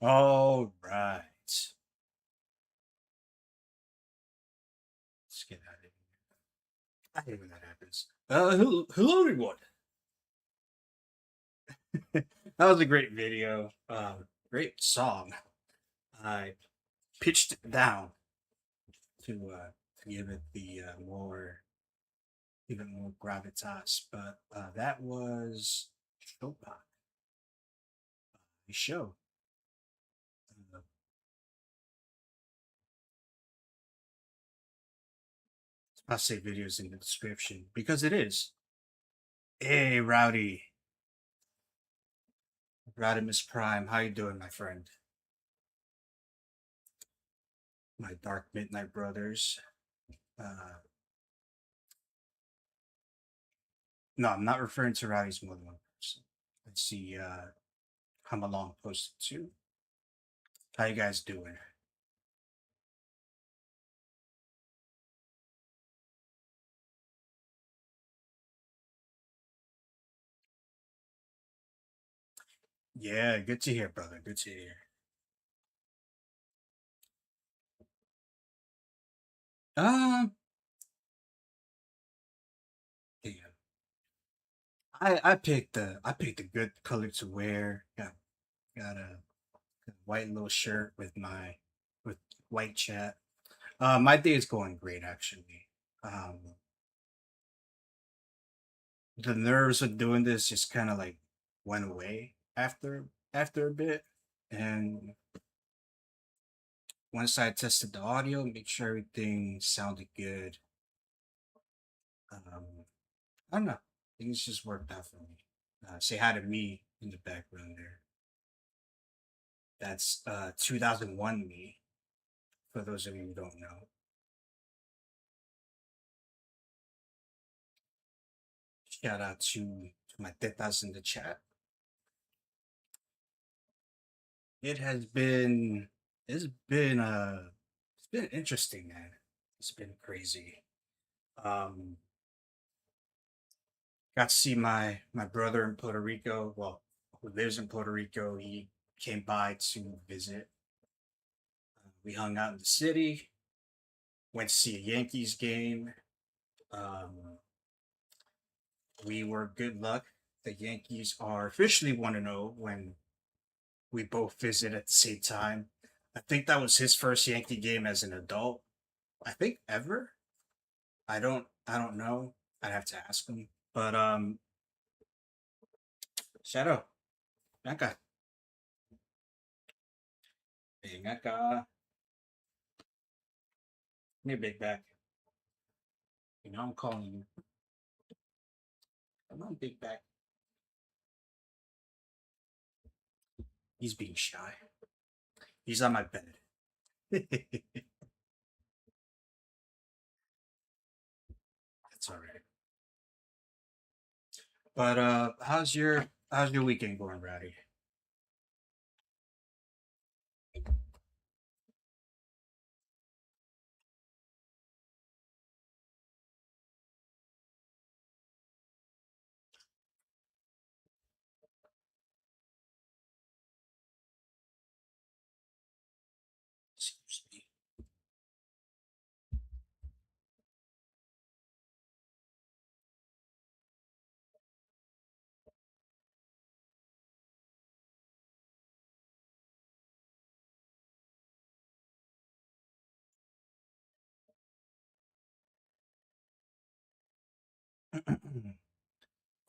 All right. Let's get out of here. I hate when that happens. Hello everyone. That was a great video. Great song. I pitched it down to give it the more, even more gravitas, but that was Chopin, the show. Uh, I'll say videos in the description because it is. Hey, Rowdy Miss Prime, how you doing, my friend? My Dark Midnight Brothers. Uh, no, I'm not referring to Rowdy's more than one person. Let's see. Come along posted too. How you guys doing? Yeah, good to hear, brother. Good to hear. Um, yeah. I picked a good color to wear. Got a white little shirt with my with white chat. My day is going great actually. Um, the nerves of doing this just kind of like went away after a bit, and once I tested the audio, make sure everything sounded good. I don't know. Things just worked out for me. Say hi to me in the background there. That's 2001 me. For those of you who don't know, shout out to my tetas in the chat. It has been it's been it's been interesting, man. It's been crazy. Um, got to see my brother in Puerto Rico. Well, who lives in Puerto Rico. He came by to visit. We hung out in the city. Went to see a Yankees game. Um, we were good luck. The Yankees are officially 1-0 when we both visit at the same time. I think that was his first Yankee game as an adult. I think ever. I don't know. I'd have to ask him. But Shadow, Naka, hey Naka, hey big back. You know I'm calling you. Come on, big back. He's being shy. He's on my bed. That's all right. But how's your weekend going, Rowdy?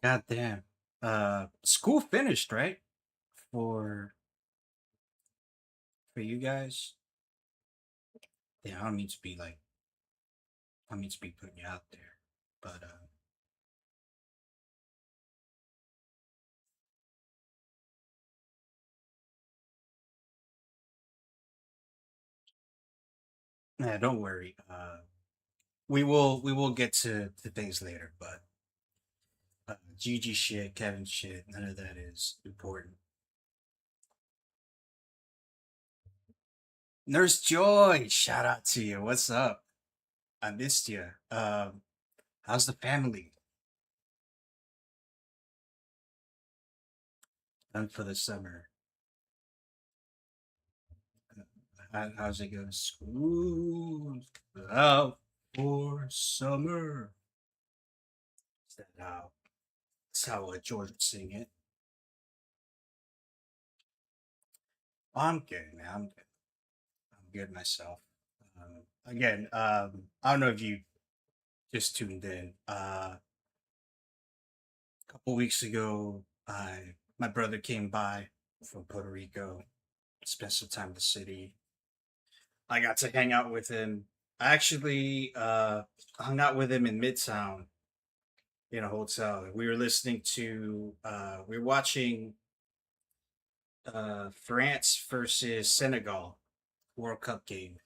God damn. School finished, right? For for you guys. Yeah, I don't mean to be putting you out there, but yeah, don't worry. We will get to things later, but Gigi shit, Kevin shit, none of that is important. Nurse Joy, shout out to you. What's up? I missed you. How's the family? Done for the summer. How's it going? School out for summer. Is that how? That's how George would sing it. I'm good, man. I'm good. I'm good myself. Again, I don't know if you just tuned in. A couple weeks ago, I my brother came by from Puerto Rico, spent some time in the city. I got to hang out with him. I actually hung out with him in Midtown in a hotel. We were listening to we were watching France versus Senegal World Cup game,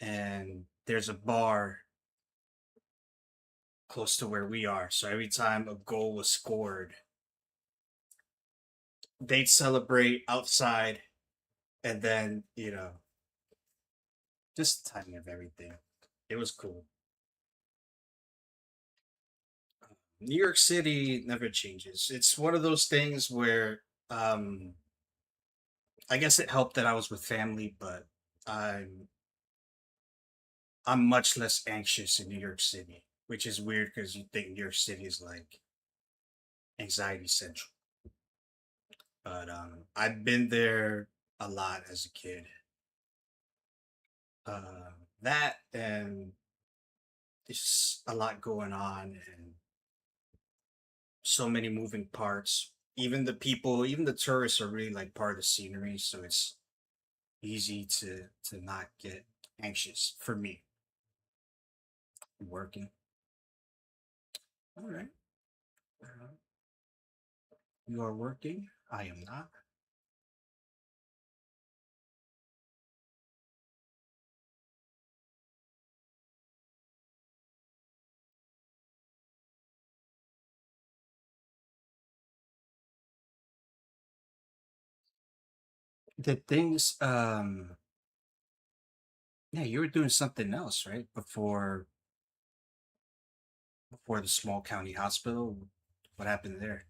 and there's a bar close to where we are. So every time a goal was scored, they'd celebrate outside, and then just the timing of everything. It was cool. New York City never changes. It's one of those things where I guess it helped that I was with family, but I'm I'm much less anxious in New York City, which is weird because you think New York City is like anxiety central. But I've been there a lot as a kid. That and there's a lot going on and so many moving parts. Even the people, even the tourists are really like part of the scenery, so it's easy to not get anxious for me working. All right. You are working. I am not. The things yeah, you were doing something else, right? Before the small county hospital. What happened there?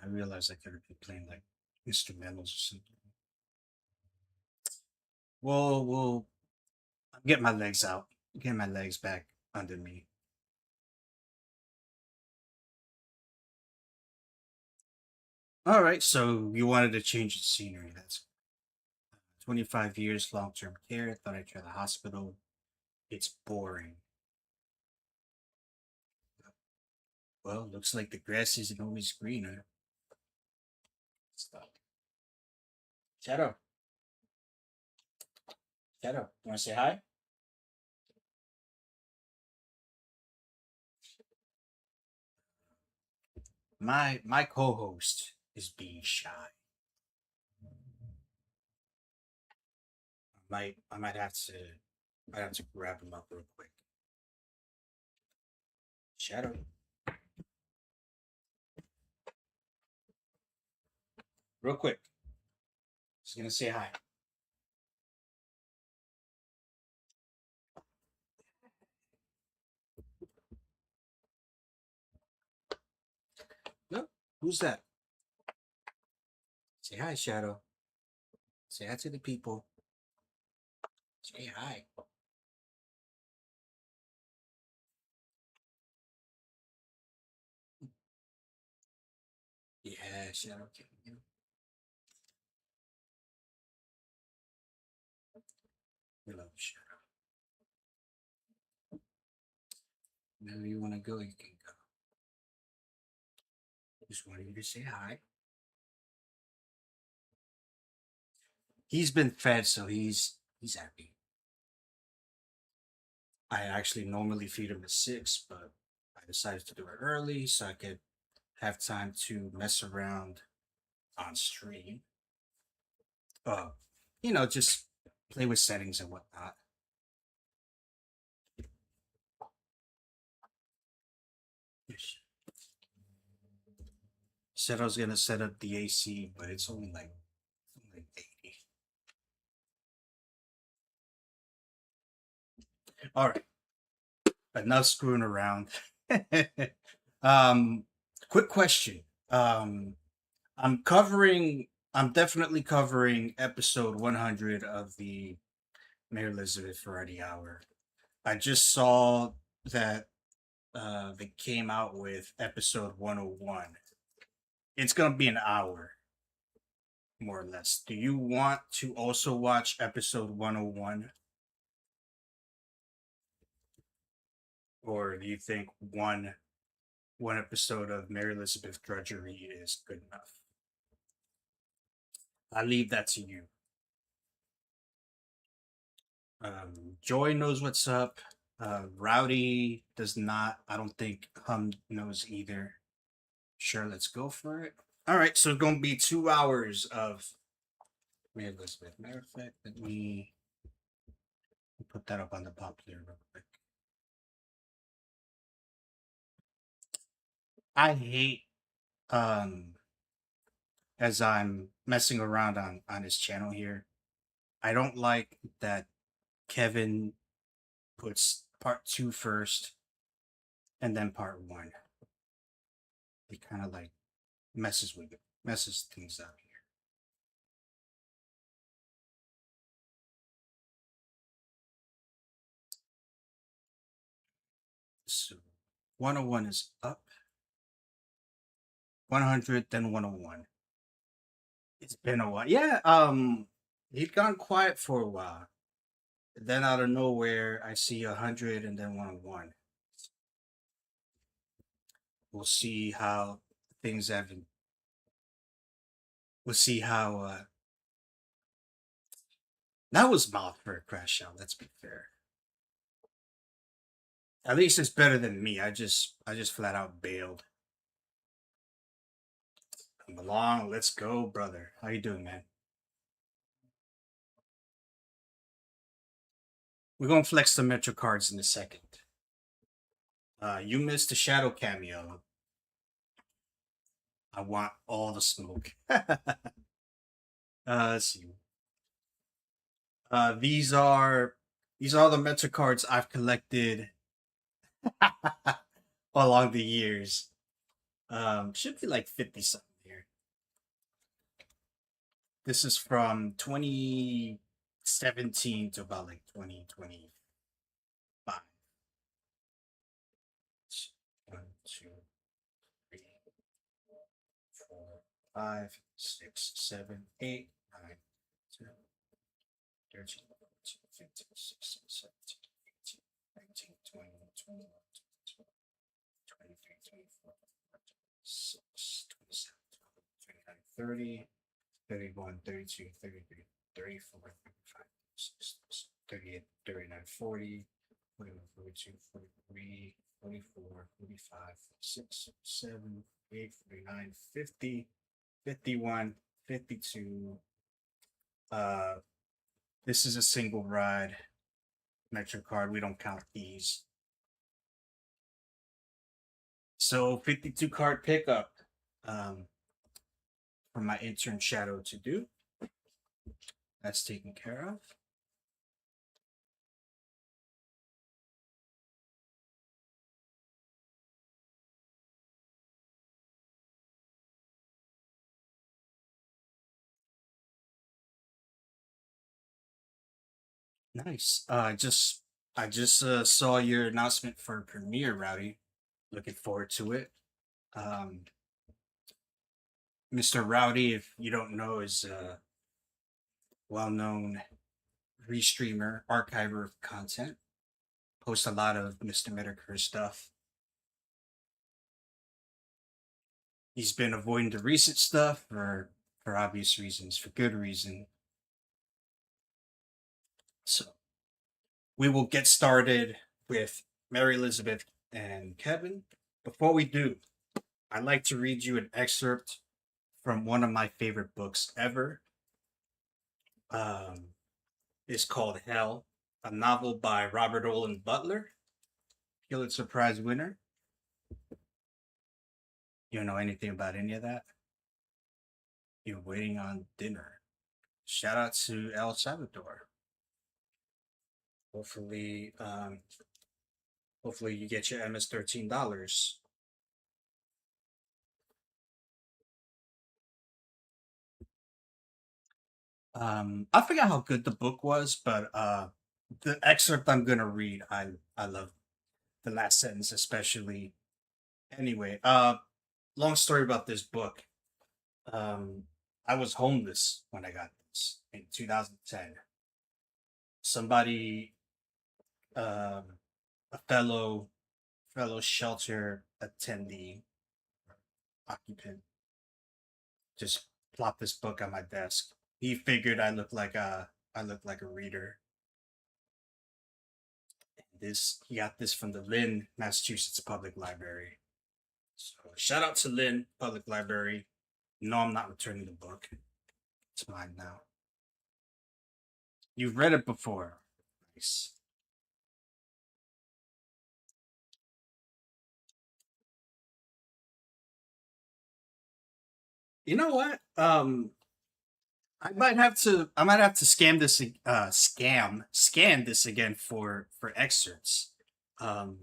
I realized I could have been playing like instrumentals or something. Well, I'm getting my legs out. Getting my legs back under me. All right, so you wanted to change the scenery. That's 25 years long-term care. Thought I'd try the hospital. It's boring. Well, looks like the grass isn't always greener. Stop. Shadow, Shadow, you want to say hi? My co-host is being shy. I might have to grab him up real quick. Shadow, real quick. Just gonna say hi. No, who's that? Say hi, Shadow. Say hi to the people. Say hi. Yeah, Shadow King. Yeah. We love Shadow. Whenever you want to go, you can go. Just wanted you to say hi. He's been fed, so he's happy. I actually normally feed him at 6, but I decided to do it early so I could have time to mess around on stream. Uh, just play with settings and whatnot. Said I was gonna set up the AC, but it's only 80. All right, enough screwing around. um, quick question. Um, I'm covering. I'm definitely covering episode 100 of the Mary Elizabeth Variety Hour. I just saw that they came out with episode 101. It's gonna be an hour, more or less. Do you want to also watch episode 101, or do you think one episode of Mary Elizabeth Drudgery is good enough? I leave that to you. Joy knows what's up. Rowdy does not. I don't think Hum knows either. Sure, let's go for it. All right, so it's gonna be 2 hours of Mary Elizabeth. Matter of fact, let me put that up on the popular real quick. I hate as I'm messing around on his channel here. I don't like that Kevin puts part two first and then part one. It kind of like messes things up here. So 101 is up, 100 then 101. It's been a while. Yeah, he'd gone quiet for a while. Then out of nowhere, I see 100 and then 101. We'll see how things have. We'll see how. That was mild for a crash out. Let's be fair. At least it's better than me. I just flat out bailed. Come along, let's go, brother. How you doing, man? We're gonna flex the Metro cards in a second. You missed the shadow cameo. I want all the smoke. Let's see. Uh, these are these are the Metro cards I've collected along the years. Should be like 50 something here. This is from 2017 to about like 2025. One, two, three, four, five, six, seven, 8, 9, 10, 13, 14, 15, 16, 17, 18, 19, 20, 21, 22, 23, 24, 26, 27, 29, 30, 31, 32, 33, 34, 35, 36, 38, 39, 40, 41, 42, 43, 44, 45, 46, 47, 48, 49, 50, 51, 52. Uh, this is a single ride Metro card. We don't count these. So 52 card pickup um, for my intern Shadow to do. That's taken care of. Nice. I just saw your announcement for Premiere, Rowdy. Looking forward to it. Um, Mr. Rowdy, if you don't know, is a well-known restreamer, archiver of content. Posts a lot of Mr. Medicare stuff. He's been avoiding the recent stuff for obvious reasons, for good reason. So we will get started with Mary Elizabeth and Kevin. Before we do, I'd like to read you an excerpt from one of my favorite books ever. Um, it's called Hell, a novel by Robert Olin Butler, Pulitzer Prize winner. You don't know anything about any of that? You're waiting on dinner. Shout out to El Salvador. Hopefully, hopefully you get your MS $13. I forgot how good the book was, but the excerpt I'm gonna read, I love the last sentence especially. Anyway, long story about this book. Um, I was homeless when I got this in 2010. Somebody, um, a fellow shelter attendee, occupant, just plopped this book on my desk. He figured I looked like a reader. This He got this from the Lynn, Massachusetts Public Library. So shout out to Lynn Public Library. No, I'm not returning the book. It's mine now. You've read it before. Nice. You know what? I might have to scan this again for excerpts. Um,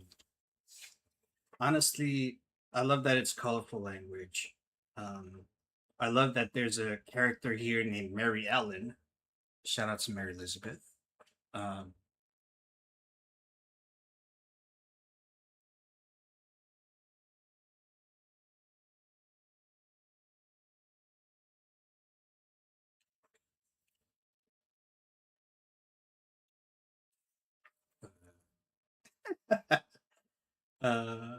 honestly, I love that it's colorful language. Um, I love that there's a character here named Mary Ellen. Shout out to Mary Elizabeth. Um, uh,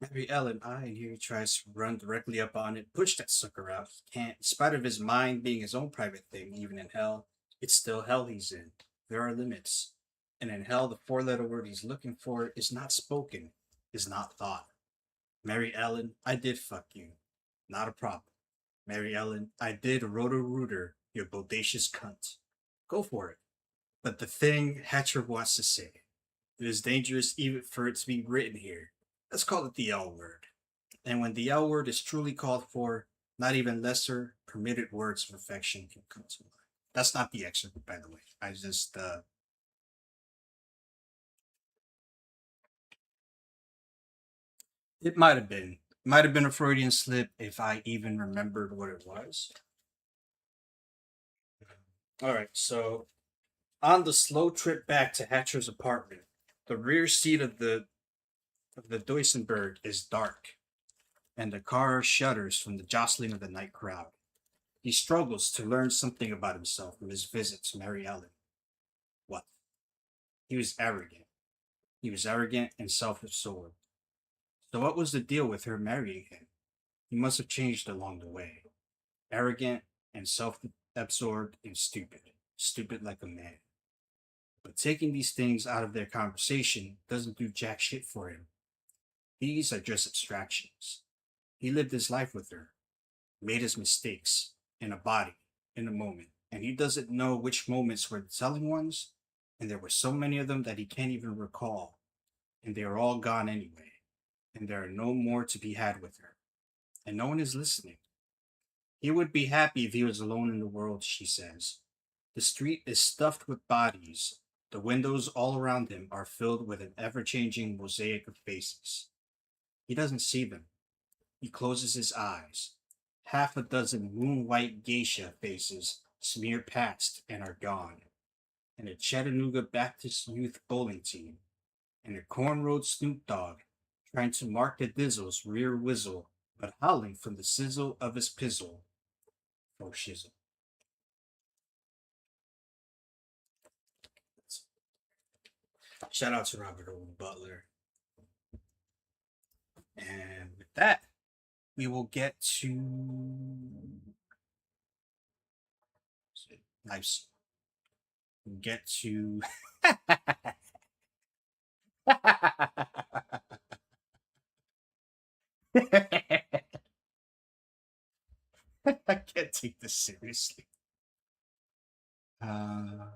Mary Ellen, and here he tries to run directly up on it, push that sucker out. He can't, in spite of his mind being his own private thing, even in hell, it's still hell he's in. There are limits. And in hell, the four-letter word he's looking for is not spoken, is not thought. Mary Ellen, I did fuck you. Not a problem. Mary Ellen, I did roto-rooter, you bodacious cunt. Go for it. But the thing Hatcher wants to say, it is dangerous even for it to be written here. Let's call it the L word. And when the L word is truly called for, not even lesser permitted words of affection can come to mind. That's not the excerpt, by the way. I just It might have been. Might have been a Freudian slip if I even remembered what it was. All right, so on the slow trip back to Hatcher's apartment, the rear seat of the Duesenberg is dark, and the car shudders from the jostling of the night crowd. He struggles to learn something about himself from his visit to Mary Ellen. What? He was arrogant. He was arrogant and self-absorbed. So what was the deal with her marrying him? He must have changed along the way. Arrogant and self-absorbed and stupid. Stupid like a man. But taking these things out of their conversation doesn't do jack shit for him. These are just abstractions. He lived his life with her, made his mistakes, in a body, in a moment, and he doesn't know which moments were the telling ones, and there were so many of them that he can't even recall, and they are all gone anyway, and there are no more to be had with her, and no one is listening. He would be happy if he was alone in the world, she says. The street is stuffed with bodies. The windows all around him are filled with an ever changing mosaic of faces. He doesn't see them. He closes his eyes. Half a dozen moon white geisha faces smear past and are gone, and a Chattanooga Baptist Youth bowling team, and a cornrowed Snoop Dogg trying to mark the Dizzle's rear whizzle but howling from the sizzle of his pizzle for shizzle. Shout out to Robert Owen Butler. And with that, we will get to nice. Get to I can't take this seriously. Uh,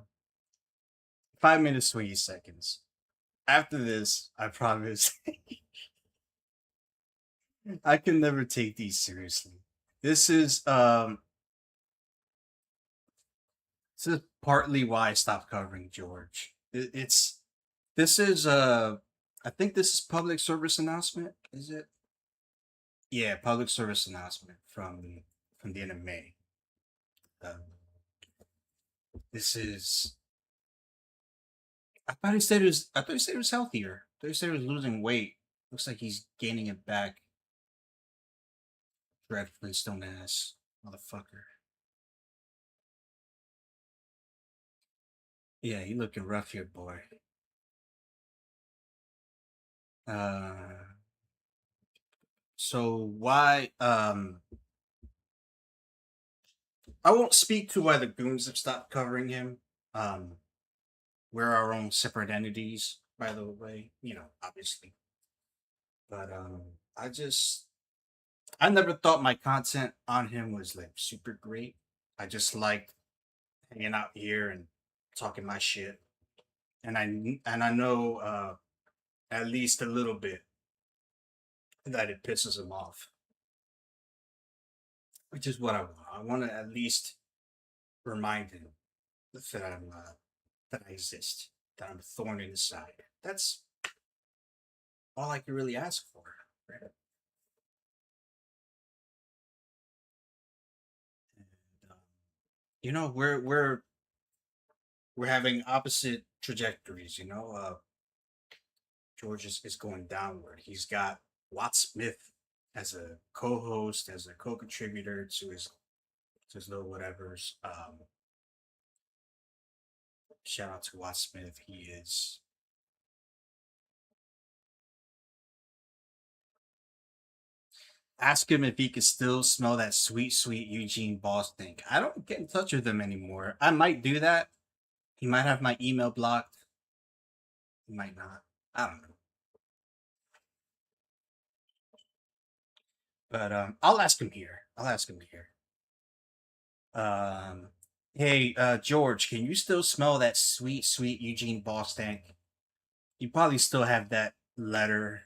5 minutes, 20 seconds. After this, I promise I can never take these seriously. This is this is partly why I stopped covering George. It's this is I think this is public service announcement, is it? Yeah, public service announcement from the end of May. Um, this is I thought he said he was healthier. I thought he said he was losing weight. Looks like he's gaining it back. Dread Flintstone ass motherfucker. Yeah, he looking rough here, boy. Uh, so why? I won't speak to why the goons have stopped covering him. Um, we're our own separate entities, by the way. Obviously, but I just I never thought my content on him was like super great. I just liked hanging out here and talking my shit, and I know at least a little bit that it pisses him off, which is what I want. I want to at least remind him that that I exist, that I'm a thorn in his side. That's all I can really ask for. Right? And, we're having opposite trajectories. George is going downward. He's got Watt Smith as a co-host, as a co-contributor to his little whatevers. Shout out to Watt Smith. He is. Ask him if he can still smell that sweet, sweet Eugene Boss thing. I don't get in touch with him anymore. I might do that. He might have my email blocked. He might not. I don't know. But I'll ask him here. I'll ask him here. Um, hey, George, can you still smell that sweet, sweet Eugene Boss tank? You probably still have that letter.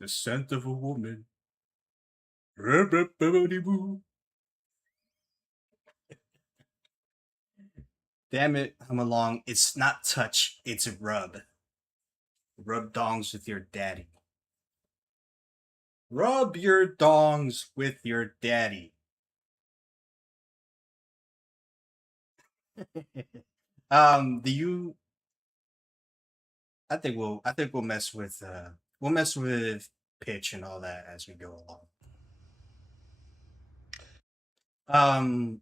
The scent of a woman. Damn it, come along. It's not touch, it's rub. Rub dongs with your daddy. Rub your dongs with your daddy. Do you I think we'll mess with pitch and all that as we go along. Um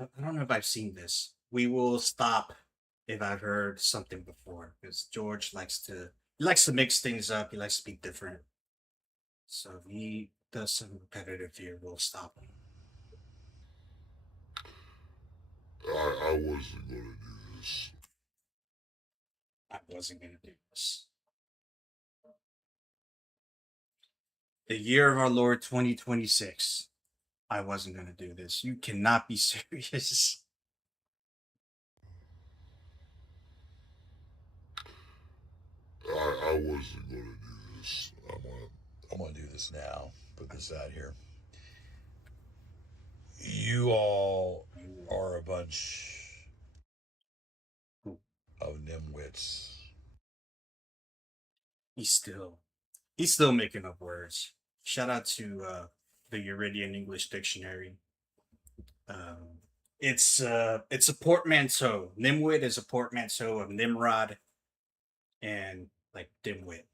I don't know if I've seen this. We will stop if I've heard something before because George likes to mix things up. He likes to be different. So if he does some repetitive here, we'll stop him. I wasn't gonna do this. I wasn't gonna do this. The year of our Lord 2026. I wasn't gonna do this. You cannot be serious. I wasn't gonna do this. I'm gonna do this now. Put this out here. You all are a bunch of nimwits. He's still he's still making up words. Shout out to the Uridian English Dictionary. Um, it's a portmanteau. Nimwit is a portmanteau of Nimrod and like dimwit.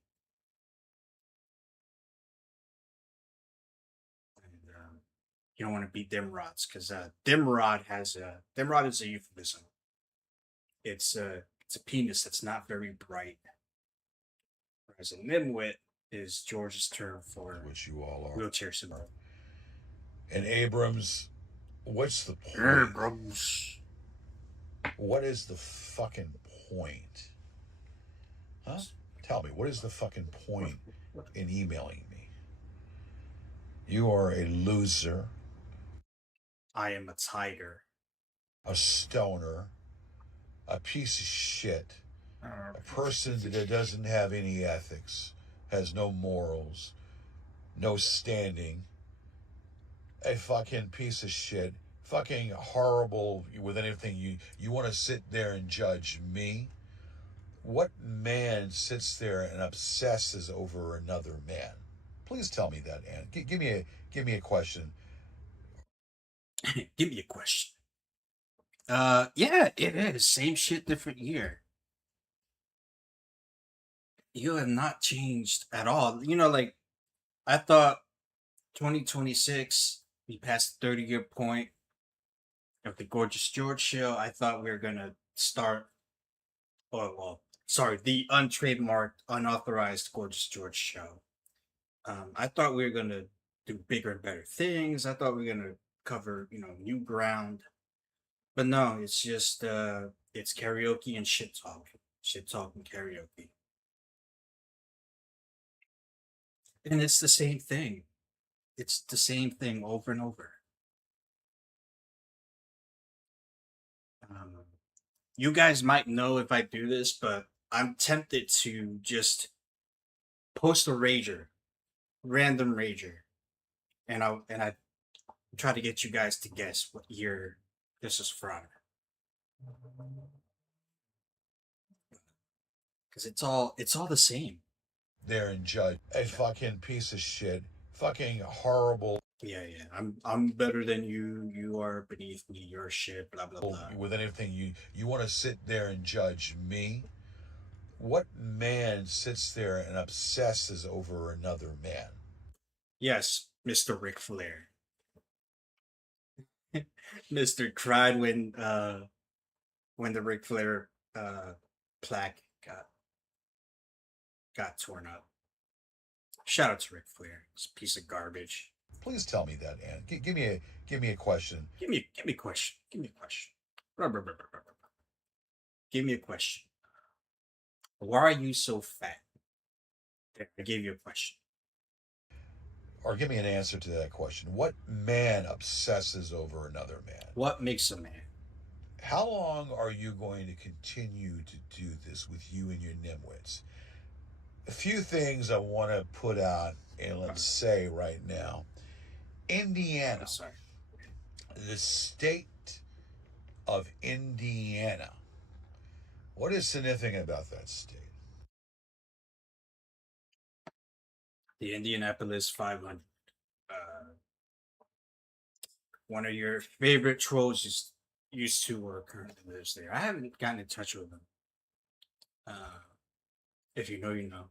You don't want to be Dimrods because Dimrod is a euphemism. It's a penis that's not very bright, whereas a nimwit is George's term for which you all are. wheelchair syndrome. And Abrams, what's the point? Abrams. What is the fucking point? Huh? Tell me, what is the fucking point in emailing me? You are a loser. I am a tiger. A stoner. A piece of shit. A person that doesn't have any ethics, has no morals, no standing. A fucking piece of shit. Fucking horrible with anything. You want to sit there and judge me? What man sits there and obsesses over another man? Please tell me that, Ann. Give me a question. Give me a question. Yeah, it is. Same shit, different year. You have not changed at all. Like I thought 2026, we passed the 30-year point of the Gorgeous George show. I thought we were gonna start well, sorry, the untrademarked, unauthorized Gorgeous George show. I thought we were gonna do bigger and better things. I thought we were gonna cover, new ground. But no, it's just it's karaoke and shit talk. Shit talk and karaoke. And it's the same thing. It's the same thing over and over. Um, you guys might know if I do this, but I'm tempted to just post a rager, random rager, and I try to get you guys to guess what year this is from, because it's all the same. There and judge a fucking piece of shit. Fucking horrible. Yeah, yeah. I'm better than you. You are beneath me. You're shit. Blah blah blah. With anything you want to sit there and judge me? What man sits there and obsesses over another man? Yes, Mr. Ric Flair. Mr. cried when the Ric Flair plaque got torn up. Shout out to Ric Flair. It's a piece of garbage. Please tell me that, Ann. Give me a question. Give me a question. Give me a question. Ruh, ruh, ruh, ruh, ruh, ruh. Give me a question. Why are you so fat? There, I gave you a question. Or give me an answer to that question. What man obsesses over another man? What makes a man? How long are you going to continue to do this with you and your nimwits? A few things I want to put out and let's say right now. Indiana, Sorry. the state of Indiana. What is significant about that state? The Indianapolis 500. Uh, One of your favorite trolls used to or currently lives there. I haven't gotten in touch with them. If you know, you know.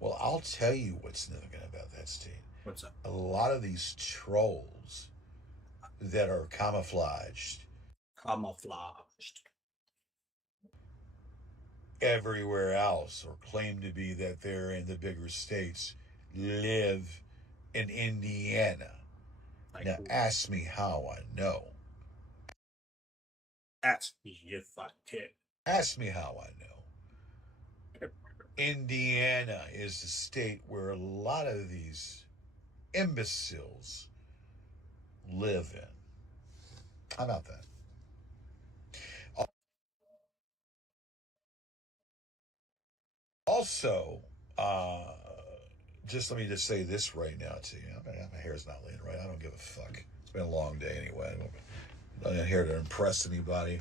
Well, I'll tell you what's significant about that state. What's up? A lot of these trolls that are camouflaged everywhere else or claim to be that they're in the bigger states live in Indiana. Like, Now, ask me how I know. ask me if I can. Ask me how I know. Indiana is the state where a lot of these imbeciles live in. How about that? Also, just let me just say this right now to you. My hair's not laying right. I don't give a fuck. It's been a long day anyway. I'm not here to impress anybody.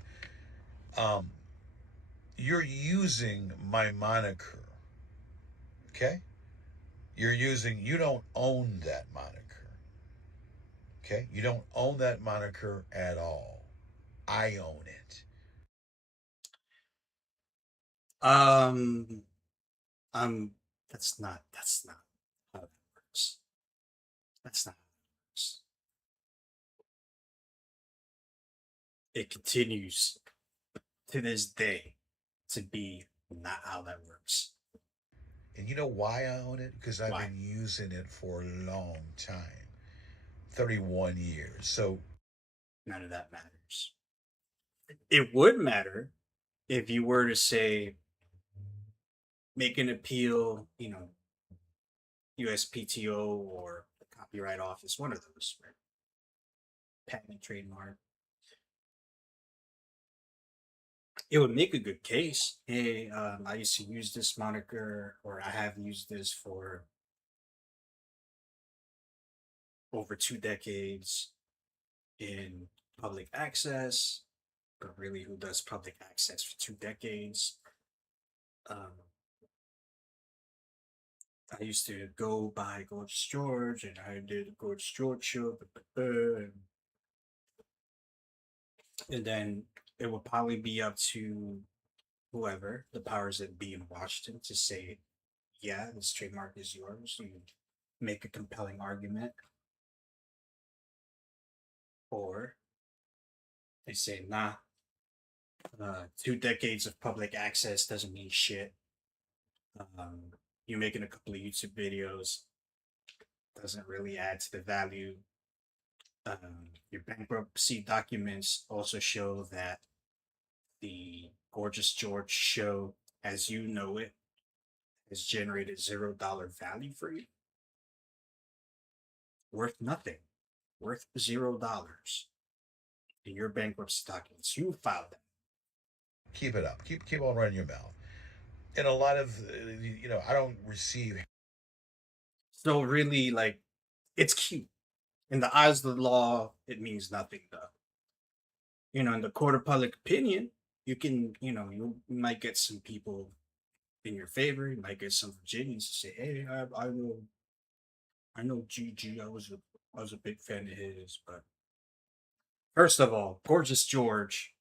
You're using my moniker. Okay? You don't own that moniker. Okay? You don't own that moniker at all. I own it. Um, that's not how that works. That's not how it works. It continues to this day to be not how that works. And you know why I own it? Because I've Why? been using it for a long time, 31 years. So None of that matters. It would matter if you were to say, make an appeal, USPTO or the Copyright Office, one of those, right? Patent and trademark. It would make a good case. Hey, I used to use this moniker, or I have used this for over 2 decades in public access. But really, who does public access for 2 decades? Um, I used to go by Gorgeous George, and I did a Gorgeous George show, and then it would probably be up to whoever the powers that be in Washington to say, yeah, this trademark is yours. You make a compelling argument, or they say, nah, 2 decades of public access doesn't mean shit. Um, you making a couple of YouTube videos doesn't really add to the value. Your bankruptcy documents also show that the Gorgeous George show, as you know it, has generated $0 value for you. Worth nothing. Worth $0 in your bankruptcy documents. You filed that. keep it up. Keep on running your mouth. And a lot of, I don't receive. So really, like, it's cute. In the eyes of the law, it means nothing, though. In the court of public opinion, you can, you might get some people in your favor. You might get some Virginians to say, "Hey, I know GG. I was a big fan of his." But first of all, Gorgeous George,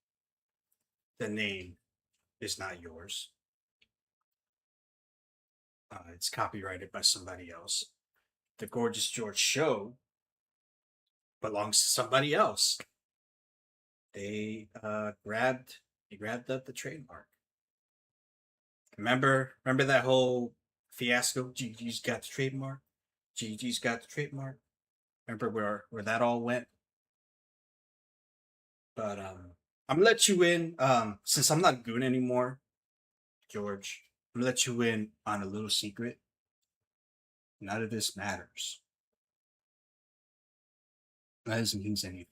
the name is not yours. It's copyrighted by somebody else. The Gorgeous George show belongs to somebody else. They grabbed up the trademark. Remember that whole fiasco? GG's got the trademark. GG's got the trademark. Remember where that all went? But I'm gonna let you in. Since I'm not goon anymore, George, I'm gonna let you in on a little secret. None of this matters. That doesn't mean anything.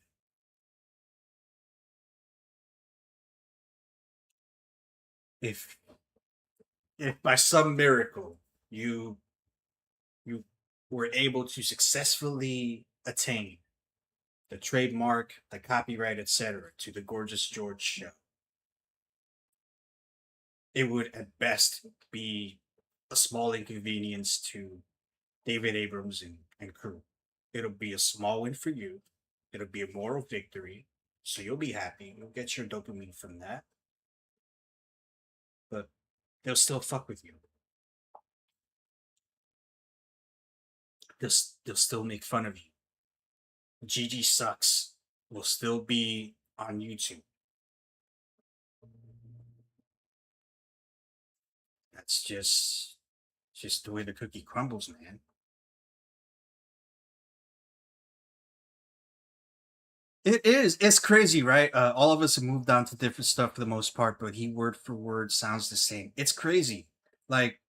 If if by some miracle you were able to successfully attain the trademark, the copyright, etc., to the Gorgeous George show, it would at best be a small inconvenience to David Abrams and crew. It'll be a small win for you. It'll be a moral victory. So you'll be happy. You'll get your dopamine from that. But they'll still fuck with you. They'll still make fun of you. GG sucks will still be on YouTube. That's just the way the cookie crumbles, man. It is. It's crazy, right? All of us have moved on to different stuff for the most part, but he word for word sounds the same. It's crazy. Like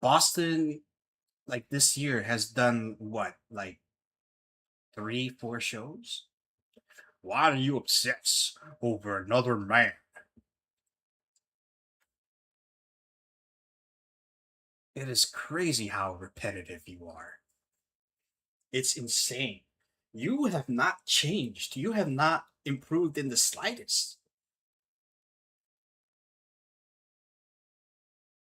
Boston, like this year has done what, like 3, 4 shows? Why do you obsess over another man? It is crazy how repetitive you are. It's insane. You have not changed. You have not improved in the slightest.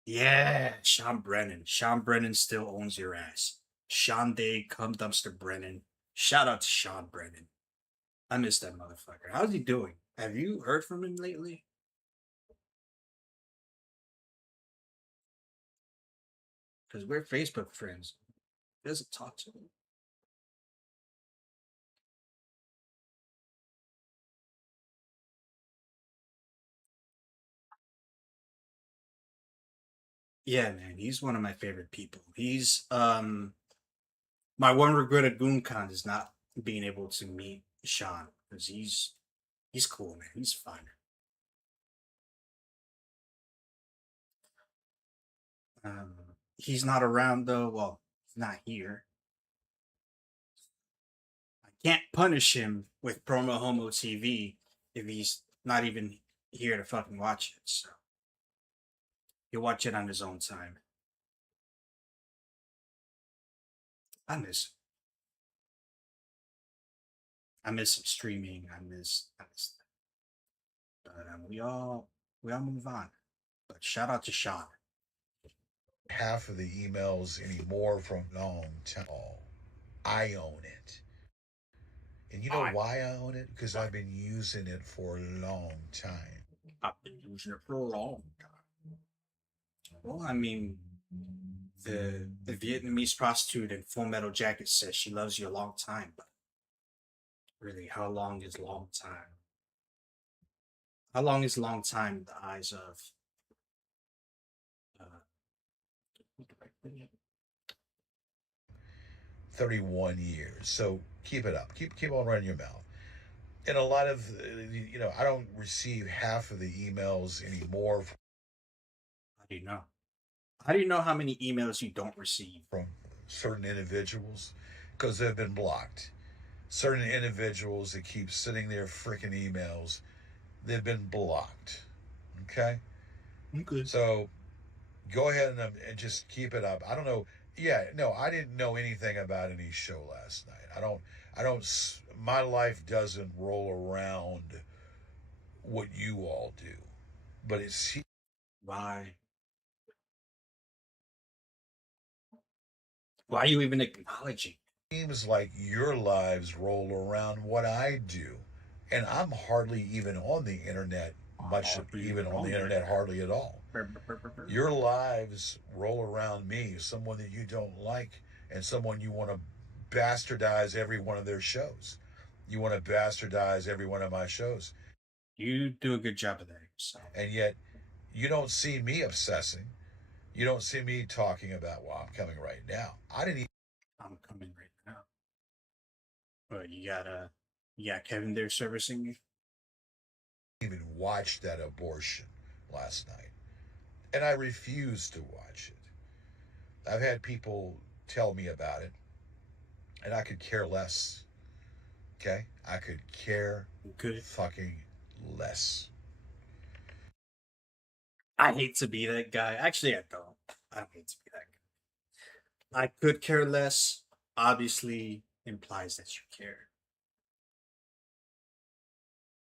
Yeah, Sean Brennan. Sean Brennan still owns your ass. Sean Day, come dumpster Brennan. Shout out to Sean Brennan. I miss that motherfucker. How's he doing? Have you heard from him lately? Because we're Facebook friends. He doesn't talk to me. Yeah, man, he's one of my favorite people. He's my one regret at GoonCon is not being able to meet Sean because he's cool, man. He's fun. Um, he's not around though. Well, he's not here. I can't punish him with Promo Homo TV if he's not even here to fucking watch it. So he'll watch it on his own time. I miss him. I miss him streaming. I miss that. But we all move on. But shout out to Sean. Half of the emails anymore from long time. I own it. And you know I why I own it? Because I've been using it for a long time. I've been using it for a long time. Well, I mean, the Vietnamese prostitute in Full Metal Jacket says she loves you a long time, but really, how long is long time? How long is long time in the eyes of uh, 31 years. So keep it up. Keep on running your mouth. And a lot of, I don't receive half of the emails anymore how do you know? How do you know how many emails you don't receive? from certain individuals because they've been blocked. Certain individuals that keep sitting there freaking emails, they've been blocked. Okay? Okay. So go ahead and just keep it up. I don't know. Yeah, no, I didn't know anything about any show last night. My life doesn't roll around what you all do. But it Why? Why are you even acknowledging? seems like your lives roll around what I do. And I'm hardly even on the internet, much even on the internet, hardly at all. Your lives roll around me, someone that you don't like, and someone you want to bastardize every one of their shows. You want to bastardize every one of my shows. You do a good job of that yourself. And yet, you don't see me obsessing. You don't see me talking about, well, I'm coming right now. I didn't I'm coming right now. But you got Kevin there servicing you. even watch that abortion last night. And I refused to watch it. I've had people tell me about it, and I could care less. Okay? I could care Good. fucking less. I hate to be that guy. Actually, I don't. I don't hate to be that guy. I could care less. Obviously, implies that you care.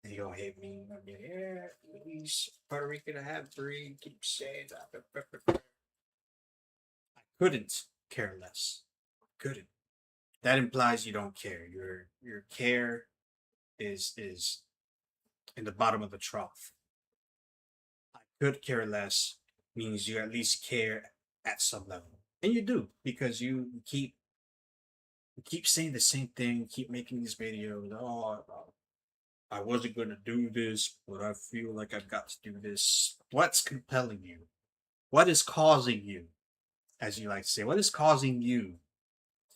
And you gonna hate me? I'll be like, yeah, please, Puerto Rico to have three. Keep saying that. I couldn't care less. Couldn't. That implies you don't care. Your care is in the bottom of the trough. I could care less means you at least care at some level, and you do because you keep saying the same thing, keep making these videos. Oh, I wasn't going to do this, but I feel like I've got to do this. What's compelling you? What is causing you, as you like to say, what is causing you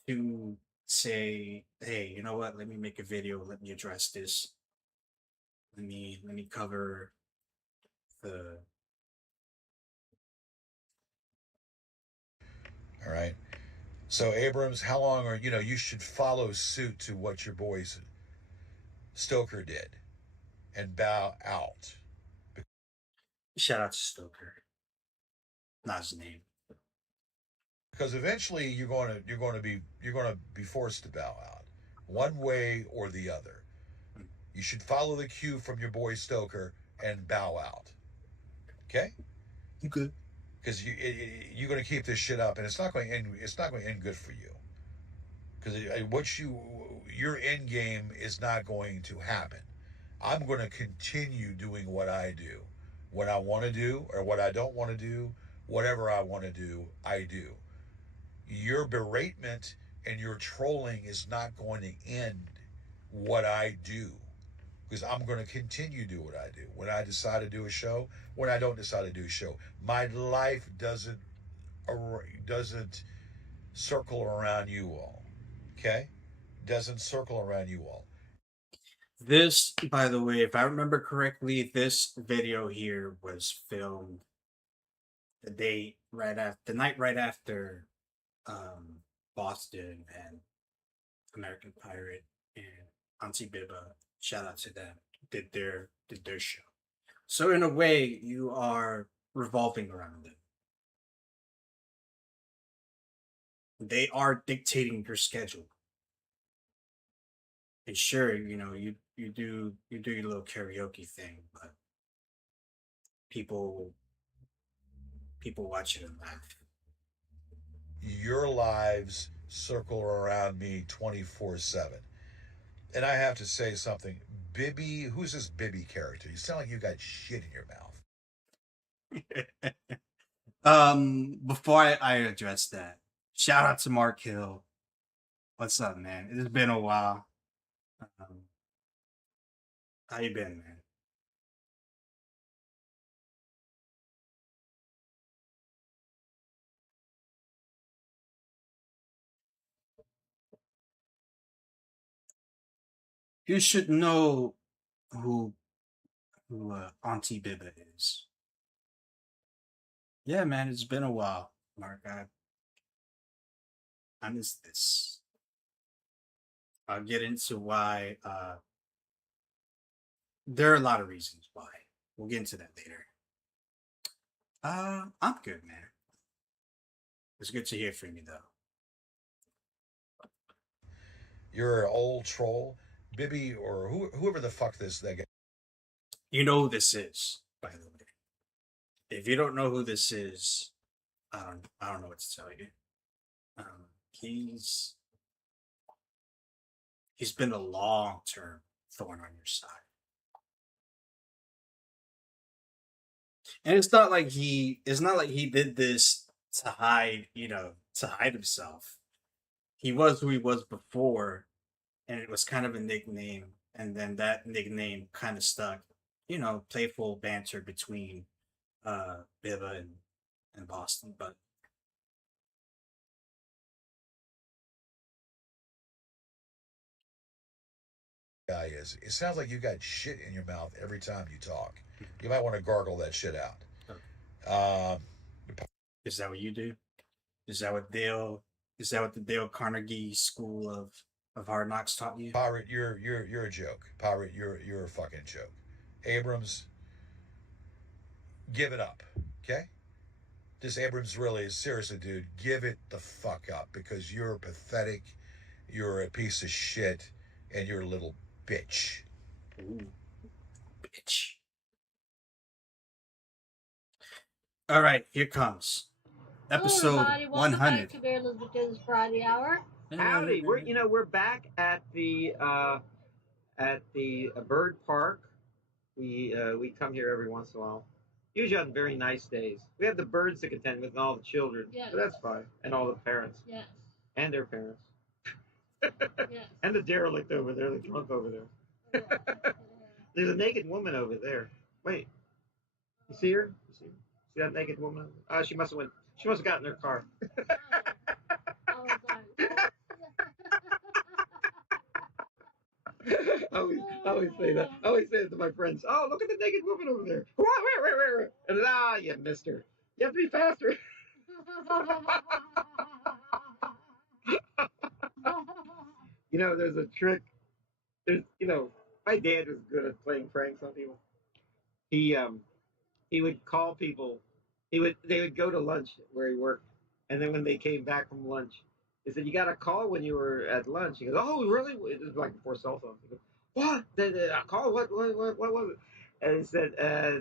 to say, hey, you know what? Let me make a video. Let me address this. Let me cover the. All right? So, Abrams, how long you should follow suit to what your boy Stoker did and bow out. Shout out to Stoker. Not his name. Because eventually you're going to be forced to bow out one way or the other. You should follow the cue from your boy Stoker and bow out. Okay? Okay. Because you're going to keep this shit up, and it's not going to end. It's not going to end good for you. Because your end game is not going to happen. I'm going to continue doing what I do, what I want to do, or what I don't want to do. Whatever I want to do, I do. Your beratement and your trolling is not going to end what I do, because I'm going to continue to do what I do. When I decide to do a show, when I don't decide to do a show, my life doesn't doesn't circle around you all. Okay, doesn't circle around you all. This, by the way, if I remember correctly, this video here was filmed the night right after um Boston and American Pirate and Auntie Biba, shout out to them, did their show. So in a way, you are revolving around them. They are dictating your schedule. And sure, you do your little karaoke thing, but people people watch it and laugh. Your lives circle around me 24/7. And I have to say something. Bibby, who's this Bibby character? You sound like you got shit in your mouth. Before I address that, shout out to Mark Hill. What's up, man? It's been a while. Um, how you been, man? You should know who Auntie Biba is. Yeah, man, it's been a while, Mark. I miss this. I'll get into why. There are a lot of reasons why. We'll get into that later. I'm good, man. It's good to hear from you, though. You're an old troll. Bibby or whoever the fuck that guy. You know who this is, by the way. If you don't know who this is, I don't know what to tell you. Um, he's he's been a long term thorn on your side, and it's not like he did this to hide himself. He was who he was before, and it was kind of a nickname, and then that nickname kind of stuck. Playful banter between Biba and Boston, but Guy is. It sounds like you got shit in your mouth every time you talk. You might want to gargle that shit out. Um, is that what you do? Is that what Dale? Is that what the Dale Carnegie School of Hard Knocks taught you? Pirate, you're a joke. Pirate, you're a fucking joke. Abrams, give it up. Okay? This Abrams really seriously, dude, give it the fuck up because you're pathetic, you're a piece of shit, and you're a little bitch. Ooh, bitch. All right, here comes episode Hello, everybody. Welcome 100. back to Bear Elizabeth Jones Friday Hour. Howdy, we're back at the bird park. We come here every once in a while. Usually on very nice days. We have the birds to contend with and all the children, Yes. but that's fine, and all the parents Yes. and their parents Yes. and the derelict over there, the drunk over there. There's a naked woman over there. Wait, you see her? You see that naked woman? Oh, she must have gotten in her car. I was like, I always say that. I always say it to my friends. Oh, look at the naked woman over there. And you missed her. You have to be faster. There's a trick. My dad was good at playing pranks on people. He would call people. They would go to lunch where he worked, and then when they came back from lunch, they said, "You got a call when you were at lunch." He goes, "Oh, really?" It was like before cell phones. He goes, "What? A call? What was it?" And he said,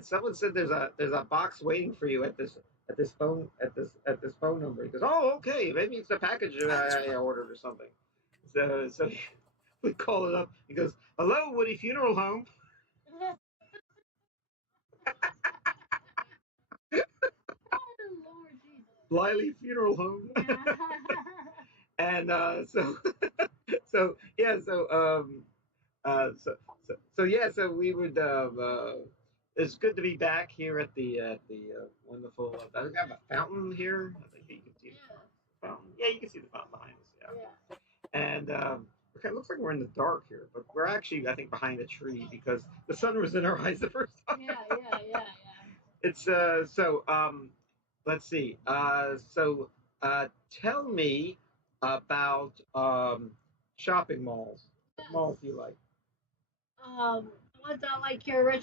"Someone said there's a box waiting for you at this phone number." He goes, "Oh, okay, maybe it's a package I ordered or something." So we call it up. He goes, "Hello, Woody Funeral Home." Lord Jesus. Bliley Funeral Home. And so yeah, so yeah, so we would It's good to be back here at the wonderful. I think I have a fountain here. I think you can see the fountain. Yeah, you can see the fountain behind us. Yeah. Yeah. And okay, it looks like we're in the dark here, but we're actually, I think, behind a tree because the sun was in our eyes the first time. Yeah. It's let's see. Tell me about shopping malls. What malls do you like? The ones I like here,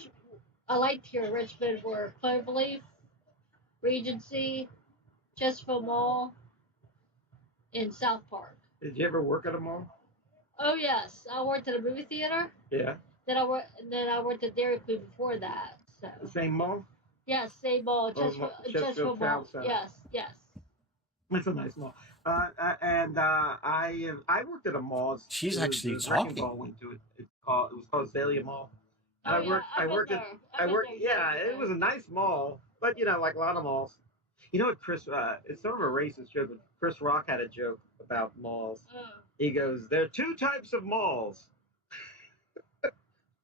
I liked here in Richmond were Cloverleaf, Regency, Chesterfield Mall, and South Park. Did you ever work at a mall? Oh yes, I worked at a movie theater. Yeah. Then I worked at Dairy Queen before that. So The same mall? yes, same mall, Chesterfield Chesterfield Town Mall. Center. Yes. It's a nice mall. I worked at a mall. She's actually the wrecking talking. ball went to it. It was called Azalea Mall. And Oh yeah, I worked there. at I've been there yeah, years it ago. was a nice mall, but like a lot of malls. You know what, Chris? It's sort of a racist joke, but Chris Rock had a joke about malls. Oh. He goes, "There are two types of malls."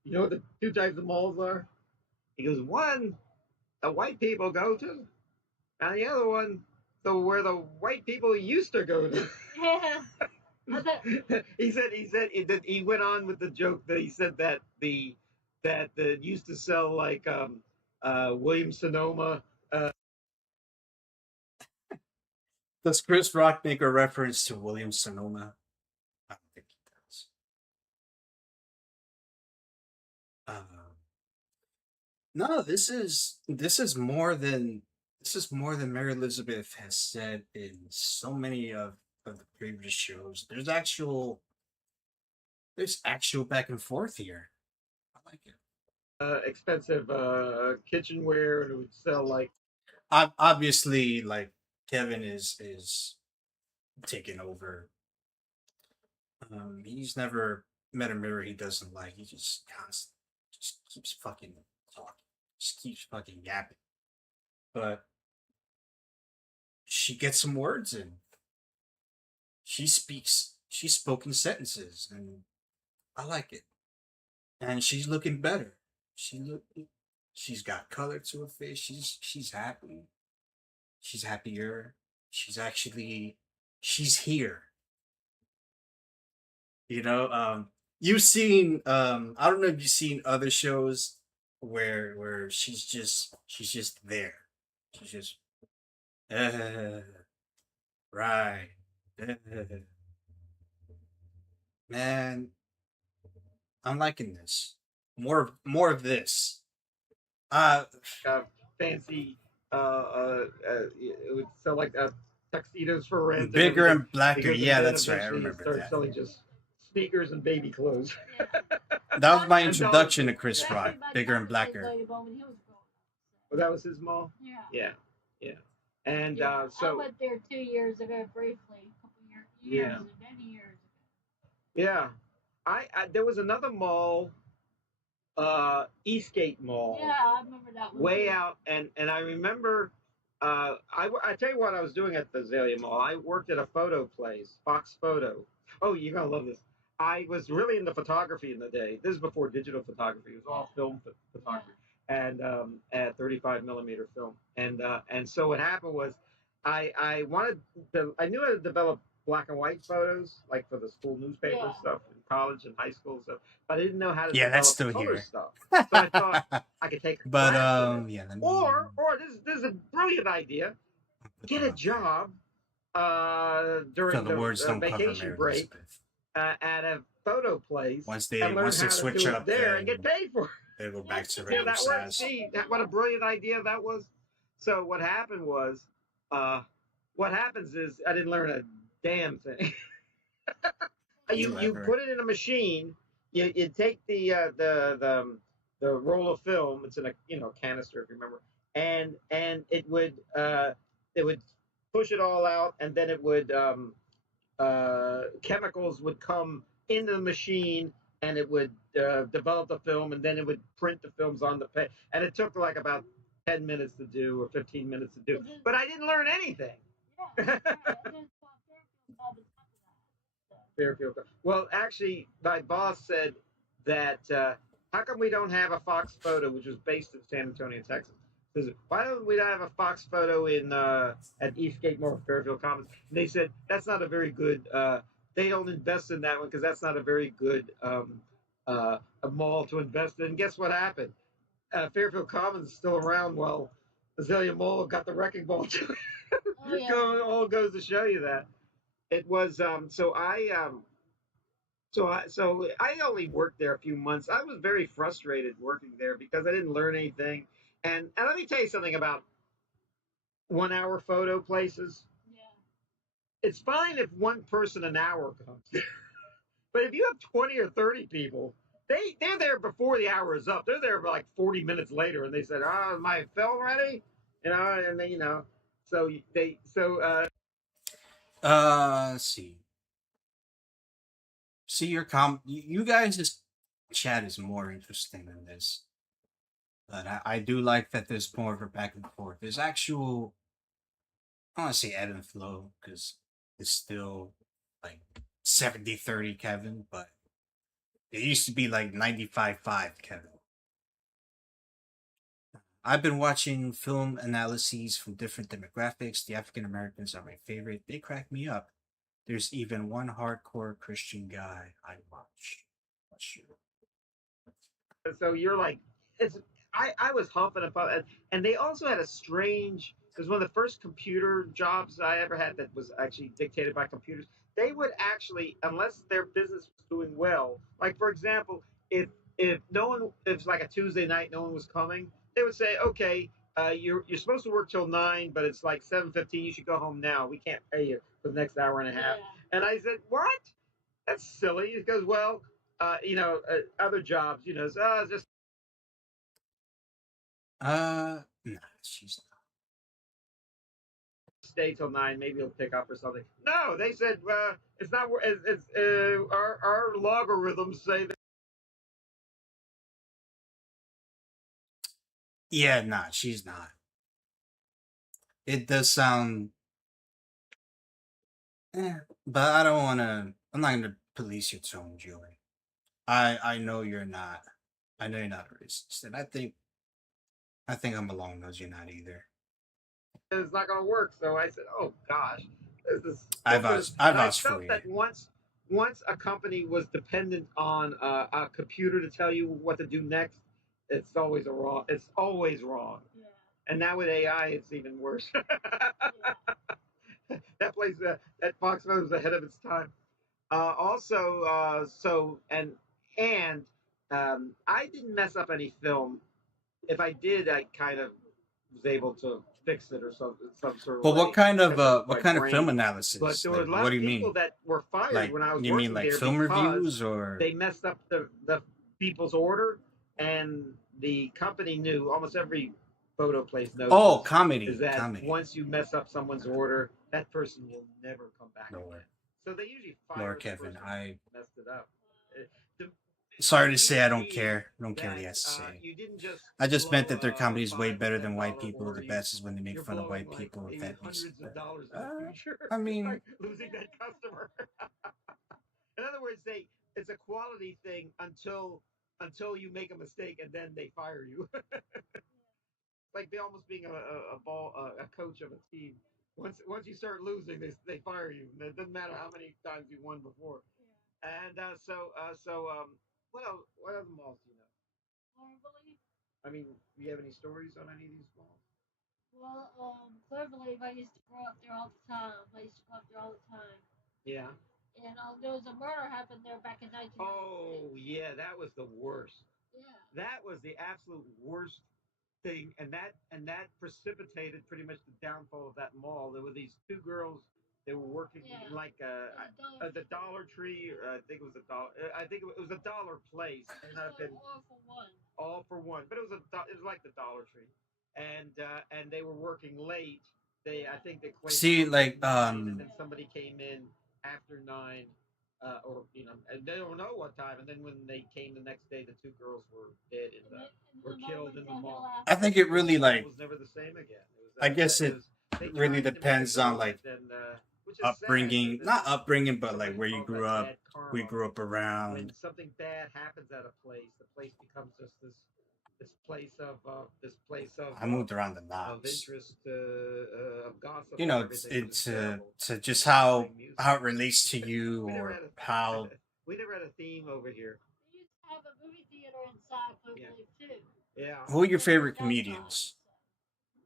You know what the two types of malls are? He goes, "One, the white people go to, and the other one, where the white people used to go to." Yeah. I thought, He went on with the joke that he said that the used to sell like Williams Sonoma. Does Chris Rock make a reference to William Sonoma? I don't think he does. No, this is more than Mary Elizabeth has said in so many of the previous shows. There's actual back and forth here. I like it. Expensive kitchenware, and it would sell like Obviously, like Kevin is taking over. He's never met a mirror he doesn't like. He just constantly just keeps fucking talking, just keeps fucking yapping. But she gets some words in. She's spoken sentences, and I like it. And she's looking better. She's got color to her face. She's happy. She's happier. She's here. You know, you've seen I don't know if you've seen other shows where she's just there. She's just uh, right. Uh, man, I'm liking this. More of this. Uh fancy. It would sell like tuxedos for rent and Bigger everything. and blacker. Because and Yeah, then that's right. I eventually it remember started that. selling just sneakers and baby clothes. yeah. That was my And introduction to That's Chris Rock. actually my Bigger and dad blacker. played Lollipop when he was growing up. Well, that was his mall. Yeah. Yeah. And Yeah. I so went there 2 years ago briefly, a couple Yeah. many years ago. yeah, I there was another mall, Eastgate Mall, Yeah, I remember that one way too. out, and I remember. I tell you what I was doing at the Azalea Mall. I worked at a photo place, Fox Photo. Oh, you're gonna love this. I was really into photography in the day. This is before digital photography. It was all film photography and at 35 millimeter film. And so what happened was, I wanted to. I knew how to develop black and white photos, like for the school newspaper Yeah. stuff in college and high school stuff. But I didn't know how to Yeah, that's develop still color here. stuff. So I thought I could take a But class in it. yeah, let me Or this is a brilliant idea. Get a job so during the the words don't cover vacation Mary break Elizabeth. at a photo place Once and learn they how to switch do it up, there and then get paid for it. they go back to Yeah, regular that worked. size. See, what a brilliant idea that was. So what happened was, what happens is I didn't learn a damn thing. You Whatever. put it in a machine. You take the roll of film. It's in a canister if you remember, and it would push it all out, and then it would chemicals would come into the machine, and it would develop the film, and then it would print the films on the page. And it took like about 10 minutes to do or 15 minutes to do, but I didn't learn anything. Yeah. And then Fairfield Bob on top of that. So. Fairfield. Well, actually, my boss said that how come we don't have a Fox Photo, which was based in San Antonio, Texas? Says, why don't we not have a Fox Photo in at Eastgate Mall, Fairfield Commons? And they said that's not a very good. They don't invest in that one because that's not a very good a mall to invest in. And guess what happened? Fairfield Commons is still around. Well, Azalea Mall got the wrecking ball. Oh yeah. All goes to show you that it was. So I only worked there a few months. I was very frustrated working there because I didn't learn anything. And let me tell you something about 1 hour photo places. Yeah. It's fine if one person an hour comes, but if you have 20 or 30 people, they're there before the hour is up. They're there like 40 minutes later, and they said, "Oh, is my film ready?" And then so they so Let's see. See your you guys' chat is more interesting than this. But I do like that there's more of a back and forth. There's actual, I don't want to say ebb and flow because it's still like 70-30 Kevin, but it used to be like 95-5 Kevin. I've been watching film analyses from different demographics. The African Americans are my favorite. They crack me up. There's even one hardcore Christian guy I watch. so you're like it's I was huffing about it, and they also had a strange. It was one of the first computer jobs I ever had that was actually dictated by computers. They would actually, unless their business was doing well, like for example, if no one, if it's like a Tuesday night, no one was coming, they would say, okay, you're supposed to work till 9, but it's like 7:15. You should go home now. We can't pay you for the next hour and a half. Yeah. And I said, what? That's silly. He goes, well, other jobs, just Nah, she's stay till 9. Maybe he'll pick up or something. No, they said it's not. It's our logarithms say that. Yeah, nah, she's not. It does sound, but I don't want to. I'm not gonna police your tone, Joey. I know you're not. I know you're not a racist, and I think I'm along those. You're not either. It's not going to work. So I said, oh gosh, this is I stupid. vouch. I And I vouch for felt you. that once a company was dependent on a computer to tell you what to do next, it's always a wrong. It's always wrong. Yeah. And now with AI, it's even worse. Yeah. That place, that Fox News was ahead of its time. Also, I didn't mess up any film. If I did, I kind of was able to fix it or some sort of But what way kind of because of what my kind of film brain. But analysis? there were Like, a lot what do of you people mean? that were fired Like, when I was you mean working like there film because reviews or? they messed up the people's order, and the company knew. Almost every photo place knows Oh, this. Is comedy, that comedy. once you mess up someone's order, that person will never come back Lord, again. So they usually fire Lord the Kevin, person I who messed it up. Uh, the- sorry to It say I used to don't be care. I don't care what he that has to say. you didn't just I just meant blow that their a comedy is way five or better ten than white dollar people. The order. best is when they make You're fun of blowing white like people. If maybe that makes hundreds of sense. dollars in the future, I mean, like losing that customer. In other words, it's a quality thing until you make a mistake and then they fire you. Like they almost being a coach of a team. Once you start losing, they fire you. And it doesn't matter how many times you won before. And what else? What other malls do you know? Cloverleaf. I mean, do you have any stories on any of these malls? Well, Cloverleaf, I used to grow up there all the time. I used to go up there all the time. Yeah. And there was a murder happened there back in 1996. Oh yeah, that was the worst. Yeah. That was the absolute worst thing, and that precipitated pretty much the downfall of that mall. There were these two girls. They were working Yeah. in like the Dollar Tree. I think it was a dollar. I think it was a dollar place. And All for one. all for one, but it was like the Dollar Tree, and they were working late. I think they closed see, at like, 9, and then somebody came in after 9, or and they don't know what time. And then when they came the next day, the two girls were dead were killed in the mall. I think it The really mall like. was never the same again. I guess It it was they really tried to make a depends go on of like. it, and it which is sad. upbringing, not upbringing, but like Somebody where you calls grew that up. bad We karma. grew up When around. something bad happens at a place, the place becomes just this place I moved around the of knots. interest, of gossip You and know, everything, which is it's terrible. to just That's why I make music. how it relates to you We never or had a how we never had a theme over here. They used to have a movie theater inside, I Yeah. believe, too. Yeah. who are your They burned favorite outside. comedians?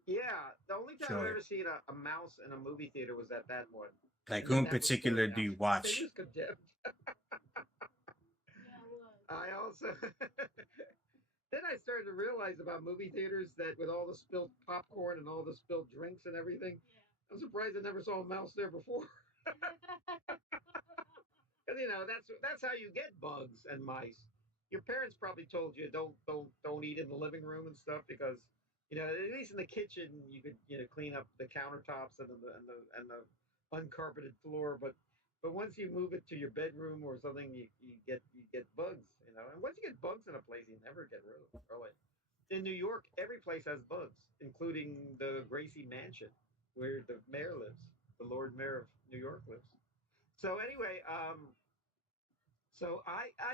Yeah. The only time I've Sure. ever seen a mouse in a movie theater was at that one. Like And who then in that was closed particular do down. you It watch? was condemned. Yeah, it was. I also then I started to realize about movie theaters that with all the spilled popcorn and all the spilled drinks and everything, I'm surprised I never saw a mouse there before. Yeah. Because that's how you get bugs and mice. Your parents probably told you don't eat in the living room and stuff because at least in the kitchen you could clean up the countertops and the uncarpeted floor, but once you move it to your bedroom or something, you get bugs, and once you get bugs in a place, you never get rid of them. Really, in New York, every place has bugs, including the Gracie Mansion, where the mayor lives, the Lord Mayor of New York lives. So anyway, I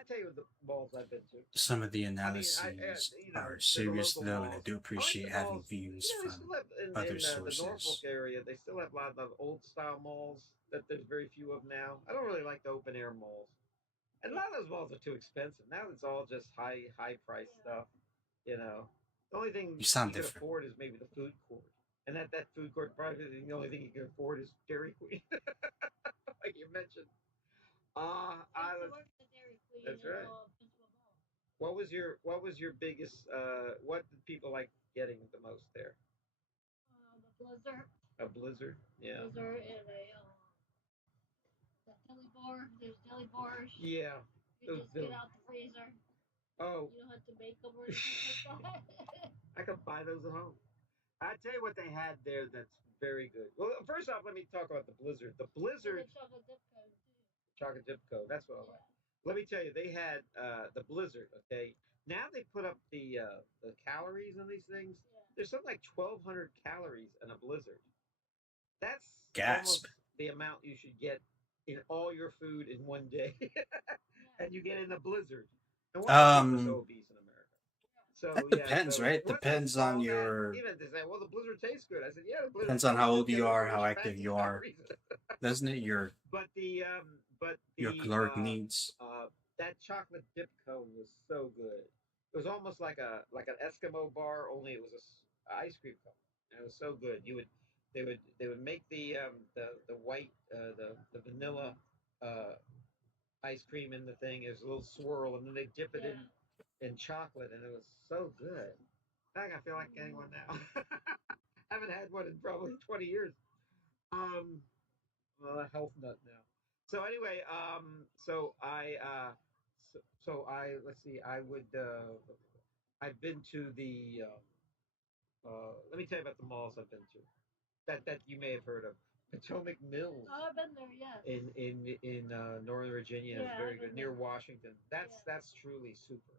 tell you the malls I've been to. Some of the I mean, analyses are there's the serious local though, and I malls. do I like appreciate the having malls. views They from still have other in the Norfolk sources. area. They still have a lot of old style malls that there's very few of now. I don't really like the open air malls, and a lot of those malls are too expensive. Now it's all just high price stuff. You know, the only thing You sound you can different. afford is maybe the food court, and that food court probably the only thing you can afford is Dairy Queen, like you mentioned. I used to work at the Dairy Queen That's in right. Pensacola Mall. What was your biggest what did people like getting the most there? The Blizzard, A blizzard? Yeah. Blizzard, and the Dilly Bar. There's Dilly Bars. Yeah. You Those just get those out the freezer. oh You don't have to make them or anything like that. I could buy those at home. I tell you what they had there that's very good. Well, first off, let me talk about the blizzard. The And the blizzard chocolate dip cone too. chocolate dip cone. That's what I Yeah. like. Let me tell you, they had the blizzard. Okay, now they put up the calories on these things. Yeah. There's something like 1,200 calories in a blizzard. That's Gasp. almost the amount you should get in all your food in one day, Yeah. and you get in a blizzard. No wonder people are so Um, obese in America. So that yeah, depends, so right? once I Depends on saw that, your even they say, "Well, the blizzard tastes good." I said, "Yeah, the blizzard depends on tastes how good old because you it's are, rich how active fatty you are, calories." doesn't it? But Your caloric needs. that chocolate dip cone was so good. It was almost like an Eskimo bar, only it was ice cream cone. And it was so good. They would make the white the vanilla uh, ice cream in the thing. It was a little swirl, and then they dip it Yeah. in chocolate, and it was so good. I feel like getting one now. I haven't had one in probably 20 years. Um, well, a health nut now. So anyway, so I let's see, I've been to let me tell you about the malls I've been to that you may have heard of. Potomac Mills Oh, I've been there. Yes. in Northern Virginia is Yeah, very I've good been near there. Washington. That's Yeah. that's truly super.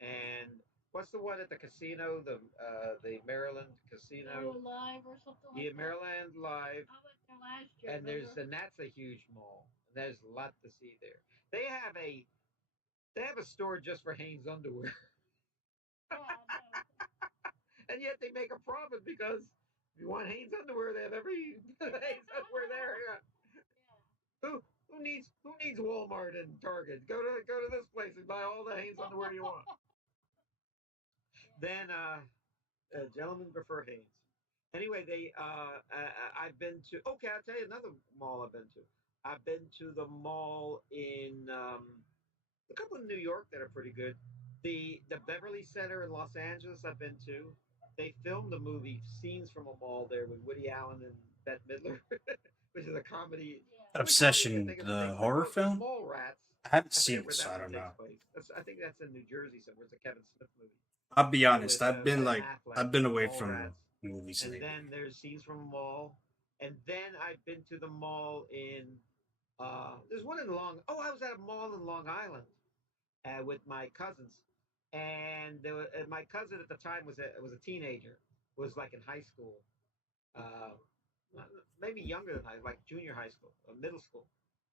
And what's the one at the casino? The Maryland Casino. Maryland Live or something like Yeah, that. Maryland Live. I went there last year. And Remember? that's a huge mall. There's a lot to see there. They have a they have a store just for Hanes underwear, Yeah, I know. and yet they make a profit because if you want Hanes underwear, they have every Hanes underwear there. Yeah. Who needs Walmart and Target? Go to this place and buy all the Hanes underwear you want. Then gentlemen prefer Hanes. Anyway, I've been to. Okay, I'll tell you another mall I've been to. I've been to the mall in a couple in New York that are pretty good. The Beverly Center in Los Angeles I've been to. They filmed the movie scenes from a mall there with Woody Allen and Bette Midler, which is a comedy. Yeah. The only comedy I can Obsession, think of that the takes place. horror Oh, film. Mallrats. I haven't I seen forget it, where so that I one don't takes know. place. I think that's in New Jersey somewhere. It's a Kevin Smith movie I'll be honest. with Ben Affleck. I've been away from Mallrats. movies And lately. then there's scenes from a mall. And then I've been to the mall in. There's one in Long. Oh, I was at a mall in Long Island with my cousins, and my cousin at the time was a teenager, was like in high school, uh, maybe younger than like junior high school or middle school.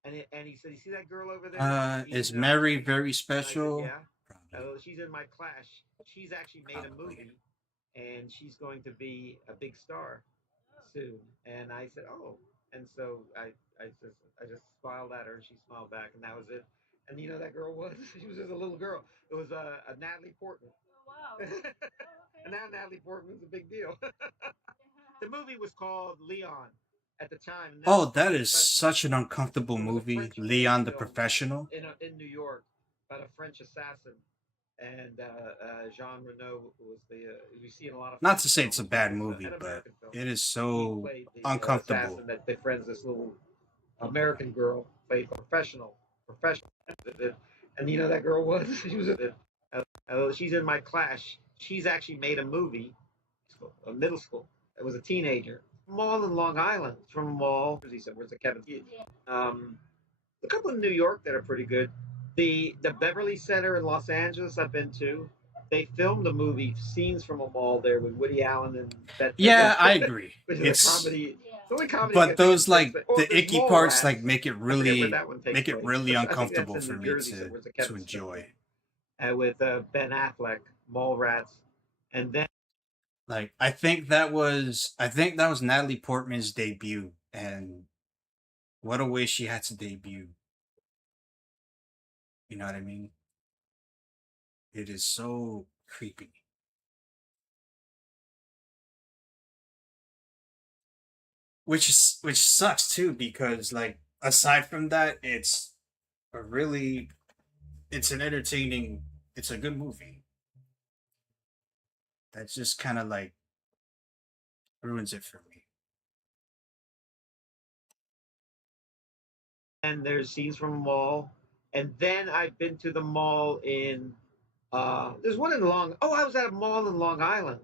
And he said, "You see that girl over there Is eating the ice Mary cream?" very And I said, special? "Yeah." Probably. She's in my class. She's actually made a Probably. movie, and she's going to be a big star soon. And I said, "Oh." And so I just smiled at her, and she smiled back, and that was it. And you know that girl was she was just a little girl. It was a Natalie Portman. Oh, wow. And now Natalie Portman's a big deal. The movie was called Leon at the time. And Oh, that's that the is question. such an uncomfortable It was a movie, French-made Leon the film Professional. in New York about a French assassin, and Jean Reno was the we see in a lot of Not French to say it's a films. bad It's movie, an but American film. it is He so played the uncomfortable. assassin that befriends this little American girl, played professional, and you know that girl was she was she's in my class. She's actually made a movie, a middle school. It was a teenager. Mall in Long Island. It's from a mall. He said, "Where's the Kevin?" Um, a couple in New York that are pretty good. The Beverly Center in Los Angeles I've been to. They filmed the movie scenes from a mall there with Woody Allen and Bette Yeah, Davis, I agree. which is a It's comedy. The only comedy I but can think of those since. like Oh, the there's icky parts Mallrats. like make it I forget where that one takes place. really I think that's uncomfortable in for New me Jersey somewhere. It's a to Kevin Smith enjoy. movie with Ben Affleck, Mallrats, and then Like I think that was Natalie Portman's debut, and what a way she had to debut. You know what I mean? It is so creepy. Which sucks too because like aside from that, a really it's an entertaining it's a good movie. That's just kind of like ruins it for me. there's scenes from a mall, and then I've been to the mall in. There's one in Long. Oh, I was at a mall in Long Island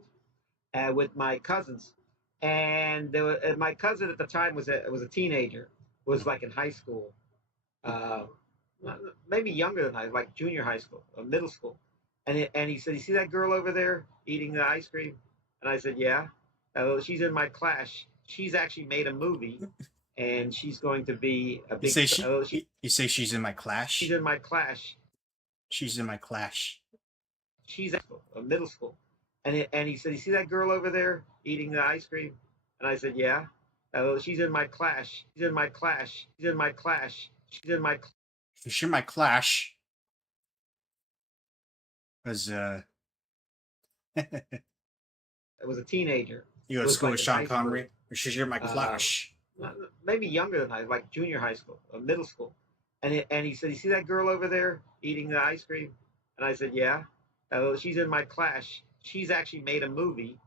with my cousins, and my cousin at the time was a teenager, was like in high school, uh, maybe younger than I, like junior high school or middle school, and he said, "You see that girl over there eating the ice cream?" And I said, "Yeah." She's in my class. She's actually made a movie, and she's going to be a You big say star. you say she's in my She's clash. in my class. She's in my clash. She's a middle school, and he said, "You see that girl over there eating the ice cream?" And I said, "Yeah." She's in my class. She's in my class. She's in my class. She's in my. She's in my clash because It was a teenager. you go to Was school like with in Sean high school. Connery. She's in my Uh, clash. maybe younger than I, like junior high school or middle school. And he said, "You see that girl over there eating the ice cream?" And I said, "Yeah." She's in my class. She's actually made a movie,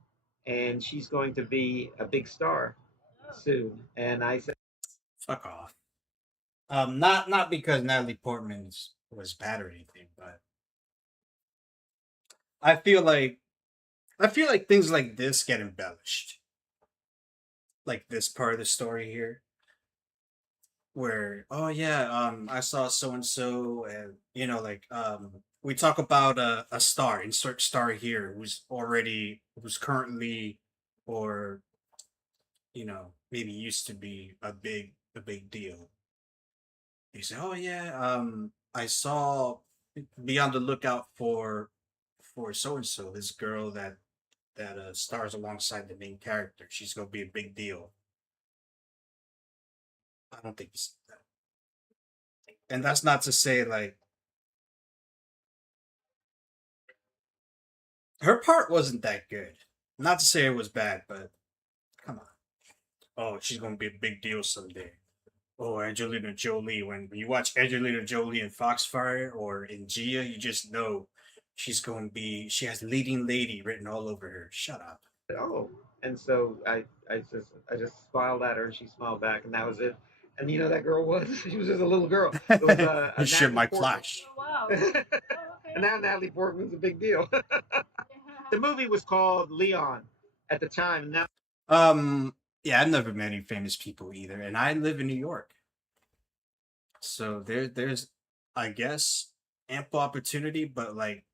and she's going to be a big star soon. And I said, Fuck off. Not because Natalie Portman was bad or anything, but I feel like I feel like things like this get embellished. Like this part of the story here, where oh yeah, I saw so and so, and you know, like we talk about a star, insert star here, who's currently, or you know, maybe used to be a big deal. You say, oh yeah, I saw, be on the lookout for so and so, this girl that stars alongside the main character. She's gonna be a big deal. I don't think it's that. And that's not to say like her part wasn't that good. Not to say it was bad, but come on. Oh, she's gonna be a big deal someday. Oh, Angelina Jolie. When you watch Angelina Jolie in Foxfire or in Gia, you just know she has leading lady written all over her. Shut up. "Oh." And so I just smiled at her, and she smiled back, and that was it. And you know that girl was she was just a little girl. It was a Shit Natalie my Portman. clash. Oh, wow. And now Natalie Portman's a big deal. The movie was called Leon at the time. Now Yeah, I've never met any famous people either, and I live in New York. So there's I guess ample opportunity, but like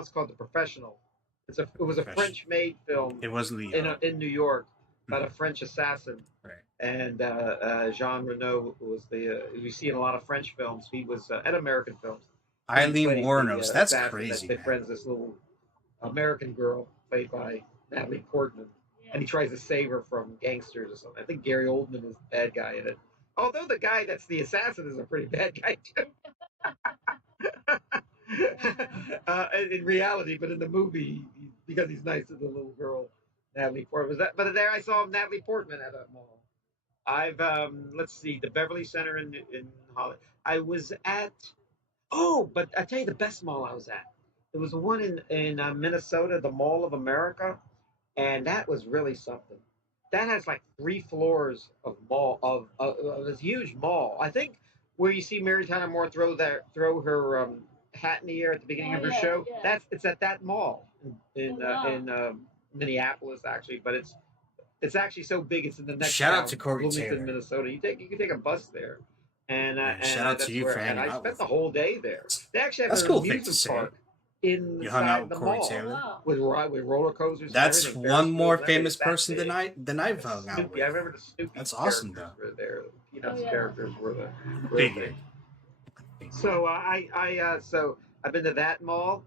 It's called The Professional. It was a Professional. French-made film It was Leo. in New York about a French assassin. Right. And Jean Reno was you see in a lot of French films. He was and American films. He Eileen plays Wuornos. the That's assassin crazy, that man. befriends this little American girl played by Natalie Portman, and he tries to save her from gangsters or something. I think Gary Oldman is the bad guy in it. Although the guy that's the assassin is a pretty bad guy too. In reality, but in the movie, because he's nice to the little girl, Natalie Portman. But there I saw Natalie Portman at a mall. I've let's see, the Beverly Center in Hollywood. I was at but I tell you the best mall I was at. It was the one in Minnesota, the Mall of America, and that was really something. That has like 3 floors of mall of this huge mall. I think where you see Mary Tyler Moore throw her hat in the air at the beginning of her show. Yeah. It's at that mall in Minneapolis actually, but it's actually so big. It's in the next Shout town, out to Corey Bloomington, Taylor. Minnesota. You can take a bus there, and shout out that's to you where, for and hanging I out spent with the me. whole day there. They actually have That's an a cool thing to amusement say. park in You the hung side out of with the Corey mall Taylor. with roller coasters. That's and one more Ferris famous wheels, person than I've hung out Snoopy. with. I remember the Snoopy. That's awesome, characters though. were there. The Peanuts characters were the Big. So so I've been to that mall,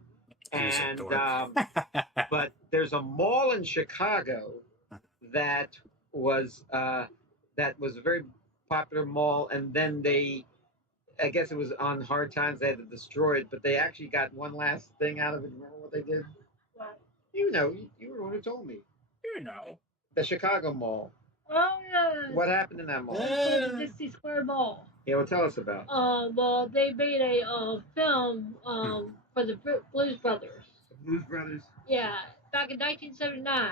He was a and dork. but there's a mall in Chicago that was a very popular mall, and then I guess it was on hard times they had to destroy it, but they actually got one last thing out of it. Remember what they did? What? You know, you were the one who told me. You know. The Chicago Mall. Oh yeah. What happened in that mall? It's the Dixie Square Mall. Yeah, well, tell us about. Well, they made a film for the Blues Brothers. The Blues Brothers. Yeah, back in 1979,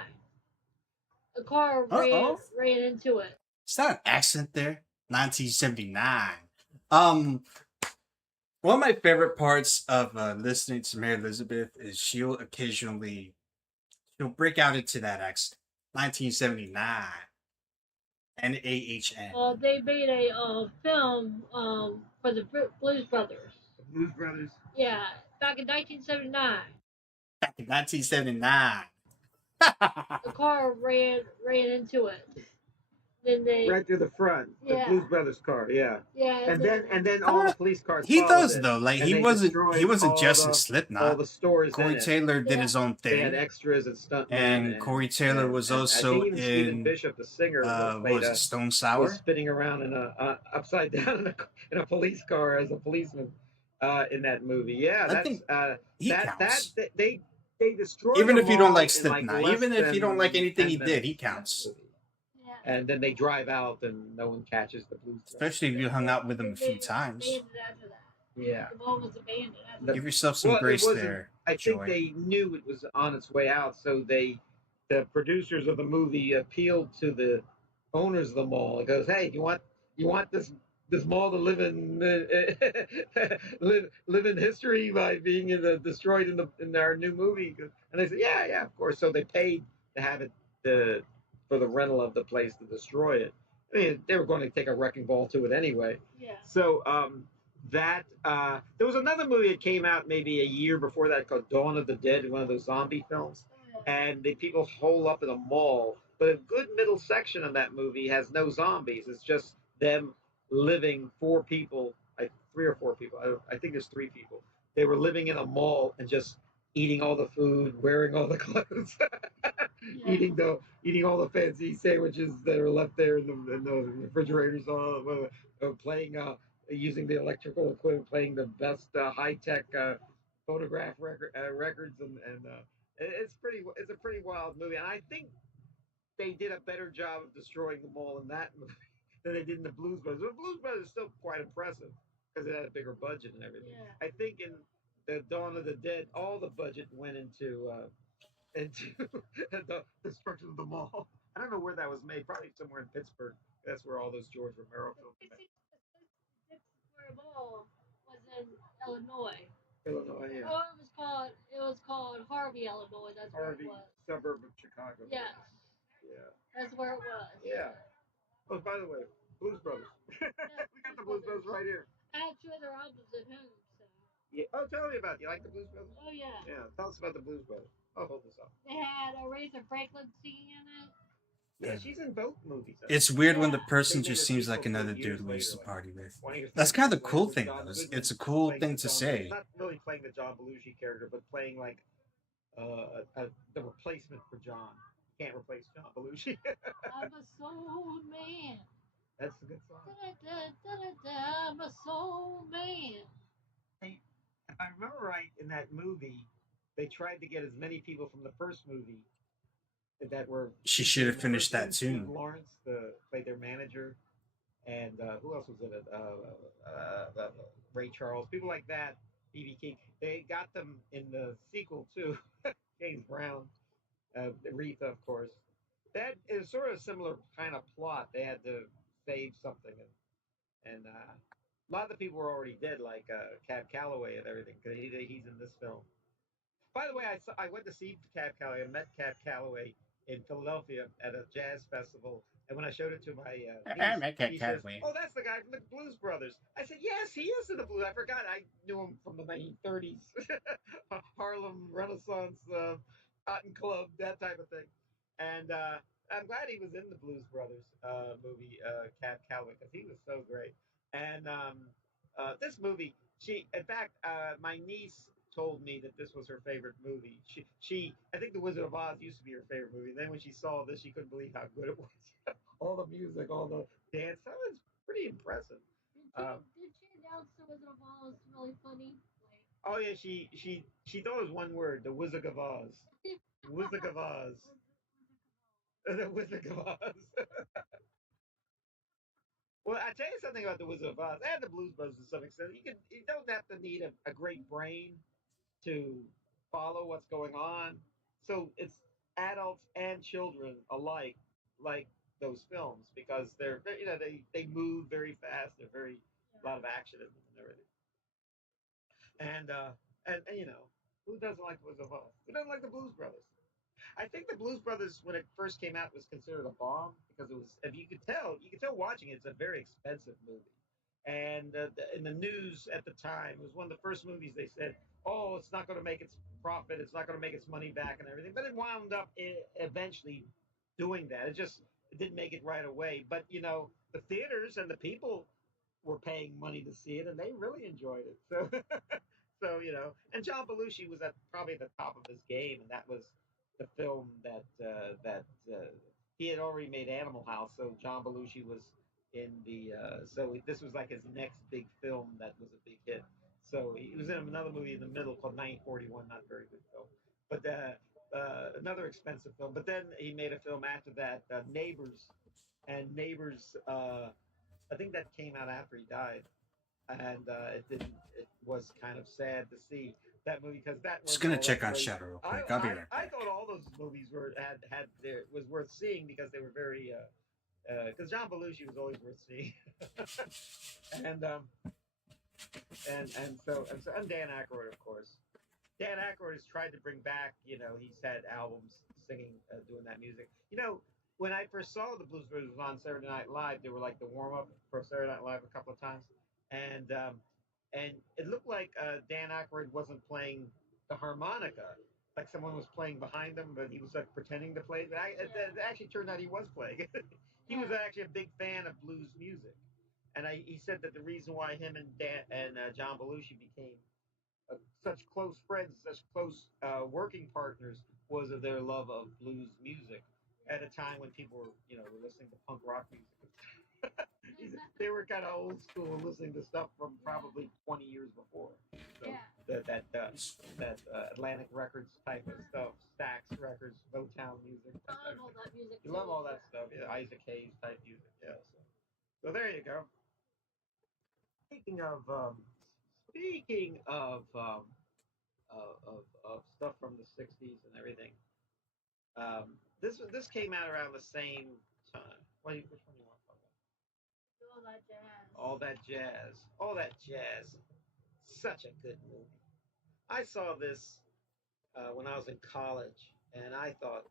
a car ran into it. Is that an accent there? 1979. One of my favorite parts of listening to Mary Elizabeth is she'll break out into that accent. 1979. NAHN. Well, they made a film for the Blues Brothers. The Blues Brothers. Yeah, back in 1979. Back in 1979. The car ran into it. Then they right through the front. The Blues Brothers car, yeah. Yeah. And then all the police cars. He does it, though. Like he wasn't just in Slipknot. All the stores. Corey Taylor did his own thing. They had extras and stunt. And Corey Taylor was also in Stephen Bishop, the singer, what was it, Stone Sour? Was spinning around in a upside down in a police car as a policeman in that movie. Yeah, that's they destroyed. Even if you don't like Slipknot, even if you don't like anything he did, he counts. And then they drive out, and no one catches the Blues. Especially if you hung out with them a few times. Yeah. The mall was abandoned. Give yourself some grace there. I think they knew it was on its way out, so the producers of the movie appealed to the owners of the mall. It goes, "Hey, you want this mall to live in live in history by being destroyed in our new movie?" And they said, "Yeah, of course." So they paid to have it for the rental of the place to destroy it. I mean, they were going to take a wrecking ball to it anyway. Yeah. So there was another movie that came out maybe a year before that called Dawn of the Dead, one of those zombie films. And the people hole up in a mall, but a good middle section of that movie has no zombies. It's just them living, 4 people, 3 or 4 people. I think there's 3 people. They were living in a mall and just eating all the food, wearing all the clothes, eating all the fancy sandwiches that are left there in the refrigerators, playing using the electrical equipment, playing the best high-tech phonograph records, and it's a pretty wild movie. And I think they did a better job of destroying the mall in that movie than they did in the Blues Brothers. The Blues Brothers is still quite impressive because it had a bigger budget and everything. Yeah. I think in the Dawn of the Dead, all the budget went into the destruction of the mall. I don't know where that was made. Probably somewhere in Pittsburgh. That's where all those George Romero films were made. Square Mall was in Illinois. Illinois, yeah. Oh, it was called Harvey, Illinois. That's Harvey, where it was. Suburb of Chicago. Yes. Yeah. That's where it was. Yeah. Oh, by the way, Blues Brothers. We got the Blues Brothers right here. I have 2 other albums at home. So. Yeah. Oh, tell me about it. You like the Blues Brothers? Oh yeah. Yeah. Tell us about the Blues Brothers. I'll hold this up. They had Aretha Franklin singing in it. Yeah, she's in both movies. I It's think. weird when Yeah. the They person made just a seems sequel like to another it dude years we used later, to like party with. 20 or That's 30 kind years of the later, cool with thing, John though. It's a Goodman cool playing thing the to John, say. not really playing the John Belushi character, but playing like the replacement for John. You can't replace John Belushi. I'm a soul man. That's a good song. I'm a soul man. Hey, if I remember right, in that movie, they tried to get as many people from the first movie that were She should featured have in the finished first that movie. Steve tune. Lawrence played their manager, and who else was in it? Ray Charles, people like that. BB King. They got them in the sequel too. James Brown, Aretha, of course. That is sort of a similar kind of plot. They had to save something, and a lot of the people were already dead, like Cab Calloway and everything, because he's in this film. By the way, I went to see Cab Calloway. I met Cab Calloway in Philadelphia at a jazz festival. And when I showed it to my niece, she says, "Oh, that's the guy from the Blues Brothers." I said, "Yes, he is in the Blues." I forgot. I knew him from the 1930s, Harlem Renaissance, Cotton Club, that type of thing. And I'm glad he was in the Blues Brothers movie, Cab Calloway, because he was so great. And this movie, in fact, my niece told me that this was her favorite movie. I think The Wizard of Oz used to be her favorite movie. And then when she saw this, she couldn't believe how good it was. All the music, all the dance, that was pretty impressive. Did she announce the Wizard of Oz was really funny? Like, Oh yeah, she thought it was one word, The Wizard of Oz. Wizard of Oz. The Wizard of Oz. Well, I tell you something about The Wizard of Oz and the Blues Brothers to some extent. You don't have to need a great brain to follow what's going on. So it's adults and children alike like those films because they move very fast. They're very a lot of action in them and everything. And who doesn't like the Wizard of Oz? Who doesn't like the Blues Brothers? I think the Blues Brothers, when it first came out, was considered a bomb because it was. If you could tell watching it, it's a very expensive movie. And in the news at the time, it was one of the first movies they said, "Oh, it's not going to make its profit. It's not going to make its money back and everything." But it wound up eventually doing that. It didn't make it right away. But the theaters and the people were paying money to see it, and they really enjoyed it. So, and John Belushi was at probably the top of his game, and that was the film that he had already made Animal House, so John Belushi was in the so this was like his next big film that was a big hit. So he was in another movie in the middle called 941, not a very good film, but another expensive film. But then he made a film after that, Neighbors, and Neighbors. I think that came out after he died, and it didn't. It was kind of sad to see that movie because that Just wasn't gonna all that check on great. Shadow real quick. I'll be right I back. thought all those movies had their was worth seeing because they were very because John Belushi was always worth seeing, and and Dan Aykroyd, of course. Dan Aykroyd has tried to bring back. He's had albums singing, doing that music. When I first saw the Blues Brothers on Saturday Night Live, they were like the warm up for Saturday Night Live a couple of times, and it looked like Dan Aykroyd wasn't playing the harmonica, like someone was playing behind him, but he was like pretending to play. But it actually turned out he was playing. He was actually a big fan of blues music, and he said that the reason why him and John Belushi became such close friends, such close working partners, was of their love of blues music at a time when people were listening to punk rock music. They were kind of old school, listening to stuff from probably 20 years before. So that Atlantic Records type of stuff, Stax Records, Motown music. I love all that music. You love all that stuff, yeah, Isaac Hayes type music, yeah. So there you go. Speaking of speaking of stuff from the '60s and everything. This came out around the same time. Which one do you want to talk All that jazz. about? All that jazz. Such a good movie. I saw this when I was in college, and I thought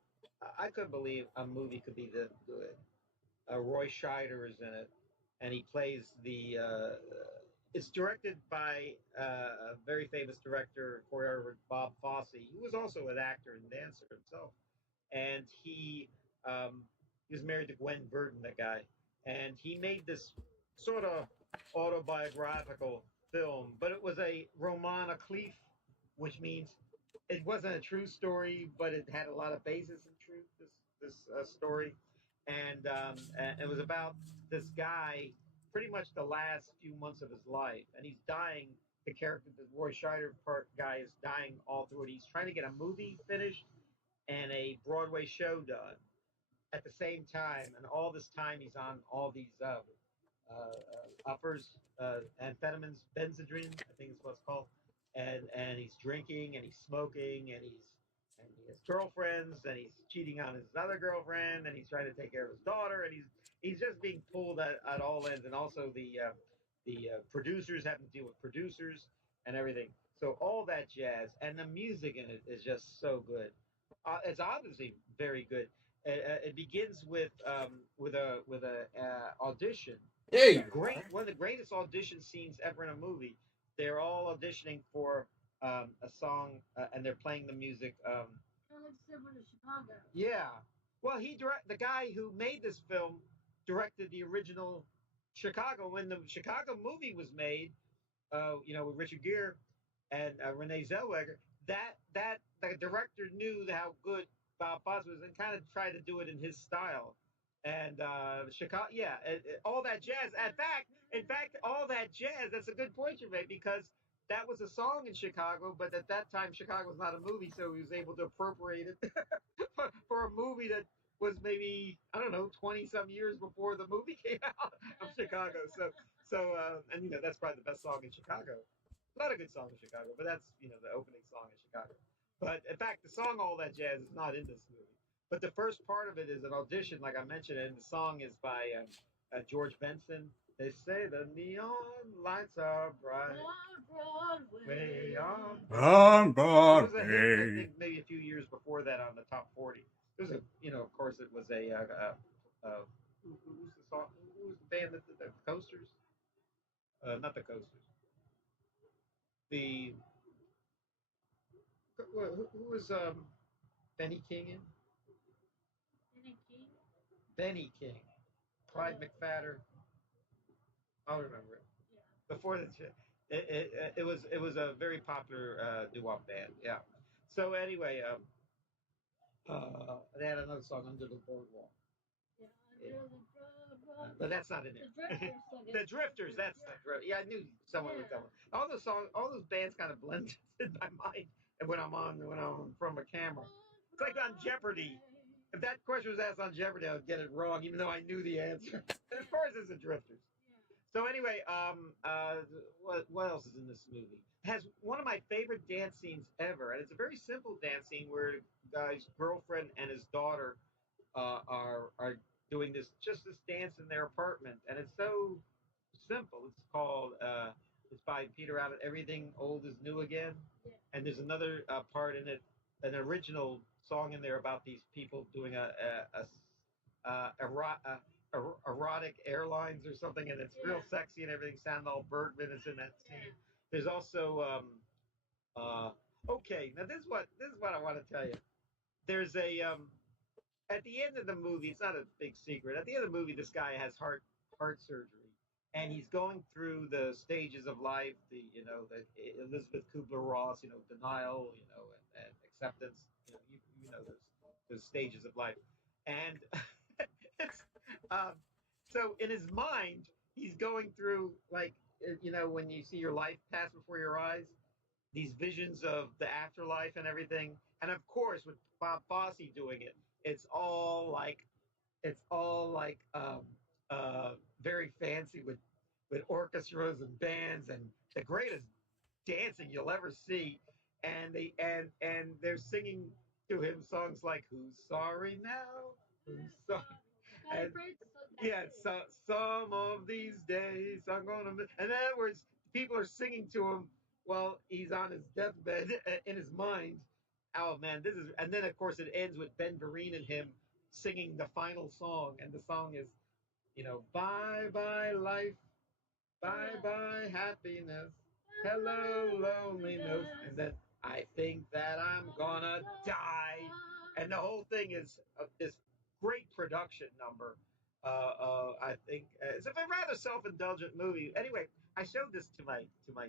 I couldn't believe a movie could be this good. Roy Scheider is in it, and he plays it's directed by a very famous director, choreographer Bob Fosse, who was also an actor and dancer himself. And he was married to Gwen Verdon, that guy, and he made this sort of autobiographical film, but it was a roman à clef, which means it wasn't a true story, but it had a lot of basis in truth. This story, and it was about this guy, pretty much the last few months of his life, and he's dying. The character, the Roy Scheider part guy, is dying all through it. He's trying to get a movie finished and a Broadway show done at the same time, and all this time he's on all these uppers, amphetamines, Benzedrine, I think is what it's called, and he's drinking and he's smoking and he has girlfriends and he's cheating on his other girlfriend and he's trying to take care of his daughter and he's just being pulled at all ends, and also the producers have to deal with producers and everything. So all that jazz and the music in it is just so good. It's obviously very good. It begins with a audition. Hey. One of the greatest audition scenes ever in a movie. They're all auditioning for a song, and they're playing the music. Chicago. Yeah. Well, the guy who made this film directed the original Chicago. When the Chicago movie was made, with Richard Gere and Renee Zellweger, that the director knew how good Bob Fosse was and kind of tried to do it in his style. And Chicago, yeah, all that jazz. In fact, all that jazz. That's a good point you made, because that was a song in Chicago, but at that time Chicago was not a movie, so he was able to appropriate it for a movie that was maybe, I don't know, 20 some years before the movie came out of Chicago. And that's probably the best song in Chicago. A lot of good songs in Chicago, but that's the opening song in Chicago. But in fact, the song "All That Jazz" is not in this movie. But the first part of it is an audition, like I mentioned, and the song is by George Benson. They say the neon lights are bright, way on. On It was a hit, I Broadway. think, maybe a few years before that on the top 40. It was of course, it was who's the song? Who was the band that did the Coasters? Not the Coasters. The who was Benny King in? Benny King. Benny King, Clyde McPhatter. I'll remember it. Yeah. Before it was a very popular doo-wop band. Yeah. So anyway, they had another song, "Under the Boardwalk." Yeah, But that's not in there. The Drifters. That's the Drifters. Yeah, I knew someone would come. All those bands kind of blend in my mind. And when I'm from a camera, it's like on Jeopardy. If that question was asked on Jeopardy, I would get it wrong, even though I knew the answer. And of course, it's the Drifters. So anyway, what else is in this movie? It has one of my favorite dance scenes ever, and it's a very simple dance scene where the guy's girlfriend and his daughter are doing this dance in their apartment, and it's so simple. It's by Peter Abbott. Everything old is new again, and there's another part in it, an original song in there about these people doing erotic airlines or something, and it's real sexy and everything. Sandal Bergman is in that scene. There's also okay. Now this is what I want to tell you. There's a at the end of the movie, it's not a big secret. At the end of the movie, this guy has heart surgery, and he's going through the stages of life. The Elizabeth Kubler-Ross, denial, and acceptance. Those stages of life, and it's so in his mind, he's going through, like, when you see your life pass before your eyes, these visions of the afterlife and everything. And of course, with Bob Fosse doing it, it's all like very fancy with orchestras and bands and the greatest dancing you'll ever see. And they're singing to him songs like "Who's Sorry Now?" Who's sorry? And yeah, so some of these days I'm gonna miss. In other words, people are singing to him while he's on his deathbed in his mind. Oh man, and then of course it ends with Ben Vereen and him singing the final song, and the song is, "Bye Bye Life, Bye bye happiness. Hello loneliness. And then I think that I'm gonna die. And the whole thing is this great production number. I think it's a rather self-indulgent movie. Anyway, I showed this to my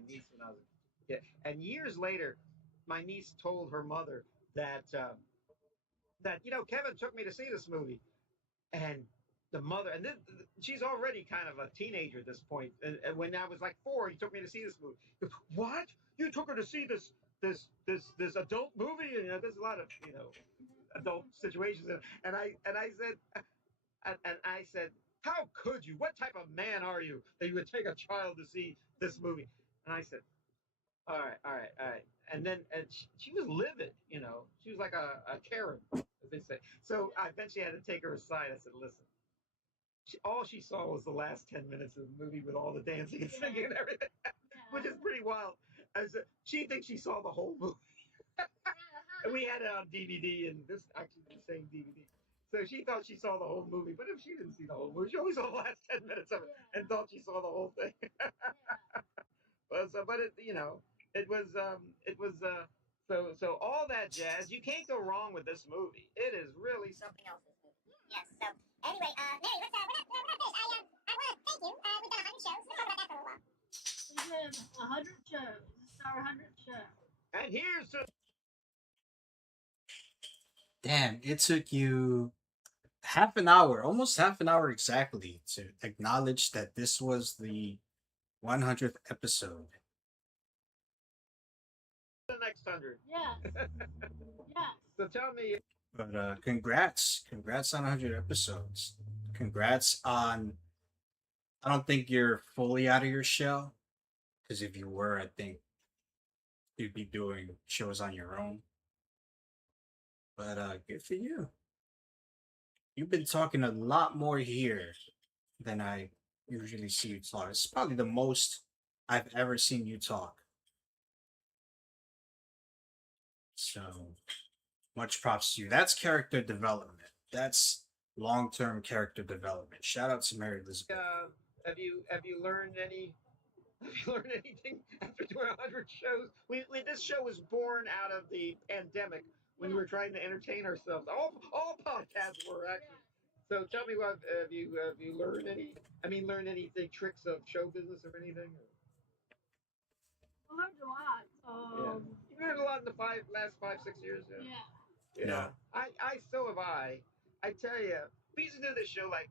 niece when I was a kid, and years later, my niece told her mother that that Kevin took me to see this movie, and the mother, and then she's already kind of a teenager at this point. And when I was like 4, he took me to see this movie. Goes, what? You took her to see this adult movie? And there's a lot of adult situations. And I said, how could you? What type of man are you that you would take a child to see this movie? And I said, all right, all right, all right. And she was livid, She was like a Karen, as they say. So I eventually had to take her aside. I said, listen, all she saw was the last 10 minutes of the movie with all the dancing and singing and everything, which is pretty wild. She thinks she saw the whole movie. And we had it on DVD, and this actually the same DVD. So she thought she saw the whole movie, but if she didn't see the whole movie, she only saw the last 10 minutes of it and thought she saw the whole thing. But so all that jazz. You can't go wrong with this movie. It is really something else. This movie. Yes. So anyway, Mary, let's we're not finished. I want to thank you. We've done 100 shows. Let's talk about that for a little while. We did 100 shows. This is our 100th show. And here's to Damn, it took you half an hour, almost half an hour exactly, to acknowledge that this was the 100th episode. the next 100. Yes. Yes. So tell me. But congrats on 100 episodes. Congrats on. I don't think you're fully out of your shell, because if you were, I think you'd be doing shows on your own. But good for you. You've been talking a lot more here than I usually see you talk. It's probably the most I've ever seen you talk. So much props to you. That's character development. That's long-term character development. Shout out to Mary Elizabeth. Have you learned any? Have you learned anything after doing 100 shows? This show was born out of the pandemic when we were trying to entertain ourselves. All podcasts were actually. So tell me, what have you learned any? I mean, learned anything, tricks of show business or anything? I learned a lot. You learned a lot in the last 5-6 years. Yeah. No. I so have I. I tell you, we used to do this show like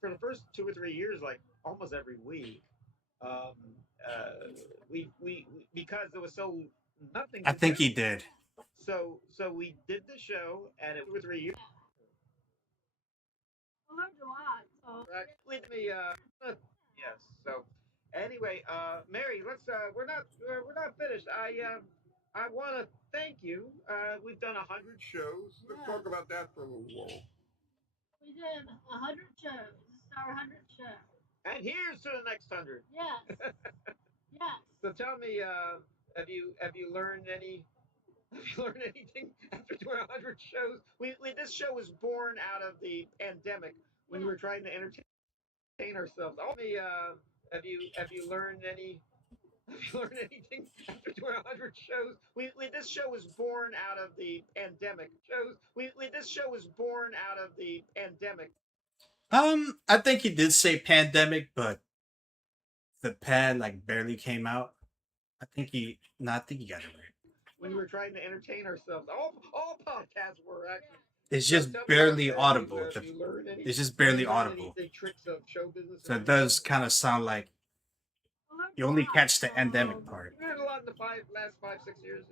for the first 2 or 3 years, like almost every week. Um, we because there was so nothing. I think he did. So we did the show, and it was 3 years. I learned a lot. With me, yes. So anyway, Mary, let's. We're not finished. I want to thank you. We've done 100 shows. Let's talk about that for a little while. We did 100 shows. This is our 100th show. And here's to the next 100. Yes. Yes. So tell me, have you learned any? Have you learned anything after doing 100 shows? This show was born out of the pandemic when we were trying to entertain ourselves. Tell me, have you learned any? Have you learned anything after doing 100 shows? This show was born out of the pandemic. This show was born out of the pandemic. I think he did say pandemic, but the pan like barely came out. I think he got it right. When we were trying to entertain ourselves, all podcasts were actually. It's just barely audible. It's just barely audible. So it does kind of sound like you only catch the endemic part. You learned a lot in the last 5-6 years.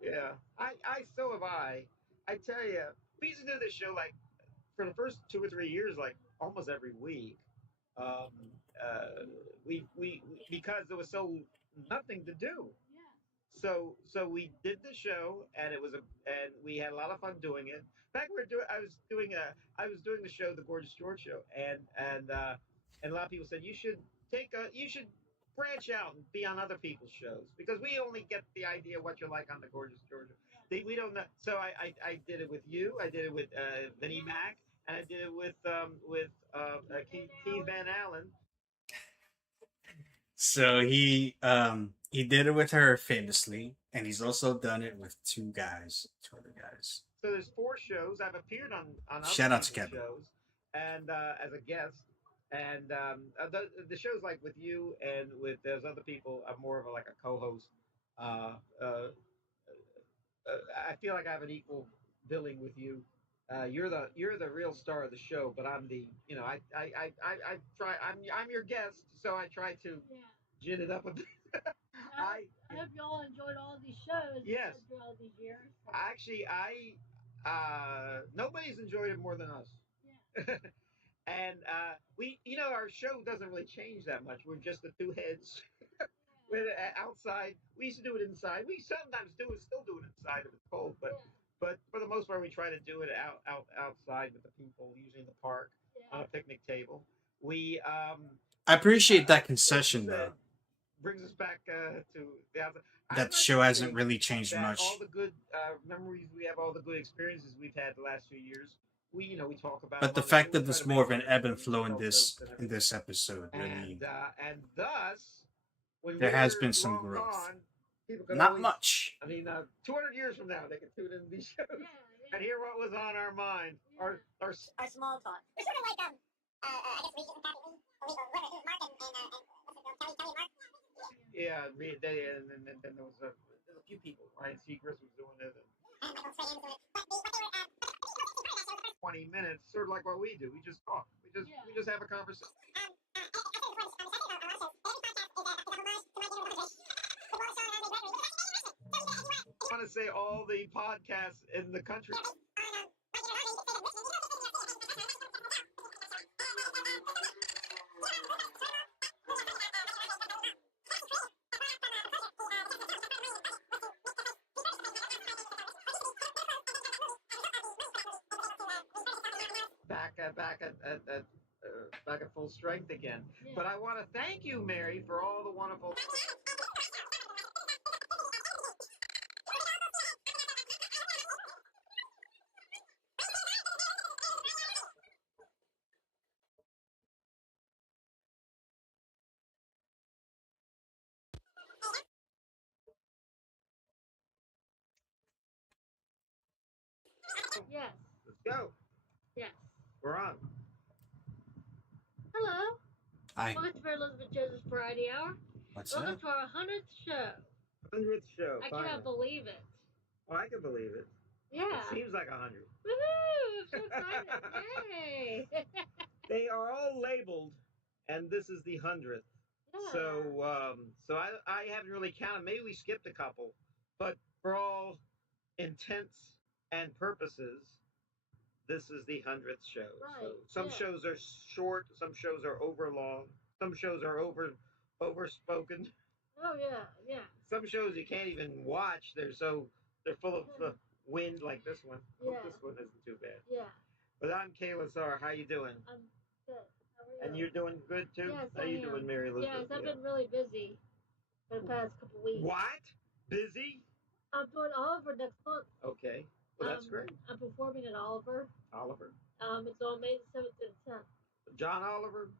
Yeah. I so have I. I tell you, we used to do this show like for the first 2 or 3 years, like almost every week. We because there was so nothing to do. So we did the show, and and we had a lot of fun doing it. In fact, I was doing the show, the Gorgeous George show, and a lot of people said you should branch out and be on other people's shows because we only get the idea what you're like on the Gorgeous George. We don't know. So I did it with you. I did it with Vinnie Mac, and I did it with Keith Van Allen. So he did it with her famously, and he's also done it with two other guys. So there's 4 shows. I've appeared on other Shout out to people's Kevin. shows, and as a guest. And the shows like with you and with those other people, I'm more of a, like a co-host. Uh, uh, I feel like I have an equal billing with you. You're the real star of the show, but I'm the I try I'm your guest, so I try to Yeah. gin it up a bit. I hope y'all enjoyed all these shows. Yes. Through all these years. Actually, I nobody's enjoyed it more than us. Yeah. And we, our show doesn't really change that much. We're just the two heads. With outside, we used to do it inside. We sometimes still do it inside if it's cold, but for the most part, we try to do it outside with the people, usually in the park on a picnic table. We I appreciate that this concession though. brings us back to the outside. That I'd like show to hasn't think really changed that all much. the good memories we have, all the good experiences we've had the last few years, we talk about But them the on the show. fact We that try there's to more make of an fun ebb of and them, flow tell jokes and in everything. this episode really And thus, when there has we're been some long growth. gone, people can Not always. much. I mean, 200 years from now, they can tune into these shows and hear what was on our mind. Our small talk. We're sort of like I guess Regis and Kathy Lee, whoever Mark and what's it called, Kelly Mark. Yeah, and then there was a few people. Ryan Seacrest was doing it. And Michael Strahan's doing it. But they were 20 minutes, sort of like what we do. We just talk. We just have a conversation. I want to say all the podcasts in the country. Back at full strength again. Yeah. But I want to thank you, Mary, for all the wonderful. Yes. Let's go. Yes. We're on. Hello. Hi. Welcome to Elizabeth Joseph's Variety Hour. What's Welcome up? to our 100th show. 100th show. I finally. cannot believe it. Oh, I can believe it. Yeah. It seems like 100. Woohoo! I'm so excited. Yay! They are all labeled, and this is the 100th. Yeah. So I haven't really counted. Maybe we skipped a couple, but for all intents and purposes, this is the 100th show. Right. So some shows are short, some shows are overlong, some shows are overspoken. Oh yeah. Some shows you can't even watch. They're full of wind, like this one. Yeah. Hope this one isn't too bad. Yeah. But I'm Kayla Sar. How you doing? I'm good. How are you? And you're doing good too? Yes, How you doing, Mary Elizabeth? Yes, I've been really busy for the past couple weeks. What? Busy? I'm doing Oliver next month. Okay. Well, that's great. I'm performing at Oliver. Oliver. It's on May 7th and 10th. John Oliver?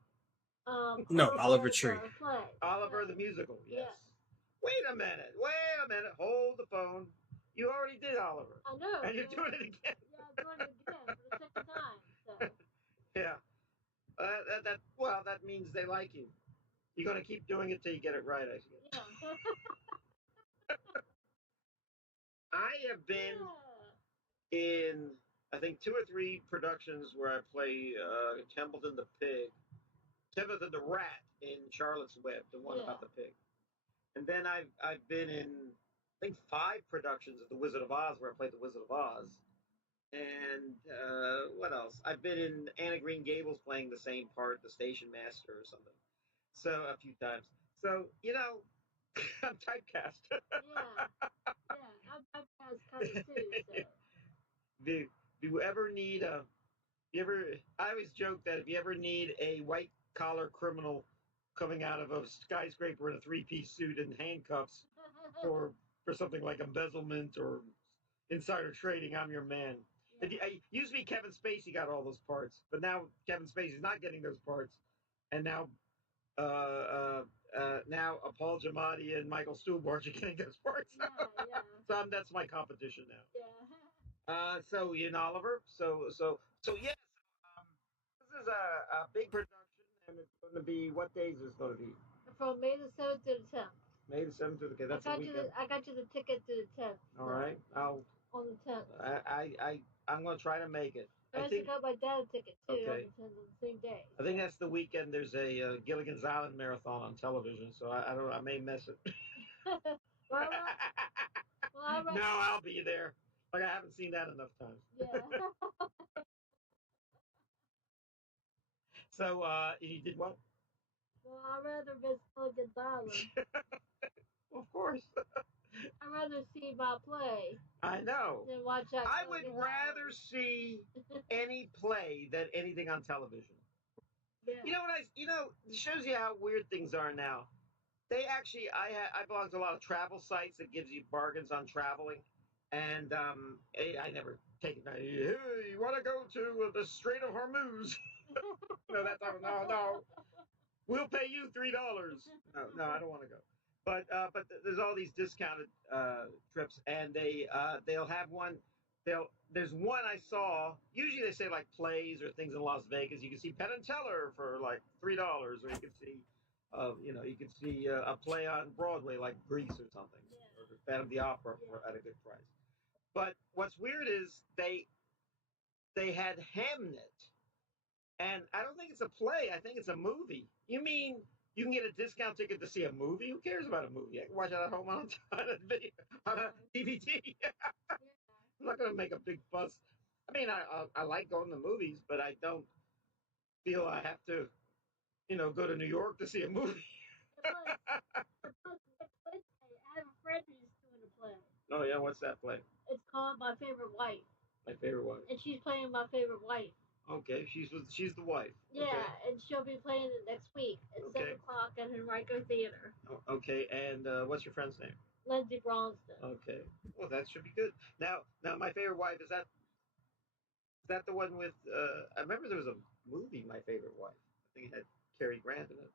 No, Oliver Tree. Oliver the musical, yes. Wait a minute. Hold the phone. You already did Oliver. I know. And you're doing it again. Yeah, I'm doing it again for the second time. So. Yeah. That means they like you. You're going to keep doing it till you get it right, I guess. Yeah. I have been in, I think, 2 or 3 productions where I play Templeton the Pig. Templeton the Rat in Charlotte's Web, the one about the pig. And then I've been in, I think, 5 productions of The Wizard of Oz where I played the Wizard of Oz. And what else? I've been in Anna Green Gables playing the same part, the station master or something. So a few times. So, I'm typecast. I'm typecast kind of too. So. Do you ever need I always joke that if you ever need a white collar criminal coming out of a skyscraper in a 3-piece suit and handcuffs for something like embezzlement or insider trading, I'm your man. Used to be Kevin Spacey got all those parts, but now Kevin Spacey's not getting those parts, and now now Paul Giamatti and Michael Stuhlbarg are getting those parts. Yeah, yeah, So that's my competition now. yeah. So Ian Oliver. So yes. This is a big production, and it's going to be what days is it going to be? From May the 7th to the 10th. May the 7th to the. Okay, that's a weekend. I got you the ticket to the 10th. All right, I'll. On the 10th. I'm going to try to make it. I think got my dad a ticket too Okay. on the 10th on the same day. I think that's the weekend. There's a Gilligan's Island marathon on television, so I don't. I may miss it. well, no, I'll be there. Like I haven't seen that enough times. Yeah. So you did what? Well, I'd rather miss Gilligan's Island. Of course. I'd rather see my play. I know. Than watch that. I would rather see any play than anything on television. Yeah. You know what it shows you how weird things are now. They actually, I belong to a lot of travel sites that gives you bargains on traveling, and I never take it. Hey, you want to go to the Strait of Hormuz? No, that's no. We'll pay you $3. No, I don't want to go. But there's all these discounted trips, and they'll have one. There's one I saw. Usually they say like plays or things in Las Vegas. You can see Penn and Teller for like $3, or you can see, you can see a play on Broadway like Grease or something, or Phantom of the Opera at a good price. But what's weird is they had Hamnet. And I don't think it's a play. I think it's a movie. You mean you can get a discount ticket to see a movie? Who cares about a movie? I can watch it at home on a DVD. I'm not going to make a big fuss. I mean, I like going to movies, but I don't feel I have to, go to New York to see a movie. I have a friend who's doing a play. Oh, yeah? What's that play? It's called My Favorite Wife. My Favorite Wife. And she's playing My Favorite Wife. Okay, she's the wife. Yeah, okay. And she'll be playing it next week at 7 o'clock at Henrico Theater. Okay, and what's your friend's name? Lindsay Bronston. Okay, well that should be good. Now, My Favorite Wife, is that the one with? I remember there was a movie, My Favorite Wife. I think it had Cary Grant in it,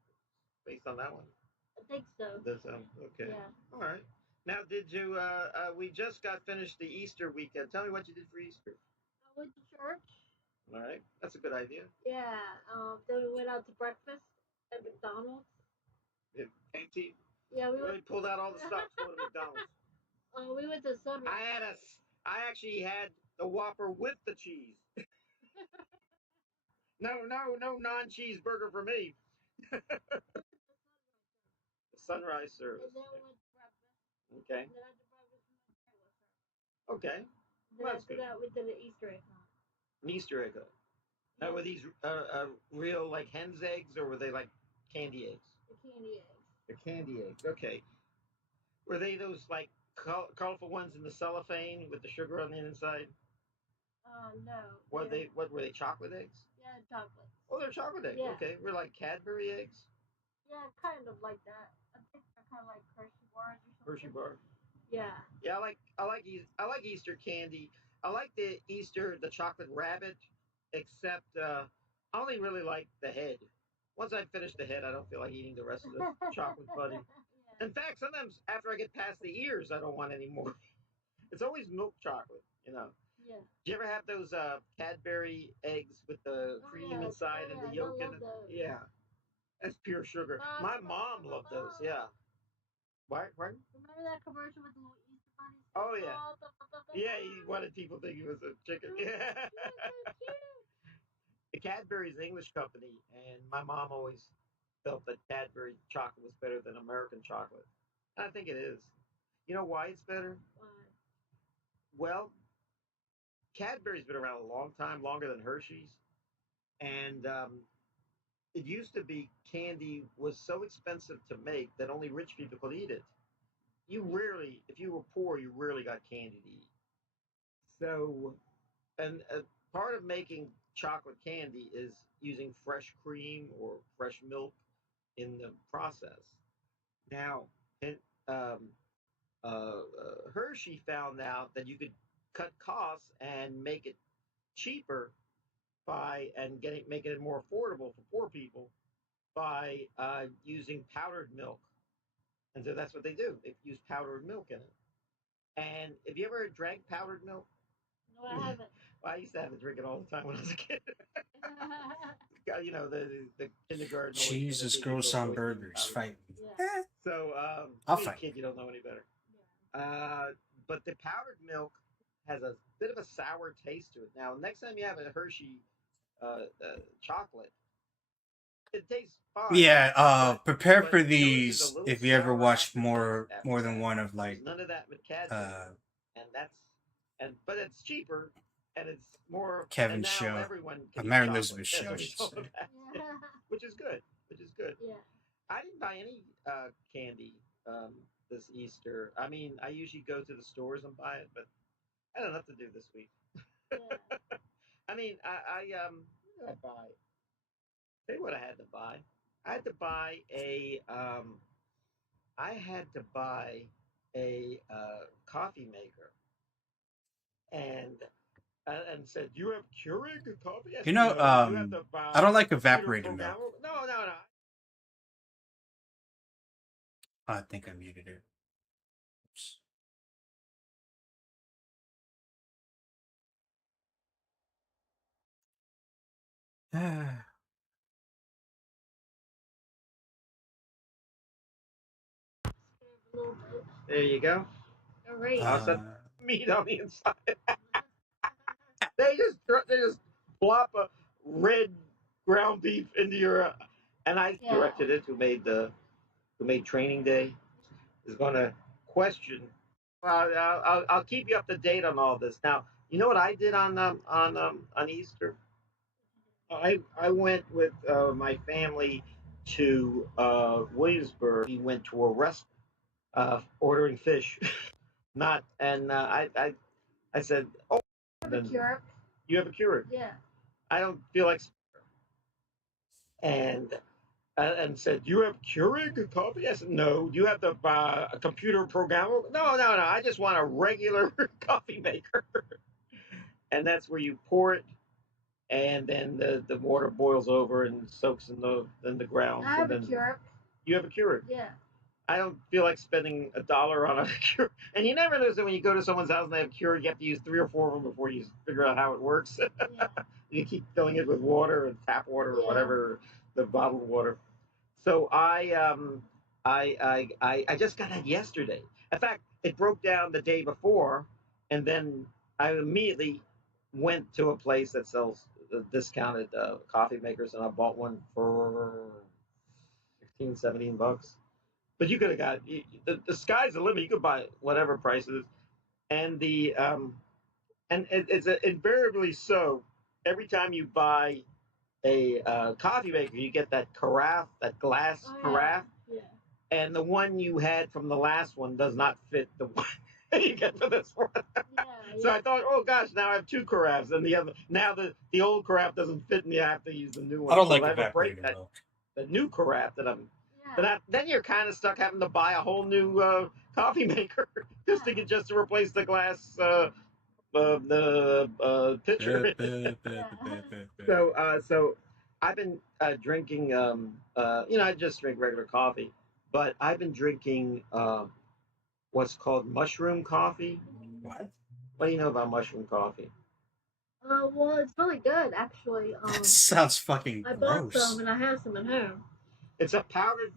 based on that one. I think so. That's okay. Yeah. All right. Now, did you? We just got finished the Easter weekend. Tell me what you did for Easter. I went to church. All right, that's a good idea. Yeah. Then we went out to breakfast at McDonald's. Fancy. Yeah, we pulled out all the stops going to McDonald's. We went to Sunrise. I actually had the Whopper with the cheese. No non-cheeseburger for me. The Sunrise service. And then we went to breakfast. Okay. And then after breakfast, we went to breakfast. Okay. Then after that, we did an Easter egg hunt. An Easter egg hunt. Now, were these real like hen's eggs, or were they like candy eggs? The candy eggs. The candy eggs. Okay. Were they those like colorful ones in the cellophane with the sugar on the inside? No. What were they? Chocolate eggs? Yeah, chocolate. Oh, they're chocolate eggs. Yeah. Okay. We're like Cadbury eggs. Yeah, kind of like that. I think they're kind of like Hershey bars or something. Hershey bar. Yeah. Yeah, I like Easter candy. I like the chocolate rabbit, except I only really like the head. Once I finish the head, I don't feel like eating the rest of the chocolate pudding. Yeah. In fact, sometimes after I get past the ears, I don't want any more. It's always milk chocolate, Yeah. Do you ever have those Cadbury eggs with the cream inside and the yolk in it? Yeah. That's pure sugar. My mom loved those, yeah. What? Remember that commercial with the little Easter bunnies? Oh, yeah. Yeah, he wanted people to think he was a chicken. Yeah. The Cadbury's an English company, and my mom always felt that Cadbury chocolate was better than American chocolate. And I think it is. You know why it's better? Why? Well, Cadbury's been around a long time, longer than Hershey's. And it used to be candy was so expensive to make that only rich people could eat it. If you were poor, you rarely got candy to eat. So, and part of making chocolate candy is using fresh cream or fresh milk in the process. Now, Hershey found out that you could cut costs and make it cheaper making it more affordable for poor people by using powdered milk. And so that's what they do. They use powdered milk in it. And have you ever drank powdered milk? No, I haven't. Well, I used to have to drink it all the time when I was a kid. You know, the kindergarten always they Jesus, gave you gross milk, on always gave you burgers. powdered Fight milk. me. Yeah. Eh, So I'll being a fight. kid, you don't know any better. Yeah. But the powdered milk has a bit of a sour taste to it. Now, next time you have a Hershey chocolate, it tastes fine, Yeah, prepare but for yours is a these little if you ever sour watch aftertaste after more than that. one of There's like none of that macadamia, uh and that's but it's cheaper and it's more. And Kevin's now show, everyone a can eat Mary chocolate Elizabeth as show, a I should result of say. that, Yeah. which is good. Which is good. Yeah. I didn't buy any candy this Easter. I mean, I usually go to the stores and buy it, but I had enough to do this week. Yeah. I mean, what did I buy? Tell you what I had to buy. I had to buy a I had to buy a coffee maker, and said, "Do you have Keurig coffee?" I You said, know, "No." "Do you have the I don't like computer evaporated milk. programmable?" "No, no, no." I think I muted it. Oops. A little bit. There you go. All right. I said, uh, meat on the inside. They just plop a red ground beef into your. And I Yeah. directed it who made Training Day is going to question. I'll keep you up to date on all this. Now, you know what I did on Easter? I went with my family to Williamsburg. We went to a restaurant, ordering fish. Not and I said, "Oh, I have a Keurig. you have a Keurig." Yeah. I don't feel like, and said, "Do you have Keurig coffee?" I said, "No." "Do you have the computer programmable?" "No, no, no. I just want a regular coffee maker." And that's where you pour it, and then the water boils over and soaks in the grounds. I have a and then Keurig. You have a Keurig. Yeah. I don't feel like spending $1 on a Keurig. And you never notice that when you go to someone's house and they have Keurig, you have to use 3 or 4 of them before you figure out how it works. Yeah. You keep filling it with water and tap water or Yeah. whatever, the bottled water. So I just got that yesterday. In fact, it broke down the day before, and then I immediately went to a place that sells discounted coffee makers, and I bought one for 16, $17. But you could have got the sky's the limit. You could buy whatever price it is, and it's invariably so. Every time you buy a coffee maker, you get that carafe, that glass carafe, Yeah. and the one you had from the last one does not fit the one you get for this one. Yeah. So I thought, oh gosh, now I have 2 carafes, and the old carafe doesn't fit me. I have to use the new one. I don't So like I have to break evaporated milk. the new carafe that I'm. Yeah. Then you're kind of stuck having to buy a whole new coffee maker just to replace the glass the pitcher. So I've been drinking. I just drink regular coffee, but I've been drinking what's called mushroom coffee. What? What do you know about mushroom coffee? Well, it's really good actually. That sounds fucking I bought gross. some and I have some at home. It's a powdered.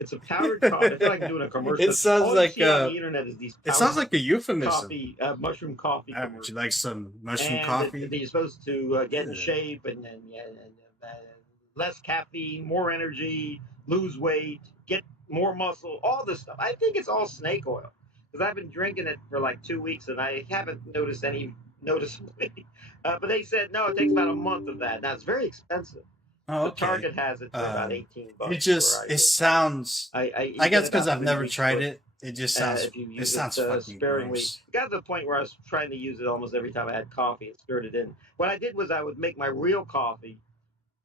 It's a powdered coffee. I feel like I'm doing a commercial. It sounds All like you see on the internet is these it sounds powdered like a euphemism. coffee, mushroom coffee Would commercials. you like some mushroom And coffee? you're supposed to get in Ugh. shape and less caffeine, more energy, lose weight, get more muscle, all this stuff. I think it's all snake oil because I've been drinking it for like 2 weeks and I haven't noticed any noticeably. But they said no, it takes about a month of that. Now it's very expensive. Oh, The okay. Target has it for about $18. It sounds. I guess because I've never tried it. It just sounds. If you It use sounds it fucking sparingly. gross. It got to the point where I was trying to use it almost every time I had coffee and stirred it in. What I did was I would make my real coffee.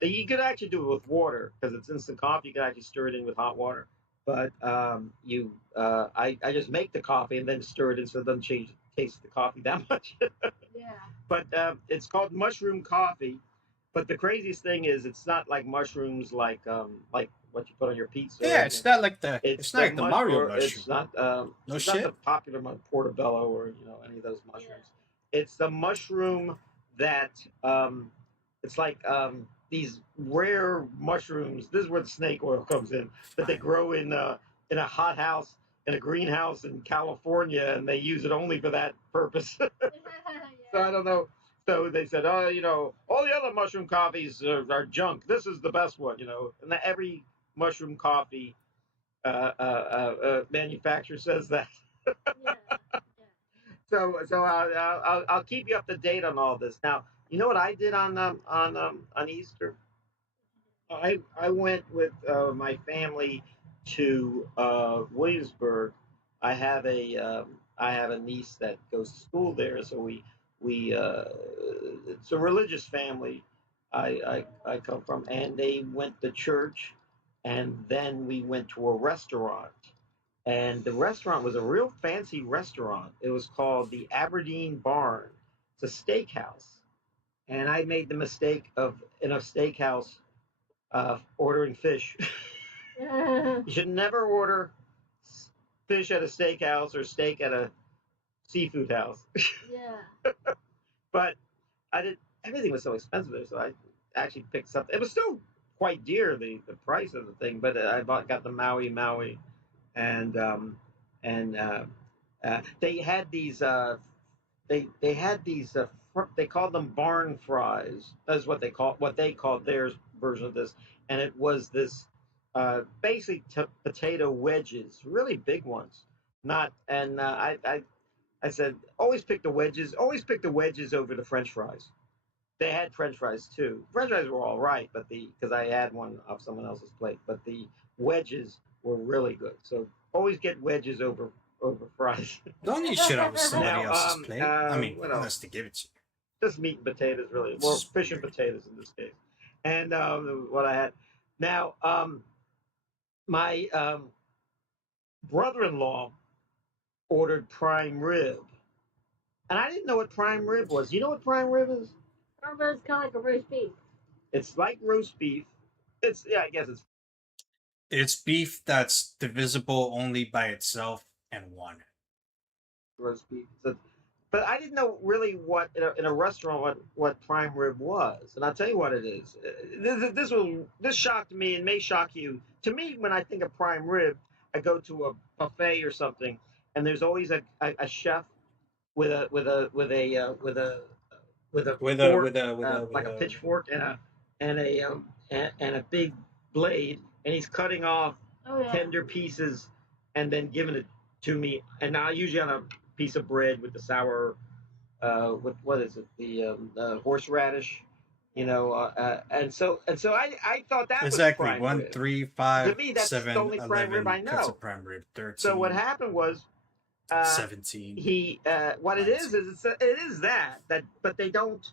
You could actually do it with water because it's instant coffee. You could actually stir it in with hot water. But I just make the coffee and then stir it in so it doesn't change the taste of the coffee that much. Yeah. But it's called mushroom coffee, But the craziest thing is, it's not like mushrooms like what you put on your pizza or Yeah, anything. it's not like the It's it's not the like the Mario mushroom. mushroom. No It's not the shit. popular portobello or any of those mushrooms. It's the mushroom that it's like these rare mushrooms. This is where the snake oil comes in. That they grow in a hot house in a greenhouse in California, and they use it only for that purpose. So I don't know. So they said, oh, all the other mushroom coffees are junk. This is the best one, And every mushroom coffee manufacturer says that. So I'll keep you up to date on all this. Now, you know what I did on Easter? I went with my family to Williamsburg. I have a niece that goes to school there, so we it's a religious family. I come from, and they went to church, and then we went to a restaurant, and the restaurant was a real fancy restaurant. It was called the Aberdeen Barn. It's a steakhouse, and I made the mistake of in a steakhouse ordering fish. You should never order fish at a steakhouse or steak at a seafood house. Yeah. But I did. Everything was so expensive there, so I actually picked something. It was still quite dear, the price of the thing, but got the Maui, and they had these they had these they called them barn fries. That's what they called their version of this, and it was this basic potato wedges, really big ones. Not and I said always pick the wedges. Always pick the wedges over the French fries. They had French fries too. French fries were all right, but because I had one off someone else's plate, but the wedges were really good. So always get wedges over fries. Don't eat shit off of somebody Now, else's plate. I mean, what unless else? they give it to you. Just meat and potatoes, really. It's Well, just fish and weird. potatoes in this case. And what I had. Now, my brother-in-law ordered prime rib, and I didn't know what prime rib was. You know what prime rib is? Remember, it's kind of like a roast beef. It's like roast beef. I guess it's It's beef that's divisible only by itself and one. roast beef. But I didn't know really what in a restaurant what prime rib was, and I'll tell you what it is. This shocked me and may shock you. To me, when I think of prime rib, I go to a buffet or something, and there's always a chef with a with a with a with a with a With a fork, with a with a with like a a pitchfork and a big blade, and he's cutting off tender pieces and then giving it to me. And now usually on a piece of bread with the sour, with what is it, the horseradish, and so I thought that was exactly prime one, rib. three, To five, me, that's the 7, only prime rib 11 I cuts know. of prime rib, So what 13, happened was, uh, 17, what it 19. it is that, but they don't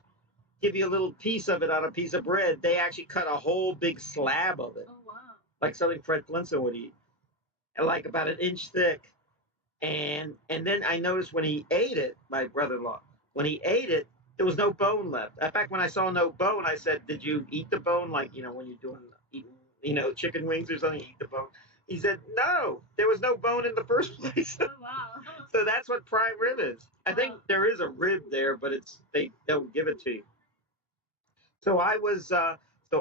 give you a little piece of it on a piece of bread. They actually cut a whole big slab of it, Oh wow. like something Fred Flintstone would eat, like about an inch thick. And then I noticed when he ate it, my brother-in-law, when he ate it, there was no bone left. In fact, when I saw no bone, I said, "Did you eat the bone? Like when you're doing eating, chicken wings or something, you eat the bone." He said, "No, there was no bone in the first place." Oh wow. So that's what prime rib is. I think there is a rib there, but they don't give it to you. So I was, so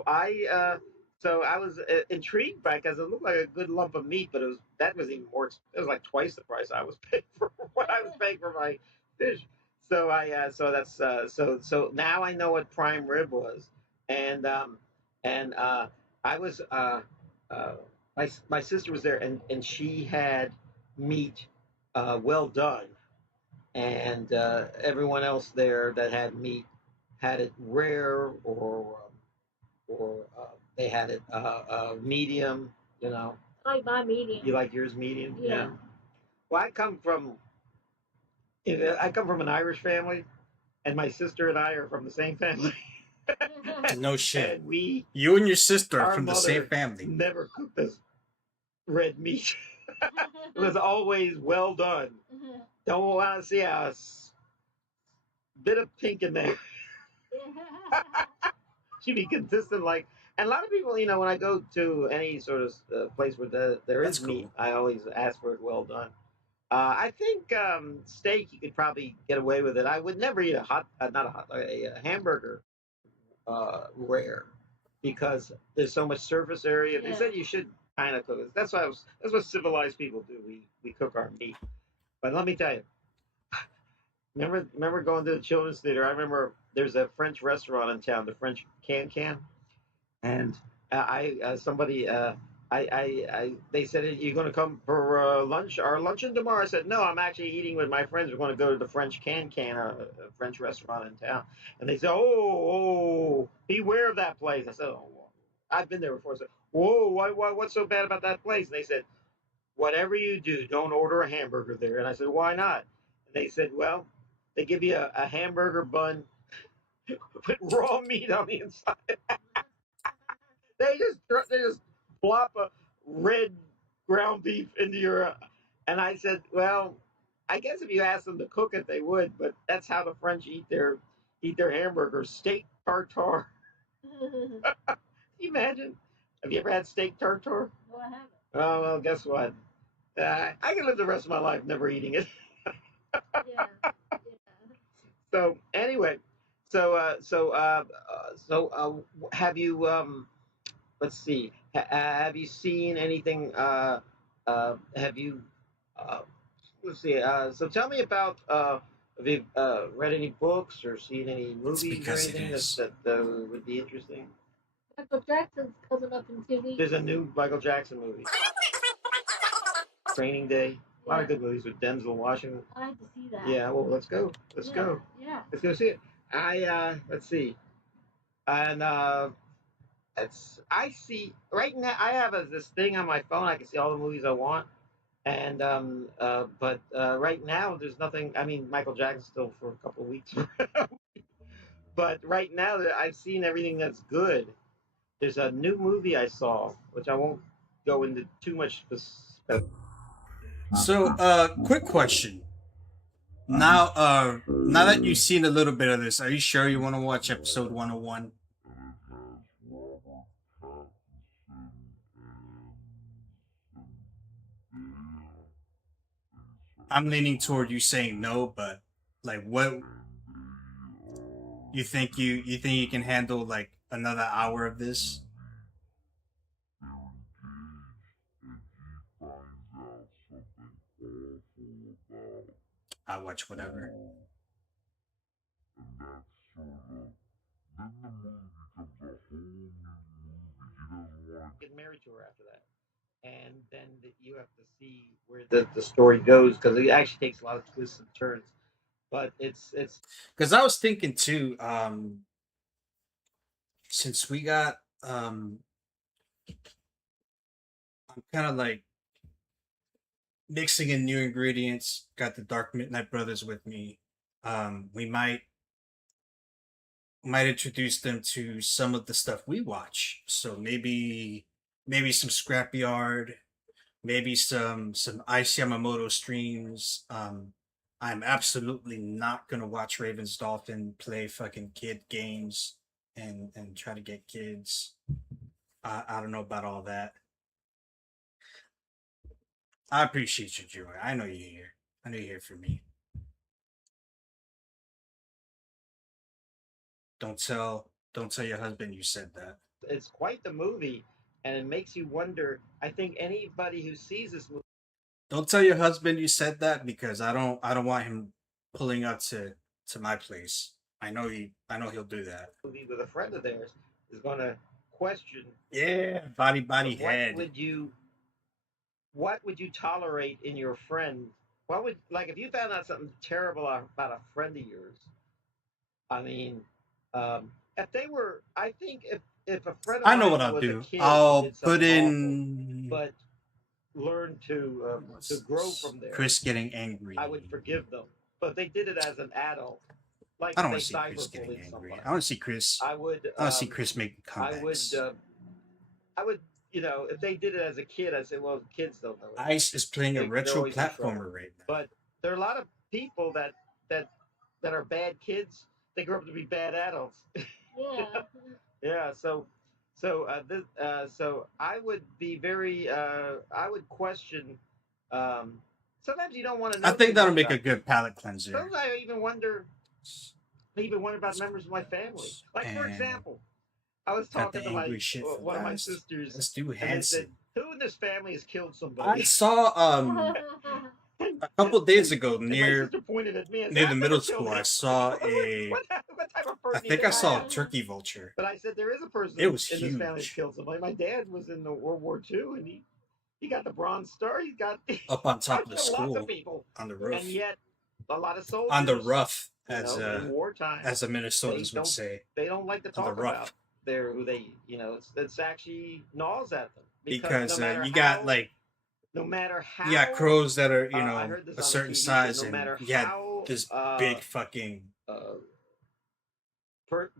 I, so I was intrigued by it because it looked like a good lump of meat, but that was even more. It was like twice the price I was paying for what I was paying for my fish. So now I know what prime rib was, and I was my sister was there, and she had meat well done, and everyone else there that had meat had it rare or they had it medium. I like my medium. You like yours medium? Yeah. Well, I come from an Irish family, and my sister and I are from the same family. No shit. And You and your sister are our from the same mother family. never cooked us red meat. It was always well done. Don't want to see a bit of pink in there. She'd be consistent. Like, and a lot of people, when I go to any sort of place where there That's is meat, cool. I always ask for it well done. I think steak you could probably get away with it. I would never eat not a a hamburger rare because there's so much surface area. They Yeah. said you should kind of cook it. That's what civilized people do. We cook our meat. But let me tell you, remember going to the children's theater? I remember there's a French restaurant in town, the French Can, and I somebody they said, "You're going to come for lunch, our luncheon tomorrow?" I said, "No, I'm actually eating with my friends. We're going to go to the French a French restaurant in town." And they said, "Oh, beware of that place." I said, "Oh, well, I've been there before." I said, "Whoa, what's so bad about that place?" And they said, "Whatever you do, don't order a hamburger there." And I said, "Why not?" And they said, "Well, they give you a hamburger bun with raw meat on the inside." They just plop a red ground beef into your. And I said, well, I guess if you asked them to cook it, they would. But that's how the French eat their hamburgers, steak tartare. Can you imagine? Have you ever had steak tartare? No, I haven't. Oh well, guess what? I can live the rest of my life never eating it. Yeah. Yeah. So anyway, have you let's see. Have you seen anything? Have you? Uh, let's see. So tell me about. Have you read any books or seen any It's movies or because it anything is. that would be interesting? Michael Jackson's coming up in 2 weeks. There's a new Michael Jackson movie, Training Day. A lot of good movies with Denzel Washington. I have to see that. Yeah. Well, let's go. Let's Yeah. go. Yeah. Let's go see it. Let's see. And I see right now. I have this thing on my phone. I can see all the movies I want. And but right now there's nothing. I mean, Michael Jackson's still for a couple of weeks, but right now I've seen everything that's good. There's a new movie I saw, which I won't go into too much So, quick question. Now that you've seen a little bit of this, are you sure you want to watch episode 101? I'm leaning toward you saying no, but like, what you think you can handle like another hour of this? I'll watch whatever. get married to her after that, and then you have to see where the story goes because it actually takes a lot of twists and turns. But it's Because I was thinking too, since we got, I'm kind of like mixing in new ingredients. Got the Dark Midnight Brothers with me. We might introduce them to some of the stuff we watch. So maybe some Scrapyard, maybe some Ice Yamamoto streams. I'm absolutely not gonna watch Ravens Dolphin play fucking kid games and try to get kids. I don't know about all that. I appreciate you, Joy. I know you're here. I know you're here for me. Don't tell your husband you said that. it's quite the movie, and it makes you wonder. I think anybody who sees this Don't tell your husband you said that because I don't want him pulling up to my place. I know he'll do that. movie with a friend of theirs is going to question Yeah, body what head. would you tolerate in your friend. What would, like, if you found out something terrible about a friend of yours? I mean, if they were, I think if a friend of I know what mine I'll was a do. kid and I'll did put something awful, in but learned to grow from there, Chris getting angry. I would forgive them. But if they did it as an adult, like I if don't they want to see Chris getting cyberbullied angry. somebody, I want to see Chris. I would, I want to see Chris making I would, comebacks. I would, if they did it as a kid, I'd say, well, kids don't know it. Ice is playing a They're retro always in trouble. platformer right now. But there are a lot of people that are bad kids. They grow up to be bad adults. Yeah. Yeah. So I would be very. I would question. Um, Sometimes you don't want to I know think too that'll much make a about good people. palate cleanser. Sometimes I even wonder. I even wonder about members of my family. Like for And example, I was got the talking to my angry shit for one of my last. sisters, Let's do and they said, Hansen. "Who in this family has killed I somebody?" saw a couple days ago And my near sister pointed at me and said, near the "I've never middle killed school. I him." saw What, a. what type of I person do you think I think I saw a am? turkey vulture. But I said there is a It person was in this family that's huge killed somebody. My dad was in the World War II, and he got the Bronze Star. He got up on top of the killed lots of school people, on the and roof. yet a lot of On the soldiers, rough, in wartime, as the they Minnesotans would don't say, they don't like to on the talk about rough, their who they it's actually gnaws at them because because no matter you got how crows that are I heard this a on a certain TV show. size, No and matter you had how this big fucking. uh,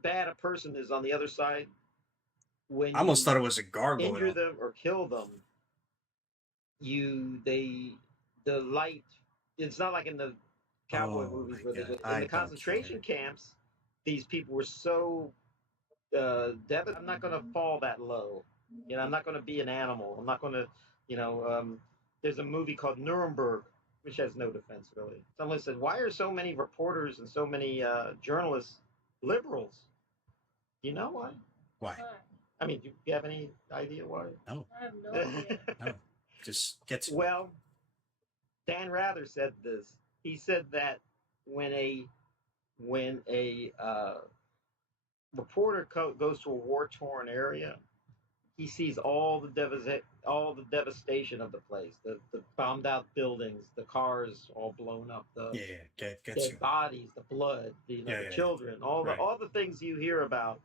bad a person is on the other side, when I almost you thought it was a injure gargoyle. them or kill them, the light. It's not like in the cowboy Oh movies my where they god, go in I the don't concentration care. camps. These people were so devastated. I'm not going to fall that low. I'm not going to be an animal. I'm not going to, you know. There's a movie called Nuremberg, which has no defense really. Someone said, "Why are so many reporters and so many journalists liberals?" You know why? Why? I mean, do you have any idea why? No, I have no idea. no. Just get to it. Well, Dan Rather said this. He said that when a reporter goes to a war torn area, he sees all the devastation of the place, the bombed out buildings, the cars all blown up, the Yeah, get to dead it. bodies, the blood, Yeah, the yeah, children, right. all the things you hear about.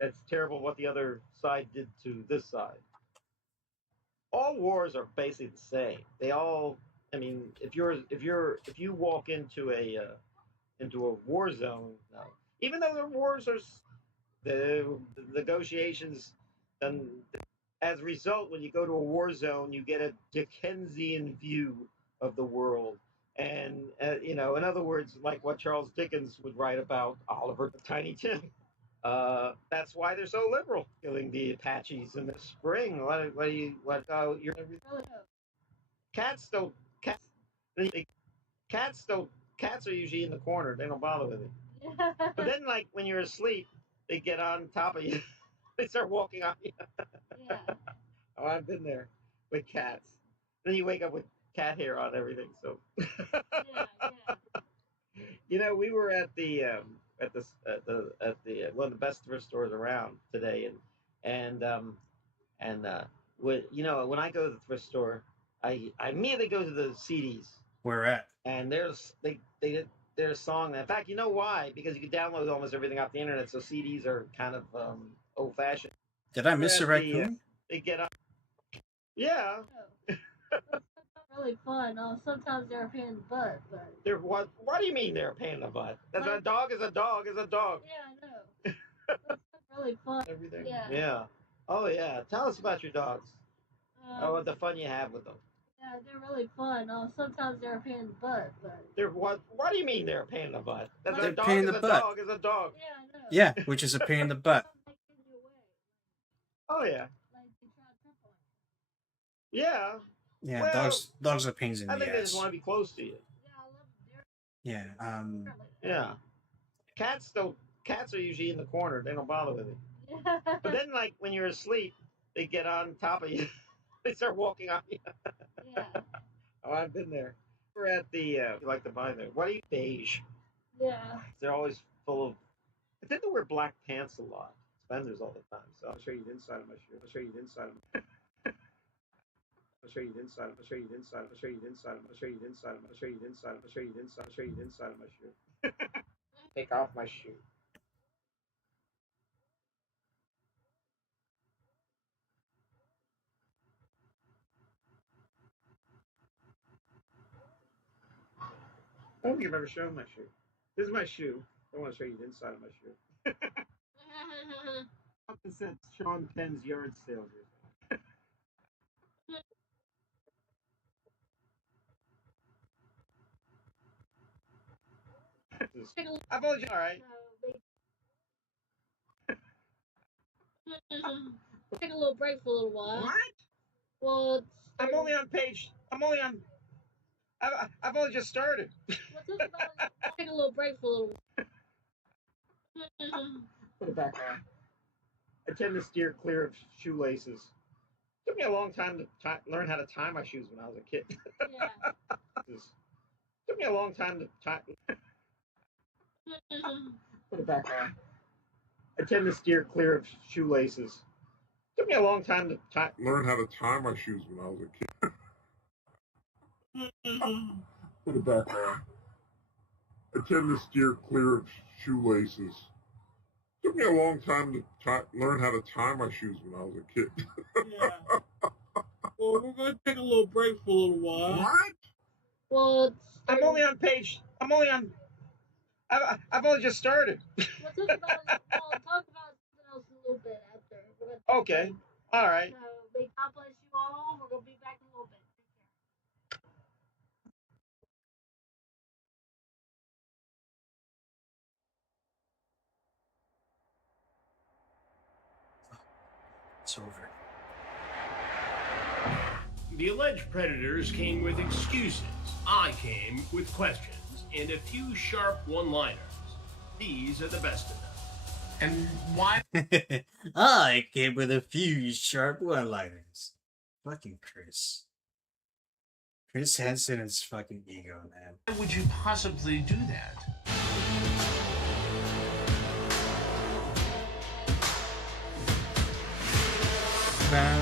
That's terrible what the other side did to this side. All wars are basically the same. They all, I mean, if you walk into a war zone, even though the wars are the negotiations, and as a result, when you go to a war zone, you get a Dickensian view of the world. And in other words, like what Charles Dickens would write about Oliver the Tiny Tim. That's why they're so liberal, killing the Apaches in the spring. What do you what? You're cats don't cats. Cats don't. Cats are usually in the corner. They don't bother with it. But then, like when you're asleep, they get on top of you. They start walking on you. Yeah. Oh, I've been there with cats. Then you wake up with cat hair on everything. So, Yeah. Yeah. we were at the one of the best thrift stores around today, and when I go to the thrift store, I immediately go to the CDs, Where at? and they did their song. In fact, you know why? Because you can download almost everything off the internet, so CDs are kind of old fashioned. Did I We're miss a at the raccoon? they get up, yeah. Really fun. Sometimes they're a pain in the butt, but They're what? What do you mean they're a pain in the butt? That's a dog is a dog is a dog. yeah, I know. Really fun. Everything. Yeah. Yeah. Oh yeah. Tell us about your dogs. Um, The fun you have with them. yeah, they're really fun. Sometimes they're a pain in the butt, but They're what? What do you mean they're a pain in the butt? That's They're a a pain dog in is the a butt. dog is a dog. yeah, I know. Yeah, which is a pain in the butt. Oh yeah. Like they try to trip on you. Yeah. Yeah, Well, dogs are pains in I the think they just ass. want to be close to you. Yeah, I love them. Yeah, Yeah. Cats don't. Cats are usually in the corner. They don't bother with it. Yeah. But then, like when you're asleep, they get on top of you. They start walking on you. Yeah. Oh, I've been there. We're at the. You like to buy there? What do you beige? Yeah. They're always full of. I tend to wear black pants a lot. Suspenders all the time. So I'll show you the inside of my shoe. I'll show you the inside of my. I'll show you the inside. I'll show you the inside. I'll show you the inside. I'll show you the inside. I'll show you the inside. I'll show you the inside. I'll show you the inside of my shoe. Take off my shoe. I don't think I've ever shown my shoe. This is my shoe. I want to show you the inside of my shoe. It said Sean Penn's yard sale. I've always all right. Take a little break for a little while. What? Well, I'm only on page. I've only just started. Take a little break for a little Put it back on. I tend to steer clear of shoelaces. Took me a long time to learn how to tie my shoes when I was a kid. Yeah. Took me a long time to tie. Put it back on. I tend to steer clear of shoelaces. Took me a long time to learn how to tie my shoes when I was a kid. Put it back on. I tend to steer clear of shoelaces. Took me a long time to learn how to tie my shoes when I was a kid. Yeah. Well, we're going to take a little break for a little while. What? Well, I'm only on page. I've only just started. We'll talk about something else a little bit after. Okay. All right. So, may God bless you all. We're going to be back in a little bit. It's over. The alleged predators came with excuses. I came with questions and a few sharp one-liners. These are the best of them. And why? I came with a few sharp one-liners. Fucking Chris. Chris Hansen is fucking ego, man. Why would you possibly do that? I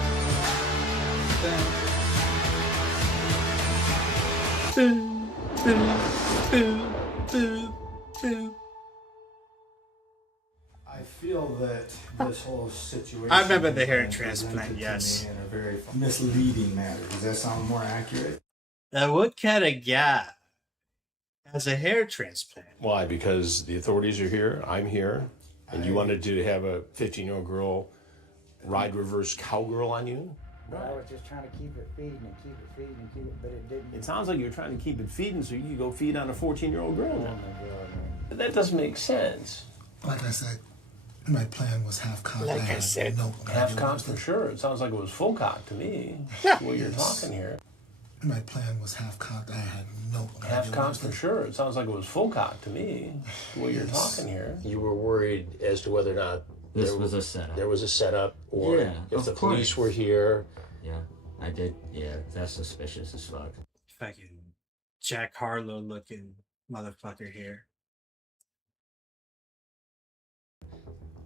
feel that this whole situation. I remember the hair has been transplant, presented to yes. me in a very misleading manner. Does that sound more accurate? What kind of guy has a hair transplant? Why? Because the authorities are here, I'm here, and you wanted to have a 15-year-old girl ride reverse cowgirl on you? I was just trying to keep it feeding and keep it feeding and keep it, but it didn't. It sounds like you're trying to keep it feeding so you can go feed on a 14-year-old girl now. Oh my God, man. That doesn't make sense. Like I said, my plan was half-cocked. Like I said, no half-cocked for sure. It sounds like it was full-cocked to me, the way you're talking here. My plan was half-cocked. I had no Half-cocked for sure. It sounds like it was full-cocked to me, the way you're talking here. You were worried as to whether or not This was a setup. there was a setup, or Yeah, if of the course. police were here. Yeah, I did. Yeah, that's suspicious as fuck. Fucking Jack Harlow looking motherfucker here.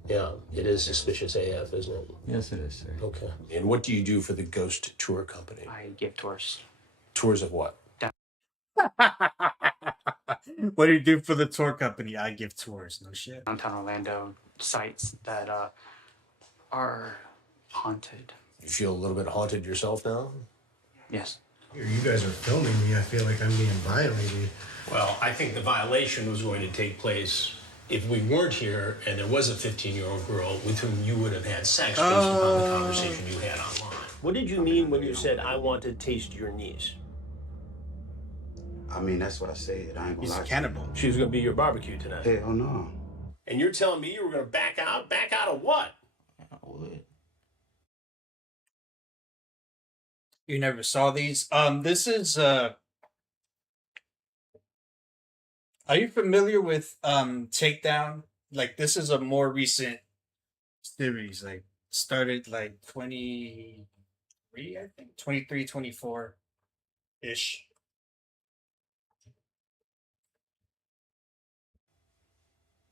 Yeah, it is suspicious AF, isn't it? Yes, it is, sir. Okay. And what do you do for the Ghost Tour Company? I give tours. Tours of what? What do you do for the tour company? I give tours. No shit. Downtown Orlando sites that are haunted. You feel a little bit haunted yourself now? Yes. You guys are filming me. I feel like I'm being violated. Well, I think the violation was going to take place if we weren't here and there was a 15-year-old girl with whom you would have had sex based upon the conversation you had online. What did you mean when you said, I want to taste your niece? I mean, that's what I said. I ain't gonna He's lie. a cannibal. She was going to be your barbecue tonight. Hell no. And you're telling me you were going to back out? Back out of what? I would. You never saw these? This is are you familiar with Takedown? Like, this is a more recent series. Like, started like 23, I think. 23, 24 ish.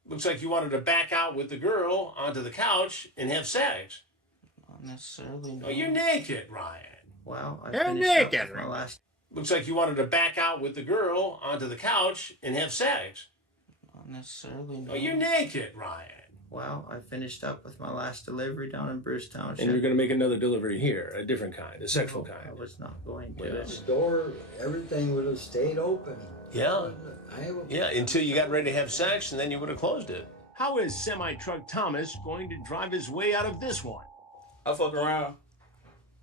Looks like you wanted to back out with the girl onto the couch and have sex. Not necessarily. No. Oh, you're naked, Ryan. Well, I You're finished naked, up with my right? last. Looks like you wanted to back out with the girl onto the couch and have sex. Not necessarily. No. Oh, you're naked, Ryan. Well, I finished up with my last delivery down in Bruce Township. And you're going to make another delivery here, a different kind, a sexual kind. I was not going to. Well, The door, everything would have stayed open. Yeah. Yeah, until you got ready to have sex, and then you would have closed it. How is Semi-Truck Thomas going to drive his way out of this one? I fuck around,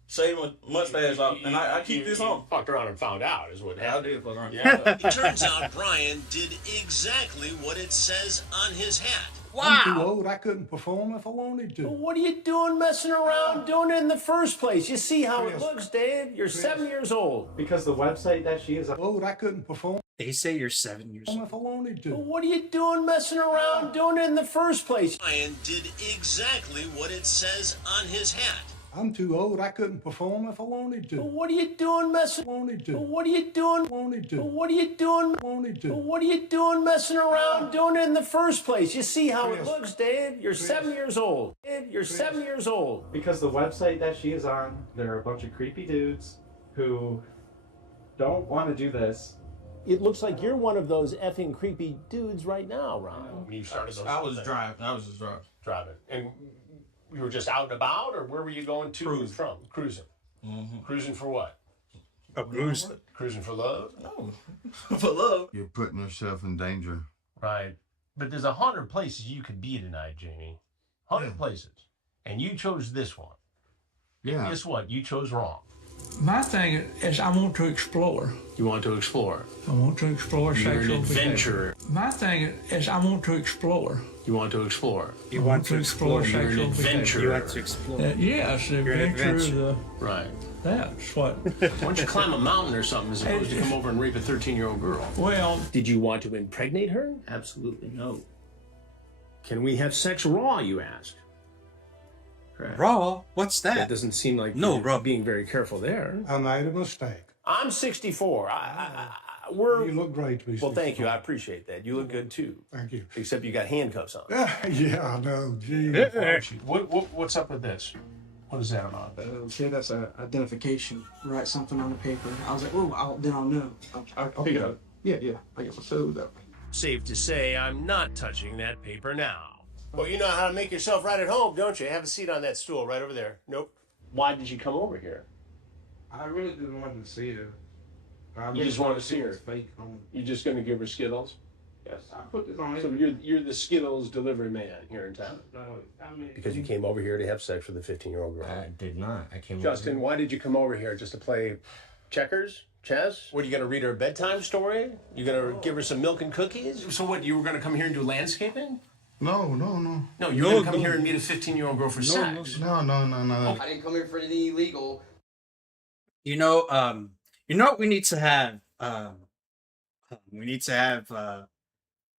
shave my mustache off, and I keep this on. Fucked around and found out is what I happened. did fuck around. Yeah. It turns out Brian did exactly what it says on his hat. I'm too old. I couldn't perform if I wanted to. Well, what are you doing messing around doing it in the first place? You see how it looks, Dave? You're 7 years old. Because the website that she is Old, I couldn't perform They say you're 7 years old. if I wanted to. Well, what are you doing messing around doing it in the first place? Ryan did exactly what it says on his hat. I'm too old. I couldn't perform if I wanted to. Well, what are you doing messing? Wanted to. Well, what are you doing? Wanted to. Well, what are you doing? Wanted to. Well, what are you doing messing around doing it in the first place? You see how it looks, Dave? You're 7 years old. Dave, you're 7 years old. because the website that she is on, there are a bunch of creepy dudes who don't want to do this. It looks like you're one of those effing creepy dudes right now, Ron. You started those. I was just driving. driving. And you were just out and about, or where were you going to and from? Cruising. Mm-hmm. Cruising for what? A cruise. Cruising for love? No, for love. You're putting yourself in danger. Right. But there's 100 places you could be tonight, Jamie. 100 places. And you chose this one. Yeah. Guess what? You chose wrong. My thing is I want to explore. You want to explore. I want to explore You're an sexual adventurer. behavior. My thing is I want to explore. You want to explore. You want to explore. You're an sexual adventurer. You want to explore. Yes, the You're an adventure. adventurer. Right. That's what. Why don't you climb a mountain or something as opposed to come over and rape a 13-year-old girl? Well, Did you want to impregnate her? Absolutely no. Can we have sex raw, you ask? Correct. Raw? What's That that? doesn't seem like No, you're bro. being very careful there. I made a mistake. I'm 64. We're You look great to be well. Thank you. I 65. appreciate that. You look good too. Thank you. Except you got handcuffs on. Yeah, I know. Gee. What's up with this? What is that about? Okay, that's an identification. Write something on the paper. I was like, oh, then I'll know. I'll pick it up. Yeah, I guess so that way. Safe to say, I'm not touching that paper now. Well, you know how to make yourself right at home, don't you? Have a seat on that stool right over there. Nope. Why did you come over here? I really didn't want to see her. You just wanted to see her? Fake on. You're just going to give her Skittles? Yes, I put this on. So you're the Skittles delivery man here in town? Because you came over here to have sex with a 15-year-old girl. I did not. I came Justin, why did you come over here? Just to play checkers? Chess? What, are you going to read her a bedtime story? You going to give her some milk and cookies? So what, you were going to come here and do landscaping? No. No, you're going to come here and meet a 15-year-old girl for sex. No. I didn't come here for anything illegal. You know what we need to have? We need to have, I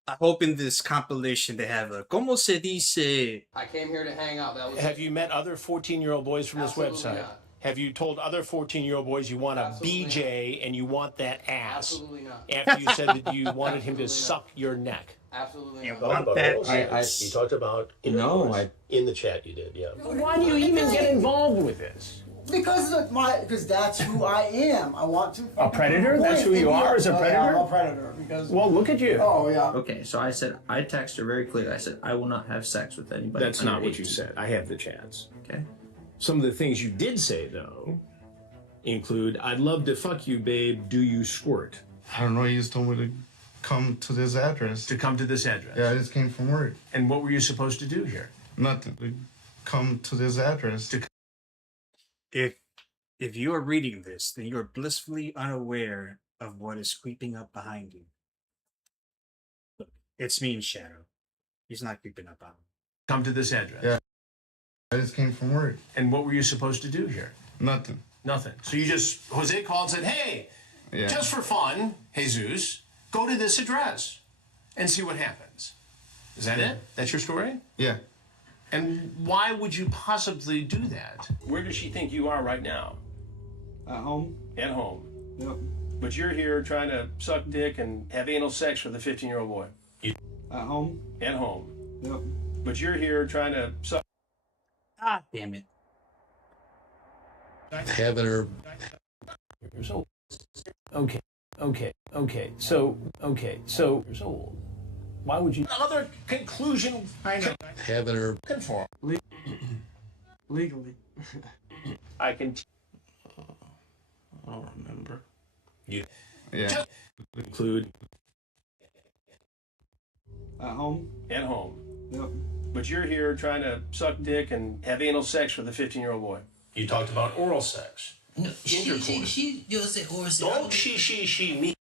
hope in this compilation they have a, ¿Cómo se dice? I came here to hang out. That was Have you met other 14-year-old boys from Absolutely this website? not. Have you told other 14-year-old boys you want a Absolutely BJ and you want that ass? Absolutely not. After you said that you wanted him to Absolutely suck your neck. Absolutely You not. want that? You talked about No, in the chat you did, yeah. Why do you even get involved with this? Because that's who I am. I want to. A predator? That's who you are as a predator? Yeah, I'm a predator. Because. Well, look at you. Oh yeah. Okay, so I texted her very clearly. I said, I will not have sex with anybody. That's under not what you 18. said. I have the chance. Okay. Some of the things you did say, though, include, I'd love to fuck you, babe. Do you squirt? I don't know. You just told me to come to this address. To come to this address. Yeah, I just came from work. And what were you supposed to do here? Nothing. To come to this address. If you are reading this, then you are blissfully unaware of what is creeping up behind you. Look, it's me in shadow. He's not creeping up on me. Come to this address. Yeah. I just came from work. And what were you supposed to do here? Nothing. Nothing. So you just, Jose called and said, hey, just for fun, Jesus, go to this address and see what happens. Is that it? That's your story? Yeah. And why would you possibly do that? Where does she think you are right now? At home. At home. Yep. But you're here trying to suck dick and have anal sex with a 15-year-old boy. At home. At home. Yep. But you're here trying to suck. Ah, damn it. Having her. So, okay. So, you're so old. Why would you? Another conclusion. I know. Having her. Conform. Legally. I can. I don't remember. You. Yeah. Just include. At home. At home. Yep. But you're here trying to suck dick and have anal sex with a 15-year-old boy. You talked about oral sex. No, she just said oral sex. Don't she, me.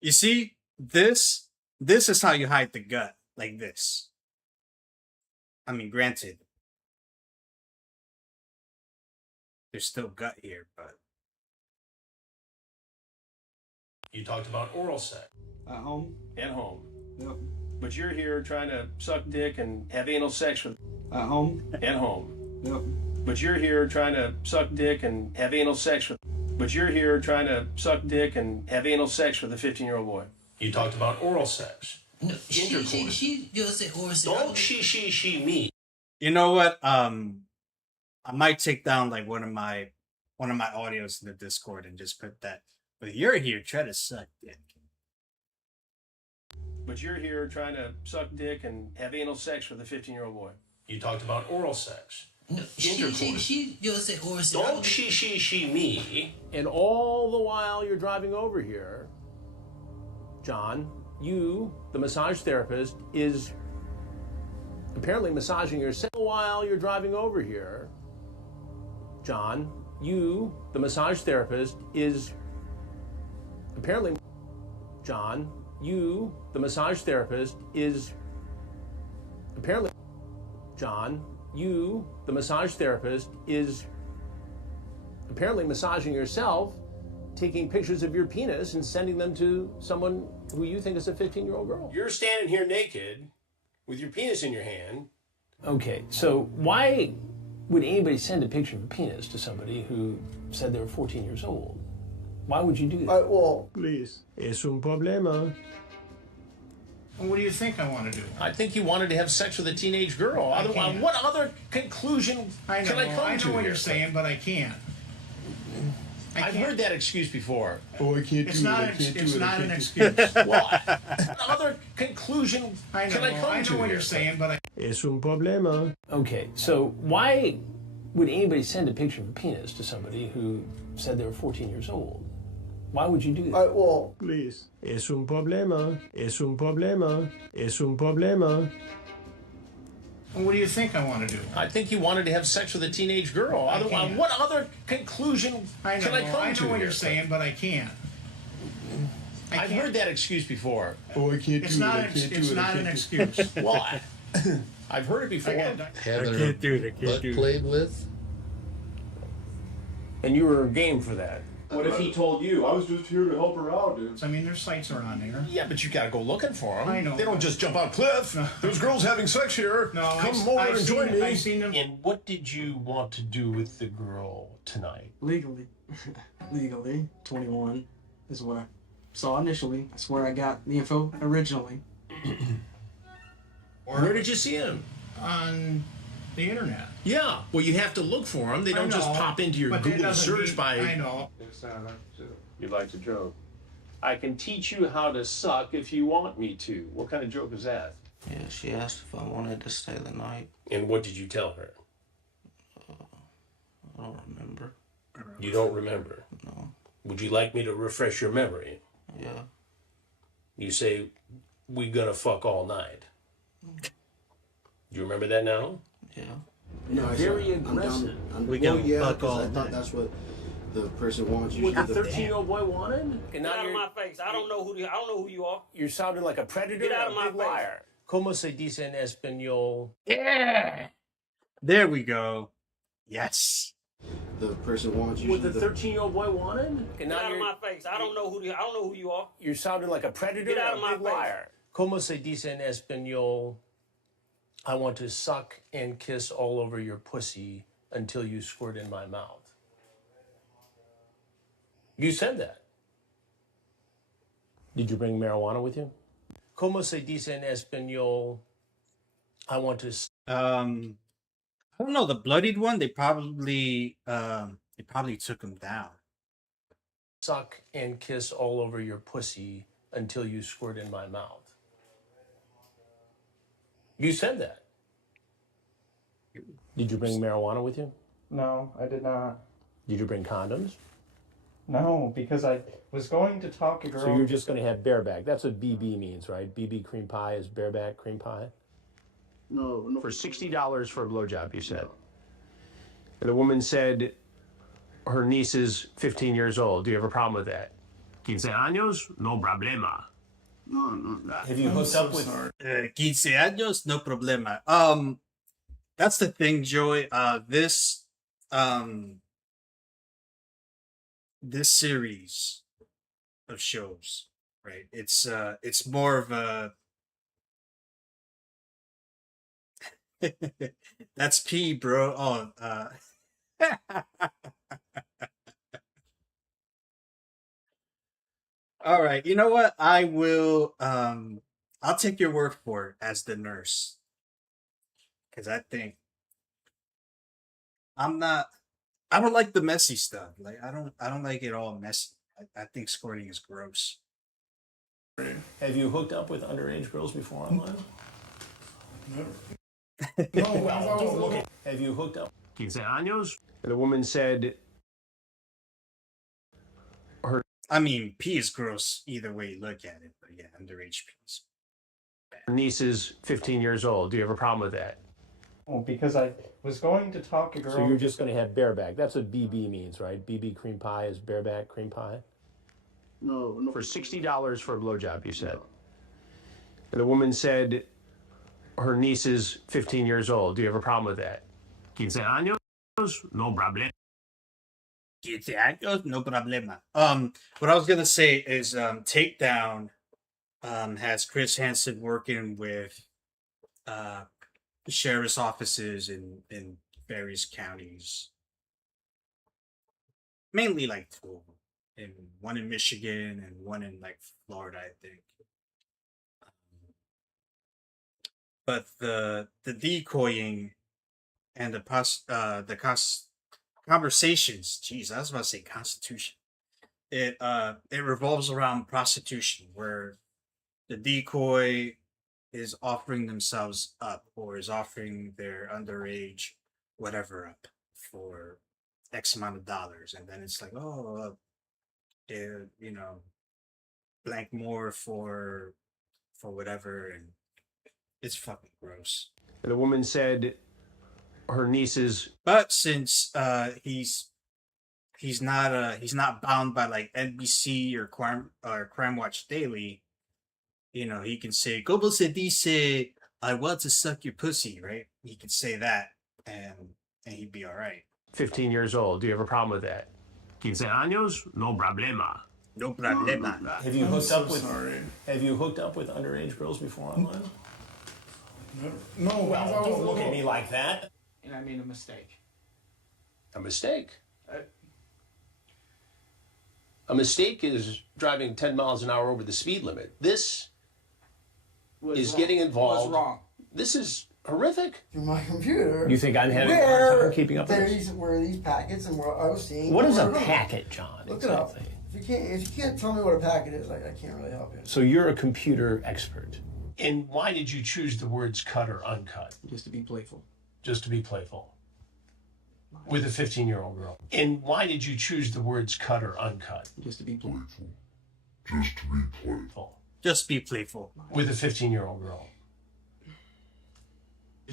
You see, this is how you hide the gut. like this. I mean, granted, there's still gut here, but You talked about oral sex. At home. At home. Yep. But you're here trying to suck dick and have anal sex with. At home. At home. Yep. But you're here trying to suck dick and have anal sex with. But you're here trying to suck dick and have anal sex with a 15-year-old boy. You talked about oral sex. No, she just said oral sex. Don't she, me. you know what? I might take down like one of my audios in the Discord and just put that. But you're here trying to suck dick. But you're here trying to suck dick and have anal sex with a 15-year-old boy. You talked about oral sex. No, she just said oral sex. Don't she, me. And all the while you're driving over here, John, you, the massage therapist, is apparently massaging yourself. While you're driving over here, John, you, the massage therapist, is apparently, John, you, the massage therapist, is apparently, John, you, the massage therapist, is apparently massaging yourself, taking pictures of your penis and sending them to someone who you think is a 15-year-old girl. You're standing here naked with your penis in your hand. Okay, so why would anybody send a picture of a penis to somebody who said they were 14 years old? Why would you do that? Well, please. Es un problema. Well, what do you think I want to do? I think you wanted to have sex with a teenage girl. Otherwise, what other conclusion can I come to? I know what here? you're saying, but I can't. I've heard that excuse before. Oh, I can't It's do not. it. I can't do It's it. not I an can't excuse. What other conclusion I know. can I come I to? know what here? you're saying, but I. Es un problema. Okay, so why would anybody send a picture of a penis to somebody who said they were 14 years old? Why would you do that? Well, please. Es un problema. Es un problema. Es un problema. Well, what do you think I want to do? I think you wanted to have sex with a teenage girl. Otherwise, can't. what other conclusion I know. can I come I to? know what here? you're saying, but I can't. I've heard that excuse before. Oh, I can't It's do not. it. I can't do It's it. not I an can't excuse. Why? I've heard it before. Having her butt played with? And you were game for that. What if he told you? I was just here to help her out, dude. I mean, their sites are on there. Yeah, but you gotta go looking for them. I know. They don't just jump out cliff. No. There's girls having sex here. No, Come over and join me. I've seen them. And what did you want to do with the girl tonight? Legally. Legally. 21 is what I saw initially. That's where I got the info originally. Where did you see him? On the internet. Yeah, well, you have to look for them. They don't just pop into your but that Google doesn't search mean- by. I know. You'd like to joke. I can teach you how to suck if you want me to. What kind of joke is that? Yeah, she asked if I wanted to stay the night. And what did you tell her? I don't remember. You don't remember? No. Would you like me to refresh your memory? Yeah. You say, we gonna fuck all night. Do you remember that now? Yeah. No, I Very said, aggressive. We gonna yeah, fuck 'cause all I thought night. that's what the person wants. What Usually the 13-year-old boy wanted? And Get now out of you're, my face. I don't know who you are. you're sounding like a predator. Get out and of a my big face. liar. Como se dice en español? Yeah. There we go. Yes. the person wants. What Usually the 13-year-old boy wanted? And Get now out of you're, my face. I don't know who you are. you're sounding like a predator. Get out and of a my big face. liar. Como se dice en español? I want to suck and kiss all over your pussy until you squirt in my mouth. You said that. Did you bring marijuana with you? Como se dice en español? I want to. I don't know, the bloodied one. They probably took him down. Suck and kiss all over your pussy until you squirt in my mouth. You said that. Did you bring marijuana with you? No, I did not. Did you bring condoms? No, because I was going to talk a girl. So you're just going to have bareback. That's what BB means, right? BB cream pie is bareback cream pie? No. For $60 for a blowjob, you said. And the woman said her niece is 15 years old. Do you have a problem with that? 15 años? No problema. No. Have you hooked up with? 15 años, no problema. That's the thing, Joey. This series of shows, right? It's more of a that's P, bro. Oh, all right. You know what? I will. I'll take your word for it as the nurse, because I think I'm not. I don't like the messy stuff. Like I don't like it all messy. I think squirting is gross. Have you hooked up with underage girls before online? Well, don't look at. Have you hooked up? 15 años. And the woman said her I mean, P is gross either way you look at it, but yeah, underage P is. niece is 15 years old. Do you have a problem with that? Well, because I was going to talk a girl. So you're just going to have bareback. That's what BB means, right? BB cream pie is bareback cream pie. No. For $60 for a blowjob, you said. And the woman said her niece is 15 years old. Do you have a problem with that? 15 años. No problem. 15 años, no problema. What I was gonna say is, Takedown, has Chris Hansen working with, sheriff's offices in various counties, mainly like two of them, and one in Michigan and one in like Florida, I think. But the decoying and conversations. Geez, I was about to say constitution. It revolves around prostitution, where the decoy is offering themselves up or is offering their underage whatever up for X amount of dollars, and then it's like, oh, you know, blank more for whatever, and it's fucking gross. And the woman said her niece is. But since he's not bound by like NBC or Crime Watch Daily, you know, he can say "Como se dice, I want to suck your pussy," right? He could say that, and he'd be all right. 15 years old. Do you have a problem with that? 15 años. No problema. No problema. Have you hooked up with? Have you hooked up with underage girls before online? No. Well, don't look at me like that. And I made a mistake. A mistake? A mistake is driving 10 miles an hour over the speed limit. This is wrong. getting involved. Was wrong. This is horrific. Through my computer. You think I'm having a hard time keeping up with these were these packets and where I was seeing. What is a packet, John? Look it up. If you can't tell me what a packet is, I can't really help you. So you're a computer expert. And why did you choose the words cut or uncut? Just to be playful. Just to be playful. With a 15-year-old girl. And why did you choose the words cut or uncut? Just to be playful. Just to be playful. Just be playful. With a 15-year-old girl.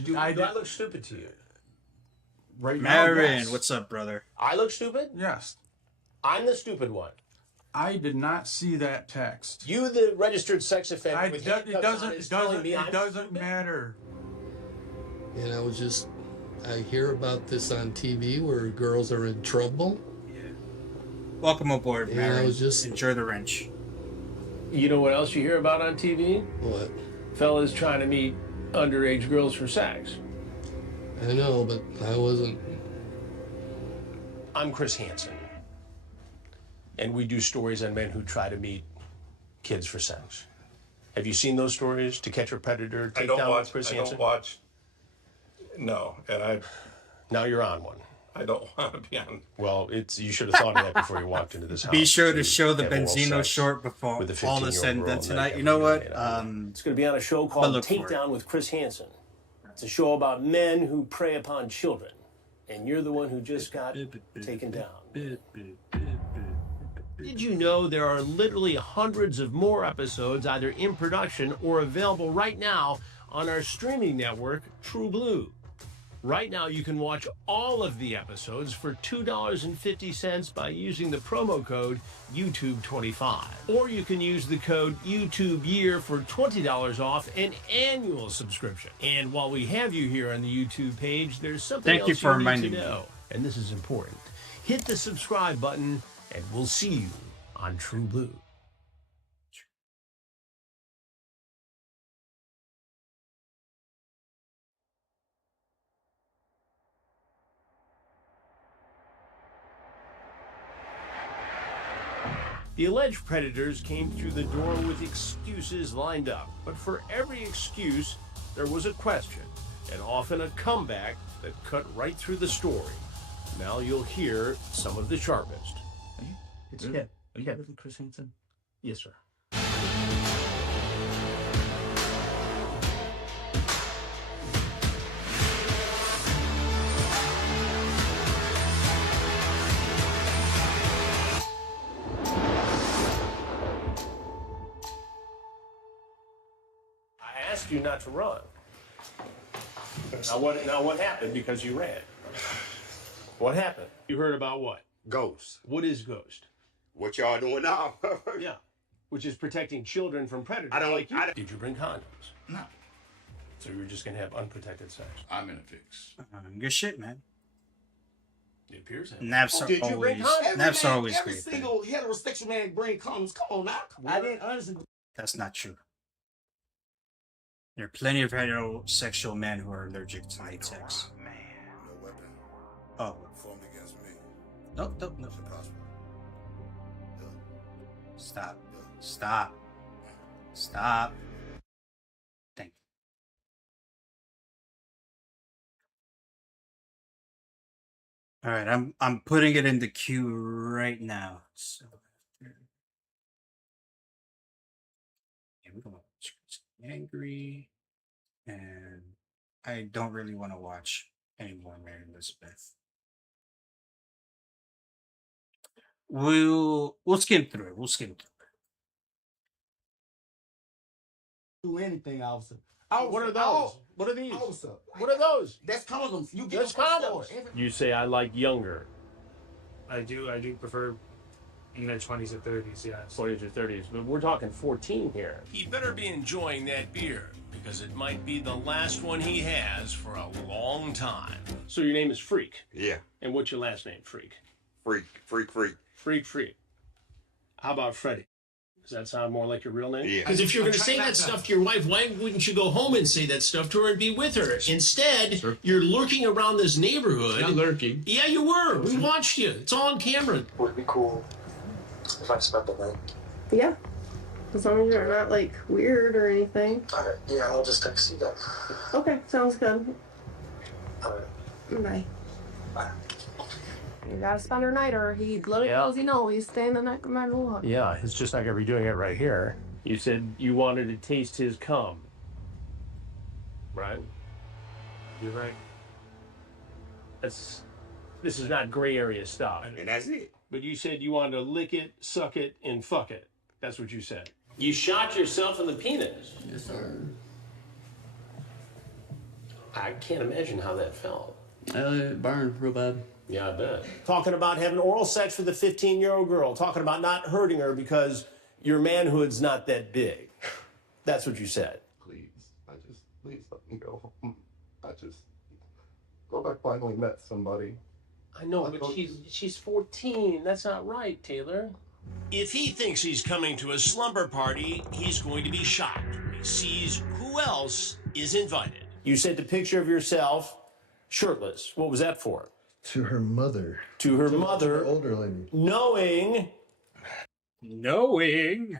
Do I look stupid to you? Right now, Marin, yes. what's up, brother? I look stupid? Yes. I'm the stupid one. I did not see that text. You, the registered sex offender, with It doesn't matter. You know, I hear about this on TV where girls are in trouble. Yeah. Welcome aboard, Yeah, Marin. just enjoy the wrench. You know what else you hear about on TV? What? Fellas trying to meet underage girls for sex. I know, but I wasn't. I'm Chris Hansen. And we do stories on men who try to meet kids for sex. Have you seen those stories? To Catch a Predator, Takedown with Chris Hansen? I don't watch. No, and Now you're on one. I don't want to be on. Well, you should have thought of that before you walked into this house. Be sure to show the have oral Benzino sex short before with a all is said and 15-year-old done girl tonight. and You know what? it's going to be on a show called look for Takedown with Chris Hansen. It's a show about men who prey upon children. And you're the one who just got taken down. Did you know there are literally hundreds of more episodes either in production or available right now on our streaming network, True Blue? Right now, you can watch all of the episodes for $2.50 by using the promo code YouTube25. Or you can use the code YouTubeYear for $20 off an annual subscription. And while we have you here on the YouTube page, there's something Thank else you for need reminding to me. know. And this is important. Hit the subscribe button, and we'll see you on True Blue. The alleged predators came through the door with excuses lined up. But for every excuse, there was a question, and often a comeback that cut right through the story. Now you'll hear some of the sharpest. It's Kev. Are you with Chris Hansen? Yes, sir. I asked you not to run. Now what happened because you ran? What happened? You heard about what? Ghost. What is ghost? What y'all doing now? Yeah. Which is protecting children from predators. I don't like you. I don't- Did you bring condoms? No. So you were just gonna have unprotected sex? I'm in a fix. Good shit, man. It appears that. Naps are Did you bring always condoms? naps are always Every great. man. single heterosexual man bring condoms. Come on now. I didn't honestly. That's not true. There are plenty of heterosexual men who are allergic to night sex. No weapon Oh, formed against me. no. Stop. Stop. Stop. Thank you. All right, I'm putting it in the queue right now. So yeah, we're gonna watch Chris Angry, and I don't really want to watch any more Mary Elizabeth. We'll skim through it. We'll skim through it. Do anything, officer. What are those? What are these? Officer. What are those? That's condoms. You get That's them from the store. condoms. You say I like younger. I do prefer in their 20s or 30s, yeah. 20s or 30s, but we're talking 14 here. He better be enjoying that beer, because it might be the last one he has for a long time. So your name is Freak? Yeah. And what's your last name, Freak? Freak. Freak. How about Freddie? Does that sound more like your real name? Yeah. Because if you're going to say that stuff to your wife, why wouldn't you go home and say that stuff to her and be with her? Instead, you're lurking around this neighborhood. Not lurking. Yeah, you were. We watched you. It's all on camera. Would it be cool if I spent the night? Yeah. As long as you're not like weird or anything. Alright, yeah, I'll just text you then. Okay, sounds good. Alright. Bye. You gotta spend her night or he literally tells you no, he's staying the night no matter what. Yeah, it's just like we're doing it right here. You said you wanted to taste his cum. Right? You're right. This is not gray area stuff. And that's it. But you said you wanted to lick it, suck it, and fuck it. That's what you said. You shot yourself in the penis. Yes, sir. I can't imagine how that felt. It burned real bad. Yeah, I bet. Talking about having oral sex with a 15-year-old girl. Talking about not hurting her because your manhood's not that big. That's what you said. Please let me go home. I finally met somebody. I know, but she's 14. That's not right, Taylor. If he thinks he's coming to a slumber party, he's going to be shocked when he sees who else is invited. You sent a picture of yourself shirtless. What was that for? To her mother. To her mother, An older lady. knowing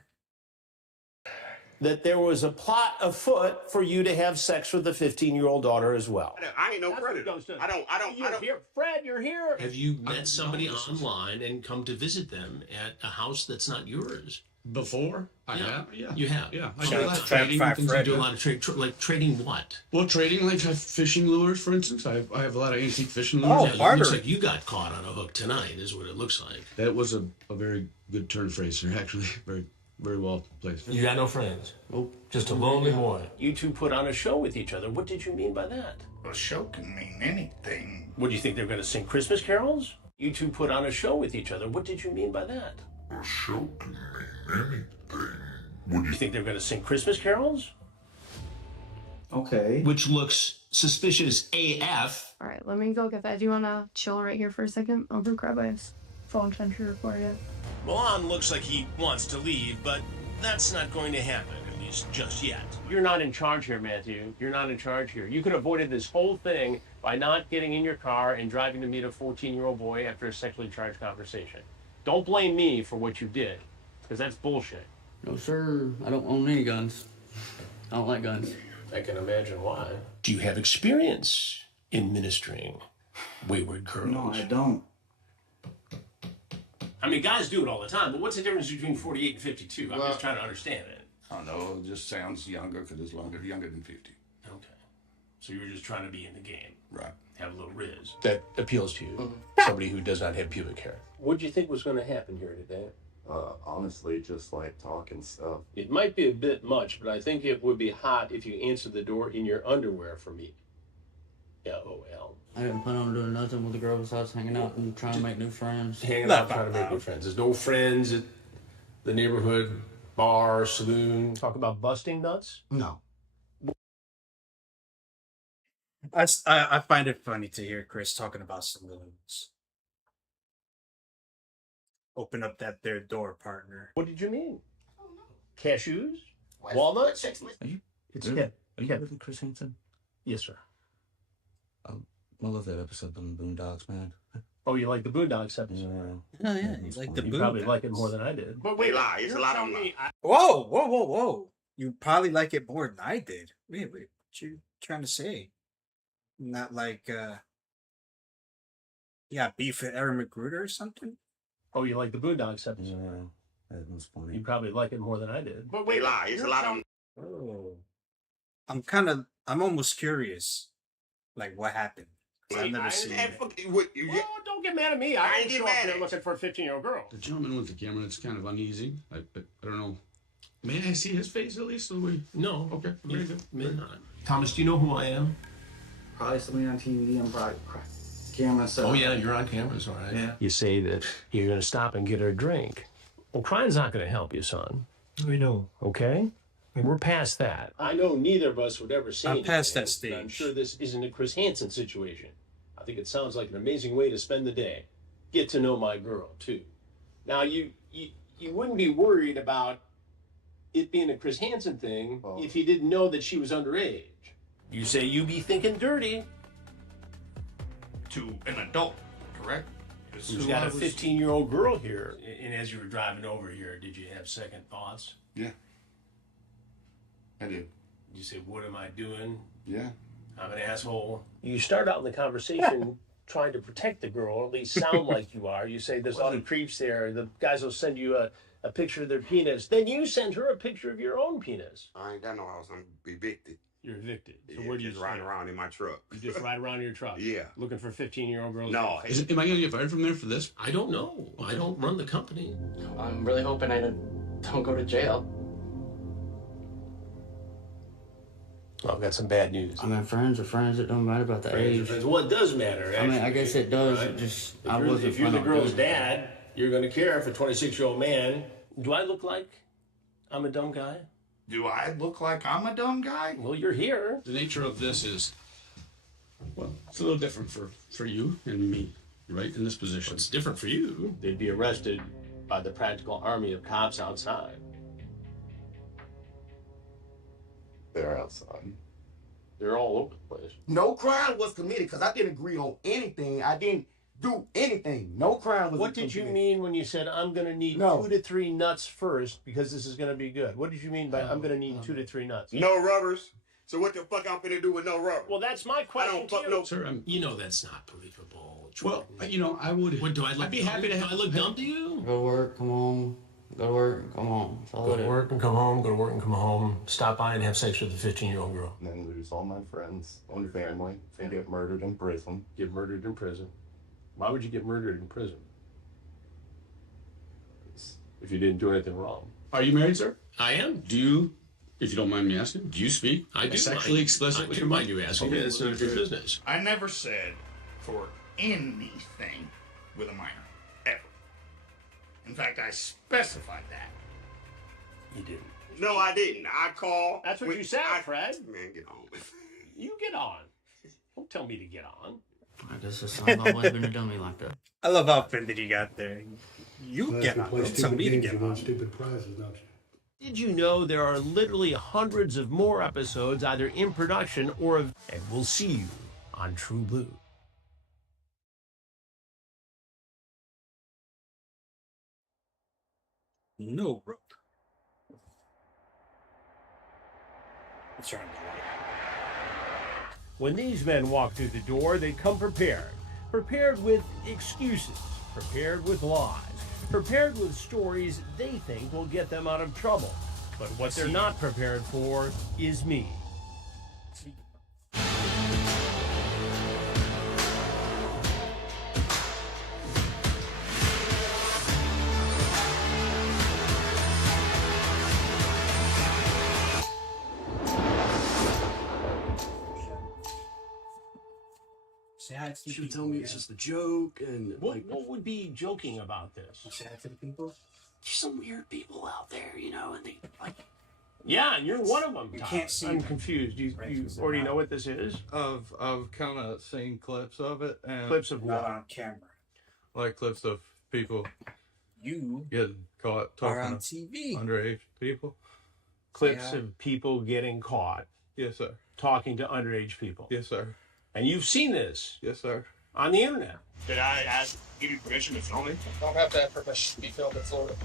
that there was a plot afoot for you to have sex with the 15-year-old daughter as well. I ain't no predator. I don't. Here, Fred, you're here. Have you met somebody online and come to visit them at a house that's not yours? Before? I have, yeah. You have? Yeah. I So do a lot of trading and things you like do a that. lot of trading what? Well, trading, like fishing lures, for instance. I have a lot of antique fishing Oh, lures. Yeah, it looks like you got caught on a hook tonight, is what it looks like. That was a very good turn phrase, sir. Actually, very very well placed. You got no friends? Nope. Just a lonely boy. You two put on a show with each other. What did you mean by that? A show can mean anything. What do you think they're going to sing Christmas carols? You two put on a show with each other. What did you mean by that? A show can mean anything. What do you think they're going to sing Christmas carols? Okay. Which looks suspicious AF. All right, let me go get that. Do you want to chill right here for a second? I'll go grab my phone transfer for you. Milan looks like he wants to leave, but that's not going to happen, at least just yet. You're not in charge here, Matthew. You're not in charge here. You could have avoided this whole thing by not getting in your car and driving to meet a 14-year-old boy after a sexually charged conversation. Don't blame me for what you did, because that's bullshit. No, sir. I don't own any guns. I don't like guns. I can imagine why. Do you have experience in ministering wayward girls? No, I don't. I mean, guys do it all the time, but what's the difference between 48 and 52? I'm just trying to understand it. I don't know, it just sounds younger because it's younger than 50. Okay. So you're just trying to be in the game. Right. Have a little riz. That appeals to you. Somebody who does not have pubic hair. What do you think was going to happen here today? Honestly, just like talking stuff. It might be a bit much, but I think it would be hot if you answered the door in your underwear for me. LOL. I didn't plan on doing nothing with the girl besides hanging out and trying to make new friends. Hanging out, trying to make new friends. There's no friends at the neighborhood bar, saloon. Talk about busting nuts? No. I find it funny to hear Chris talking about saloons. Open up that their door, partner. What did you mean? Cashews? Walnuts? It's Kevin. Are you with Chris Hansen? Yes, sir. I love that episode on the Boondocks, man. Oh, you like the Boondocks episode? Oh yeah, you like the You probably like it more than I did. But wait, lie. It's a lot of them. Whoa! You probably like it more than I did. Wait, what you trying to say? Not like you got beef with Aaron Magruder or something? Oh, you like the Boondocks episode? Yeah, that was funny. You probably like it more than I did. But Wait, lie. It's a lot of them. Oh. I'm almost curious. Like, what happened? 'Cause I've never seen it. Don't get mad at me. I ain't show up there looking for a 15-year-old girl. The gentleman with the camera, it's kind of uneasy. I don't know. May I see his face at least? No. Okay, very good. May not. Thomas, do you know who I am? Probably somebody on TV and probably camera stuff. Oh, yeah, you're on cameras, all right. Yeah. You say that you're going to stop and get her a drink. Well, crying's not going to help you, son. I know. Okay? We're past that. I know neither of us would ever say I'm past anything, that stage. but I'm sure this isn't a Chris Hansen situation. I think it sounds like an amazing way to spend the day. Get to know my girl, too. Now, you wouldn't be worried about it being a Chris Hansen thing if you didn't know that she was underage. You say you be thinking dirty. To an adult, correct? Who's got a 15-year-old girl here. And as you were driving over here, did you have second thoughts? Yeah. I did. You say, what am I doing? Yeah. I'm an asshole. You start out in the conversation trying to protect the girl, or at least sound like you are. You say there's a lot of creeps there. The guys will send you a picture of their penis. Then you send her a picture of your own penis. I ain't got no house. I'm evicted. You're evicted. So Yeah, where do you just riding stay? around in my truck. You just ride around in your truck? Yeah. Looking for 15-year-old girls? No. Am I going to get fired from there for this? I don't know. I don't run the company. I'm really hoping I don't go to jail. Well, I've got some bad news. I mean, friends are friends. It don't matter about the age. Well, it does matter, actually. I mean, I guess it does. Right? It just, If you're the girl's dad, you're going to care if a 26-year-old man. Do I look like I'm a dumb guy? Do I look like I'm a dumb guy? Well, you're here. The nature of this is, well, it's a little different for you and me, right, in this position. It's different for you. They'd be arrested by the practical army of cops outside. They're outside. They're all over the place. No crime was committed because I didn't agree on anything. I didn't do anything. No crime was What did you mean when you said, I'm going to need 2 to 3 nuts first because this is going to be good? What did you mean by I'm going to need 2 to 3 nuts? No rubbers. So what the fuck I'm finna do with no rubber? Well, that's my question. I don't fuck no. Sir, You know that's not believable. well, I would. What do I look? I'd be happy to have. Do I look dumb to you? Go to work, come home. Go to work and come home. That's all Go it to is. work and come home. Go to work and come home. Stop by and have sex with a 15-year-old girl. And then lose all my friends, own family, and get murdered in prison. Get murdered in prison. Why would you get murdered in prison? if you didn't do anything wrong. Are you married, sir? I am. Do you, if you don't mind me asking, do you speak I do sexually mind. explicit I with do your mind wife? you asking. Okay, It's none of your business. I never said for anything with a minor, ever. In fact, I specified that. You didn't. No, I didn't. I called. That's what you said, Fred. Man, get on. You get on. Don't tell me to get on. I guess this I've always been a dummy like that. I love how offended you got there. You get on. Don't tell me to get on. Stupid prizes, don't you? Did you know there are literally hundreds of more episodes either in production or and we'll see you on True Blue. No rope. Let's try. When these men walk through the door, they come prepared. Prepared with excuses, prepared with lies, prepared with stories they think will get them out of trouble. But what they're not prepared for is me. Say hi to She people. would tell me it's just a joke, and What would be joking about this? Say hi to the people. there's some weird people out there, and they like. Yeah, and you're one of them. You Tom. can't see I'm them. confused. You already know what this is? I've kind of seen clips of it, and Clips of Not what? on camera. like clips of people You getting caught are on talking to TV. underage people. Clips Yeah. of people getting caught Yes, sir. talking to underage people. Yes, sir. And you've seen this Yes, sir. on the internet. Did I give you permission to film me? Don't have to have permission to be filmed in Florida.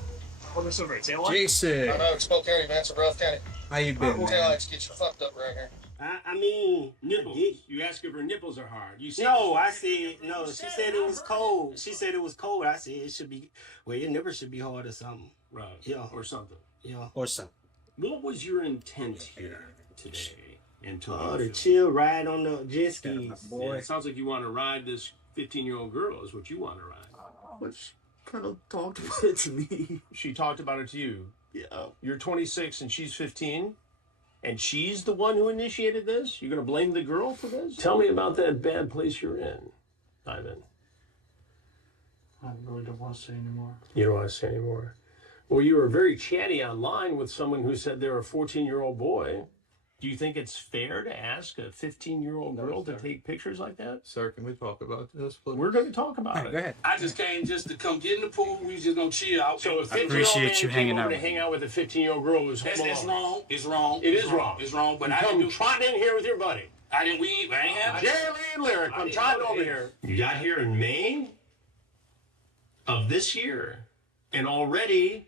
What is over at Tail Lights? Jason, I know, it's Polk County, man. It's Rough County. how you been, Tail man? lights get you fucked up right here. I mean, Nipples. You ask if her nipples are hard. You said no, I said no. She said it was cold. She said it was cold. I said it should be. Well, your nipples should be hard or something. Right. Yeah. Or something. Yeah. Or something. What was your intent here today? Oh, to chill, ride on the jet skis. Boy, it sounds like you want to ride this 15-year-old girl is what you want to ride. Which kind of talked about it to me. She talked about it to you. Yeah. You're 26 and she's 15, and she's the one who initiated this? You're going to blame the girl for this? Tell me about that bad place you're in, Ivan. I really don't want to say anymore. You don't want to say anymore. Well, you were very chatty online with someone who said they're a 14-year-old boy. Do you think it's fair to ask a 15-year-old girl to take pictures like that? Sir, can we talk about this, please? We're going to talk about it. Go ahead. I just came just to come get in the pool. We just gonna chill out. So a 15-year-old appreciate man you came hanging over out to with hang out with a 15-year-old girl who's home That's alone. wrong. It's wrong. It is wrong. It's wrong. But You I didn't come do. trotting in here with your buddy. I ain't have. Jerry Lee and Lyric, I'm trotting over here. You got here in May of this year, and already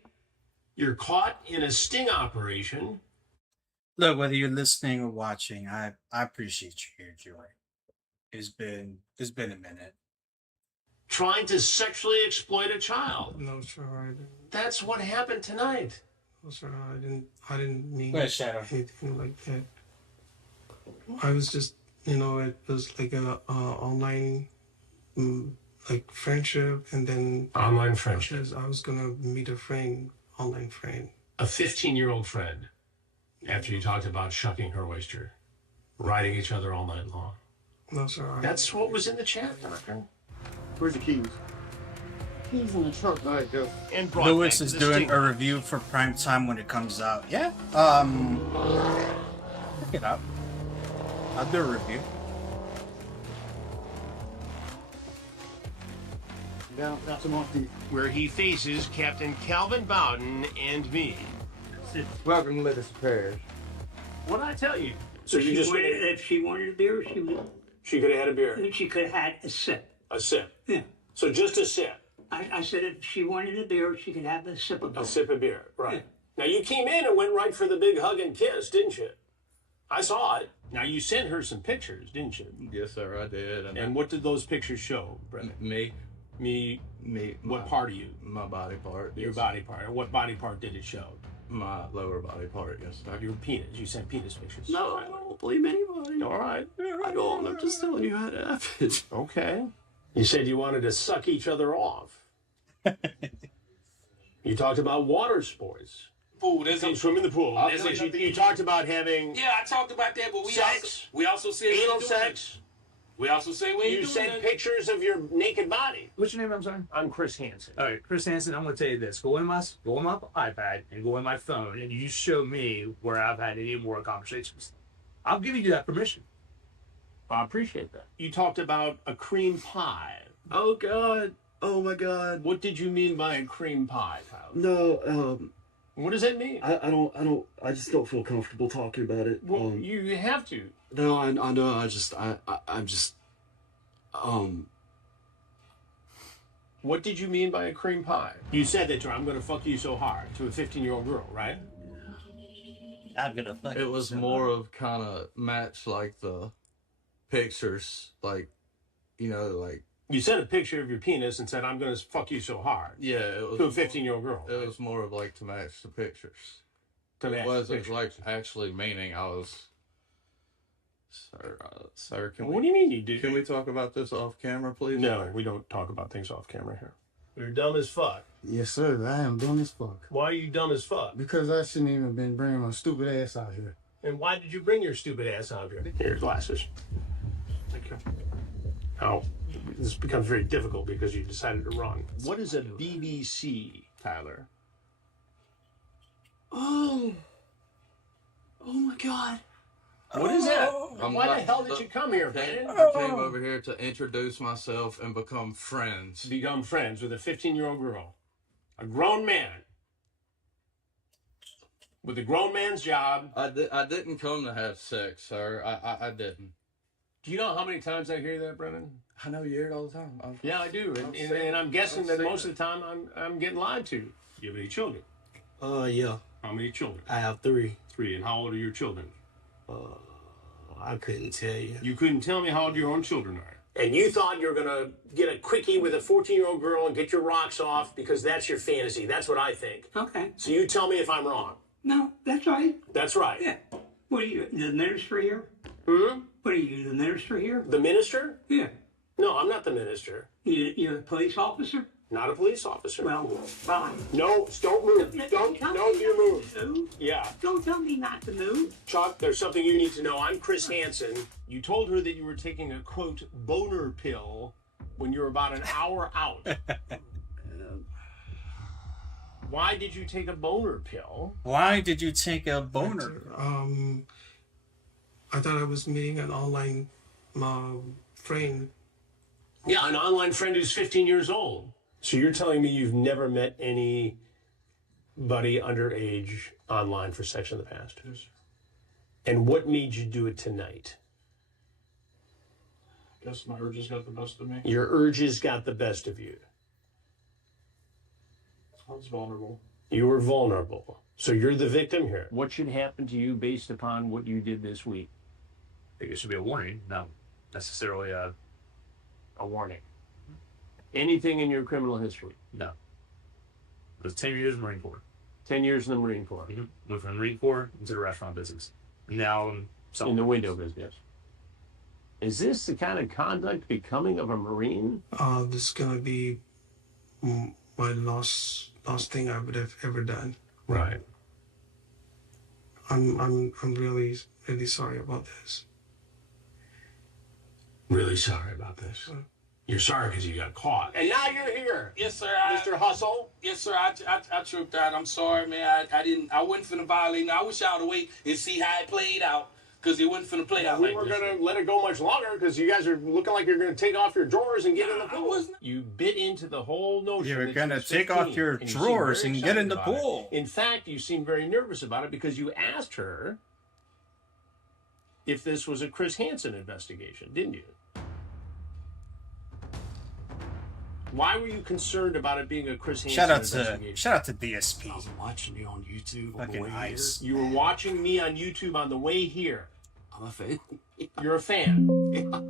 you're caught in a sting operation. Look, whether you're listening or watching, I appreciate you here, Joy. It's been a minute. Trying to sexually exploit a child. No, sir, I didn't. That's what happened tonight. No, sir, I didn't mean Where's Shadow? anything like that. I was just, it was like a online, like friendship, and then Online friendship. I was gonna meet a friend, online friend. A 15-year-old friend. After you talked about shucking her oyster, riding each other all night long. No, sir. That's what was in the chat, Doctor. Where's the keys? Keys in the truck. All right, go. And Lewis is doing a review for prime time when it comes out. Yeah. Look it up. I'll do a review. Down some off the. Where he faces Captain Calvin Bowden and me. Welcome to Little Prayers. What'd I tell you? So If you just she wanted a beer, she could have had a beer. she could have had a sip. A sip. Yeah. So just a sip. I said if she wanted a beer, she could have a sip of A it. sip of beer. Right. Now you came in and went right for the big hug and kiss, didn't you? I saw it. Now you sent her some pictures, didn't you? Yes, sir, I did. And what did those pictures show, Brennan? Me. What part of you? My body part. Your yes. body part. What body part did it show? My lower body part, yes, sir. Your penis. You sent penis pictures. No, I don't blame anybody. All right. I don't. I'm just telling you how it happened. Okay. You said you wanted to suck each other off. You talked about water sports. Pool. Swim in the pool. That's That's what what you talked about having. Yeah, I talked about that, but Sex? we also said we ain't Anal doing sex. that. We also say we ain't You doing sent that. pictures of your naked body. What's your name? I'm sorry. I'm Chris Hansen. All right, Chris Hansen. I'm going to tell you this: go in my iPad and go in my phone, and you show me where I've had any more conversations. I'll give you that permission. I appreciate that. You talked about a cream pie. Oh God! Oh my God! What did you mean by a cream pie, Tyler? No, What does that mean? I just don't feel comfortable talking about it. Well, you have to. No, I know. I'm just. What did you mean by a cream pie? You said that to her, I'm going to fuck you so hard, to a 15-year-old girl, right? I'm gonna fuck It was more of kind of match like the pictures, like, you know, like. You sent a picture of your penis and said, I'm going to fuck you so hard. Yeah, it was. To a 15-year-old girl. It was more of like to match the pictures. To match It the wasn't pictures. like actually meaning I was. Sir, can What do you mean you do? Can we talk about this off camera, please? No, we don't talk about things off camera here. You're dumb as fuck. Yes, sir. I am dumb as fuck. Why are you dumb as fuck? Because I shouldn't even been bringing my stupid ass out here. And why did you bring your stupid ass out here? Here, glasses. Thank you. Oh, this becomes very difficult because you decided to run. What is a BBC, Tyler? Oh my God! What is that? I'm Why the not- hell did you come here, man? I came over here to introduce myself and become friends. Become friends with a 15-year-old girl. A grown man. With a grown man's job. I didn't come to have sex, sir. I didn't. Do you know how many times I hear that, Brennan? I know you hear it all the time. Yeah, I do. I've seen And I'm guessing I've that seen most it. of the time I'm getting lied to. You have any children? Yeah. How many children? I have 3. 3. And how old are your children? I couldn't tell you. You couldn't tell me how old your own children are. And you thought you were going to get a quickie with a 14-year-old girl and get your rocks off because that's your fantasy. That's what I think. Okay. So you tell me if I'm wrong. No, that's right. That's right. Yeah. What are you, the minister here? Hmm? What are you, the minister here? The minister? Yeah. No, I'm not the minister. You're a police officer? Not a police officer. Well, fine. No, don't move. Don't you move. Yeah. Don't tell me not to move. Chuck, there's something you need to know. I'm Chris Hansen. You told her that you were taking a, quote, boner pill when you were about an hour out. Why did you take a boner pill? Why did you take a boner? I thought I was meeting an online friend. Yeah, an online friend who's 15 years old. So you're telling me you've never met anybody underage online for sex in the past? Yes, sir. And what made you do it tonight? Guess my urges got the best of me. Your urges got the best of you. I was vulnerable. You were vulnerable. So you're the victim here. What should happen to you based upon what you did this week? I think it should be a warning, not necessarily a warning. Anything in your criminal history? no. It was 10 years in the Marine Corps. 10 years in the Marine Corps. Mm-hmm. Went from the Marine Corps into the restaurant business. Now I'm In the window business. Is this the kind of conduct becoming of a Marine? This is gonna be my last thing I would have ever done. Right. I'm really sorry about this. Really sorry about this. You're sorry because you got caught. And now you're here. Yes, sir. Mr. Hustle. Yes, sir. I tripped out. I'm sorry, man. I wasn't finna violate. I wish I would have waited and see how it played out. Because it wasn't finna play out We like were this. going to let it go much longer because you guys are looking like you're going to take off your drawers and get in the pool. You bit into the whole notion. You were that gonna was take off 15, your and you seemed drawers very and get in excited the about it. pool. In fact, you seemed very nervous about it because you asked her if this was a Chris Hansen investigation, didn't you? Why were you concerned about it being a Chris Hansen investigation? Shout out to DSP. I was watching you on YouTube on the Fucking way ice. here. You were watching me on YouTube on the way here. I'm a fan. You're a fan. Yeah.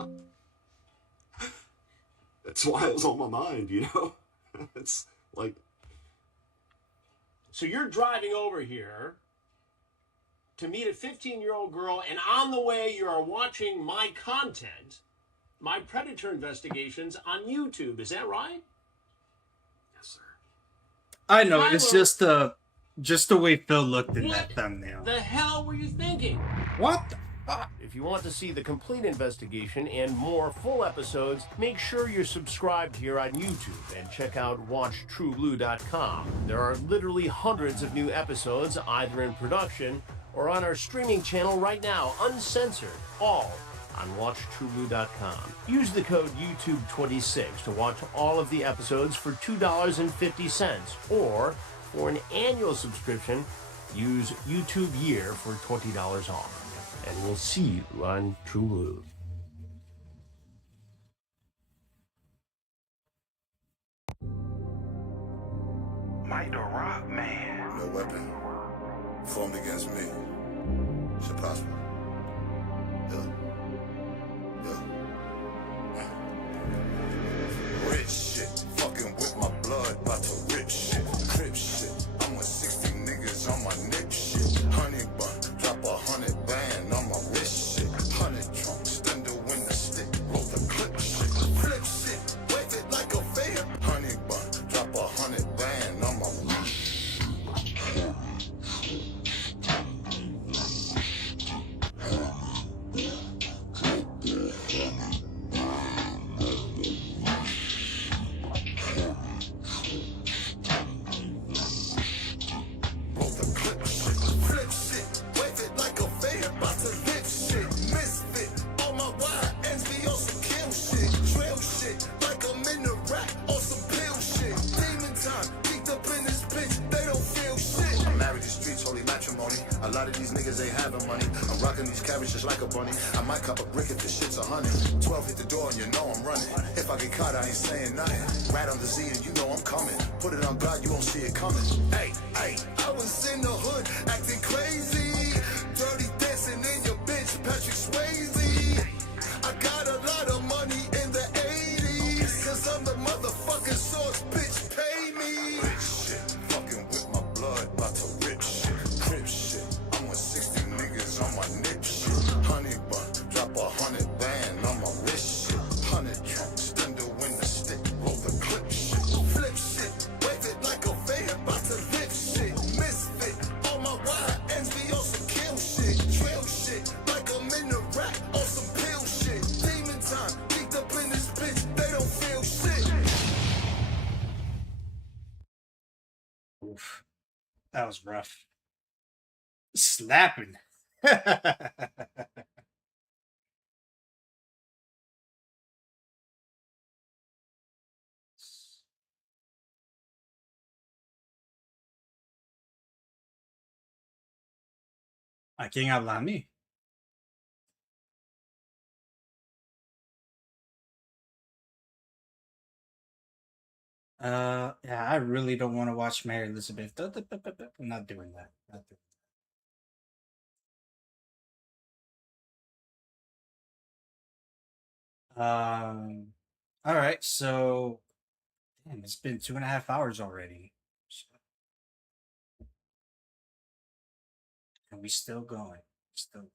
That's why it was on my mind, you know? It's like... So you're driving over here to meet a 15-year-old girl, and on the way you are watching my content, my Predator investigations on YouTube. Is that right? Yes, sir. I know. It's just the way Phil looked in What that thumbnail. the hell were you thinking? What the fuck? If you want to see the complete investigation and more full episodes, make sure you're subscribed here on YouTube and check out WatchTrueBlue.com. There are literally hundreds of new episodes either in production or on our streaming channel right now, uncensored, all on WatchTrueBlue.com. Use the code YouTube26 to watch all of the episodes for $2.50, or for an annual subscription, use YouTube Year for $20 off. And we'll see you on True Blue. Mike the Rock Man. No weapon formed against me should prosper. Rich shit, fucking with my blood, about to rip shit. Crip shit, I'm with 60 niggas on my nip shit. Honey bun, drop 100 band on my wrist shit. 100 trunks, thunder when the stick, roll the clip shit. Flip shit, wave it like a fan. Honey bun, drop 100 band on my wrist. A lot of these niggas ain't having money. I'm rocking these carrots just like a bunny. I might cop a brick if the shit's 100. 12 hit the door and you know I'm running. If I get caught, I ain't saying nothing. Rat on the Z and you know I'm coming. Put it on God, you won't see it coming. Hey, hey, I was in the hood acting crazy. Dirty dancing in your bitch, Patrick Swayze. I got a lot of money in the 80s. Cause I'm the motherfucking source, bitch, pay me. Rich shit, fucking with my blood, about to rip shit. Crip shit, I'm with 60 niggas on my nip shit. Honey bun, drop 100 band on my wrist shit. 100 trunks, thunder when the stick, roll the clip shit. Flip shit, wave it like a fan, about to lift shit. Misfit, all my wide ends be on some kill shit. Trail shit, like I'm in the rack on some pill shit. Demon time, geeked up in this bitch, they don't feel shit. Oof. That was rough. Snapping. ¿A quién habla? ¿A mí? Yeah, I really don't want to watch Mary Elizabeth. I'm not doing that. Not doing that. All right. So, damn, it's been 2.5 hours already, and we still going. Still.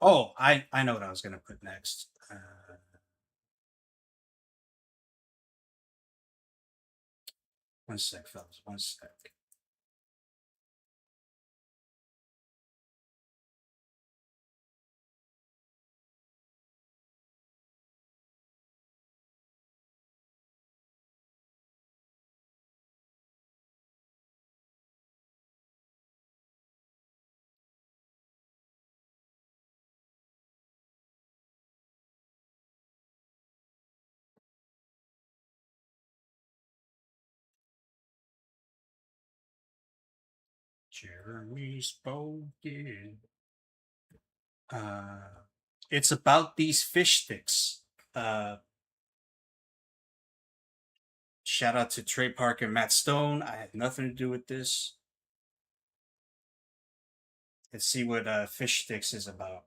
Oh, I know what I was gonna put next. One sec, fellas. One sec. Jeremy spoken. It's about these fish sticks. Shout out to Trey Parker and Matt Stone. I had nothing to do with this. Let's see what fish sticks is about.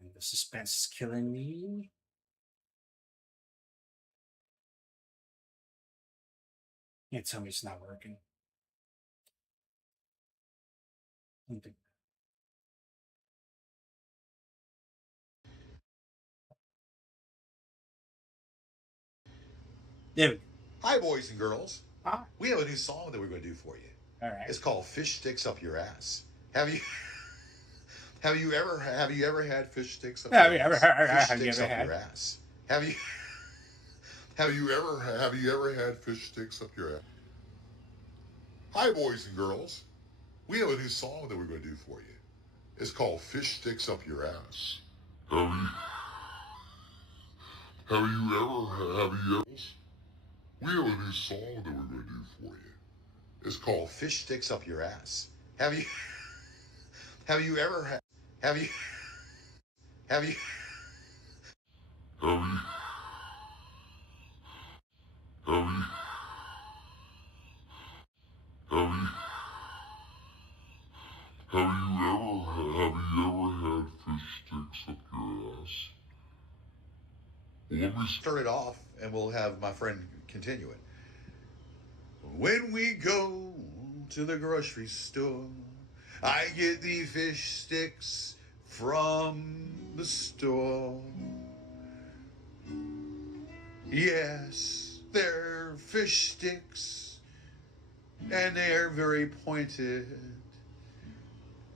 And the suspense is killing me. You can't tell me it's not working. Yeah. Hi, boys and girls. We have a new song that we're going to do for you. All right. It's called "Fish Sticks Up Your Ass." Have you ever had fish sticks up your ass? Fish sticks up your ass. Have you ever had fish sticks up your ass? Hi, boys and girls. We have a new song that we're going to do for you. It's called "Fish Sticks Up Your Ass." Have you ever? We have a new song that we're going to do for you. It's called "Fish Sticks Up Your Ass." Have you ever had? Have you ever had fish sticks up your ass? Let me start it off, and we'll have my friend continue it. When we go to the grocery store, I get the fish sticks from the store. Yes, they're fish sticks, and they're very pointed,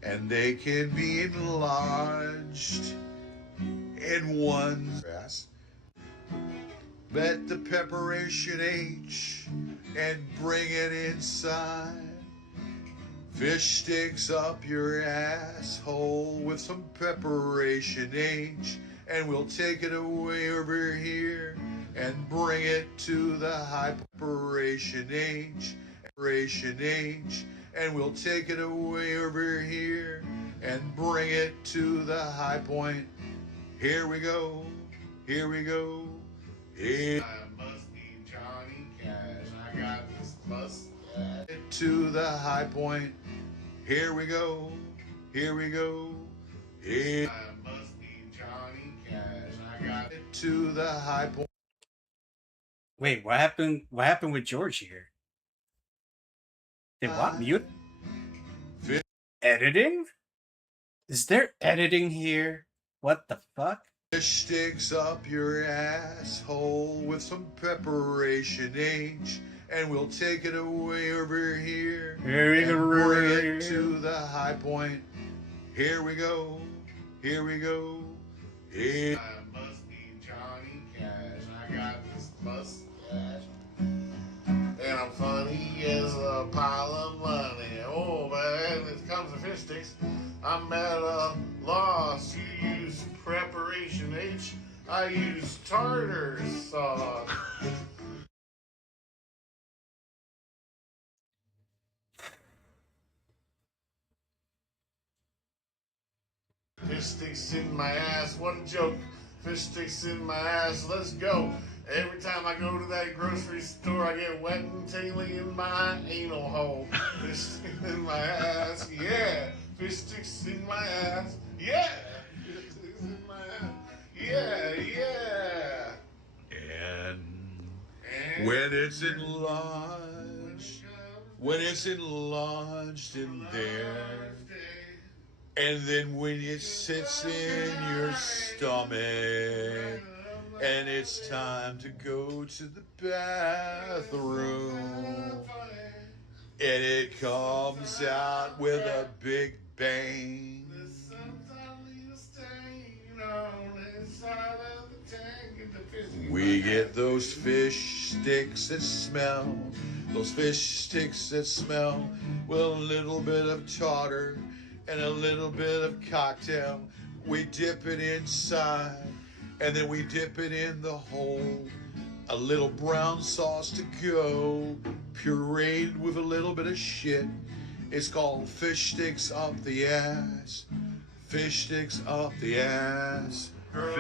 and they can be enlarged in one's ass. Bet the preparation H and bring it inside. Fish sticks up your asshole with some preparation H, and we'll take it away over here and bring it to the high preparation H, and we'll take it away over here and bring it to the high point. Here we go, here we go. I must be Johnny Cash. I got this mustache. To the high point. Here we go. Here we go. I must be Johnny Cash. I got it to the high point. Wait, what happened? What happened with George here? Did what? Mute? Editing? Is there editing here? What the fuck? Fish sticks up your asshole with some preparation H, and we'll take it away over here and bring it to the high point. Here we go, here we go. I must be Johnny Cash. I got this mustache, and I'm funny as a pile of money. Oh man, when it comes to fish sticks, I'm at a loss. You use preparation H, I use tartar sauce. Fish sticks in my ass, what a joke. Fish sticks in my ass, let's go. Every time I go to that grocery store, I get wet and tingly in my anal hole. Fish sticks in my ass, yeah. Fish sticks in my ass, yeah. Fish sticks in my ass, yeah, yeah. And when it's enlarged in there, and then when it sits in your stomach, and it's time to go to the bathroom, and it comes out with a big bang. We get those fish sticks that smell, those fish sticks that smell with a little bit of tartar and a little bit of cocktail. We dip it inside, and then we dip it in the hole. A little brown sauce to go, pureed with a little bit of shit. It's called fish sticks up the ass. Fish sticks up the ass. Girl,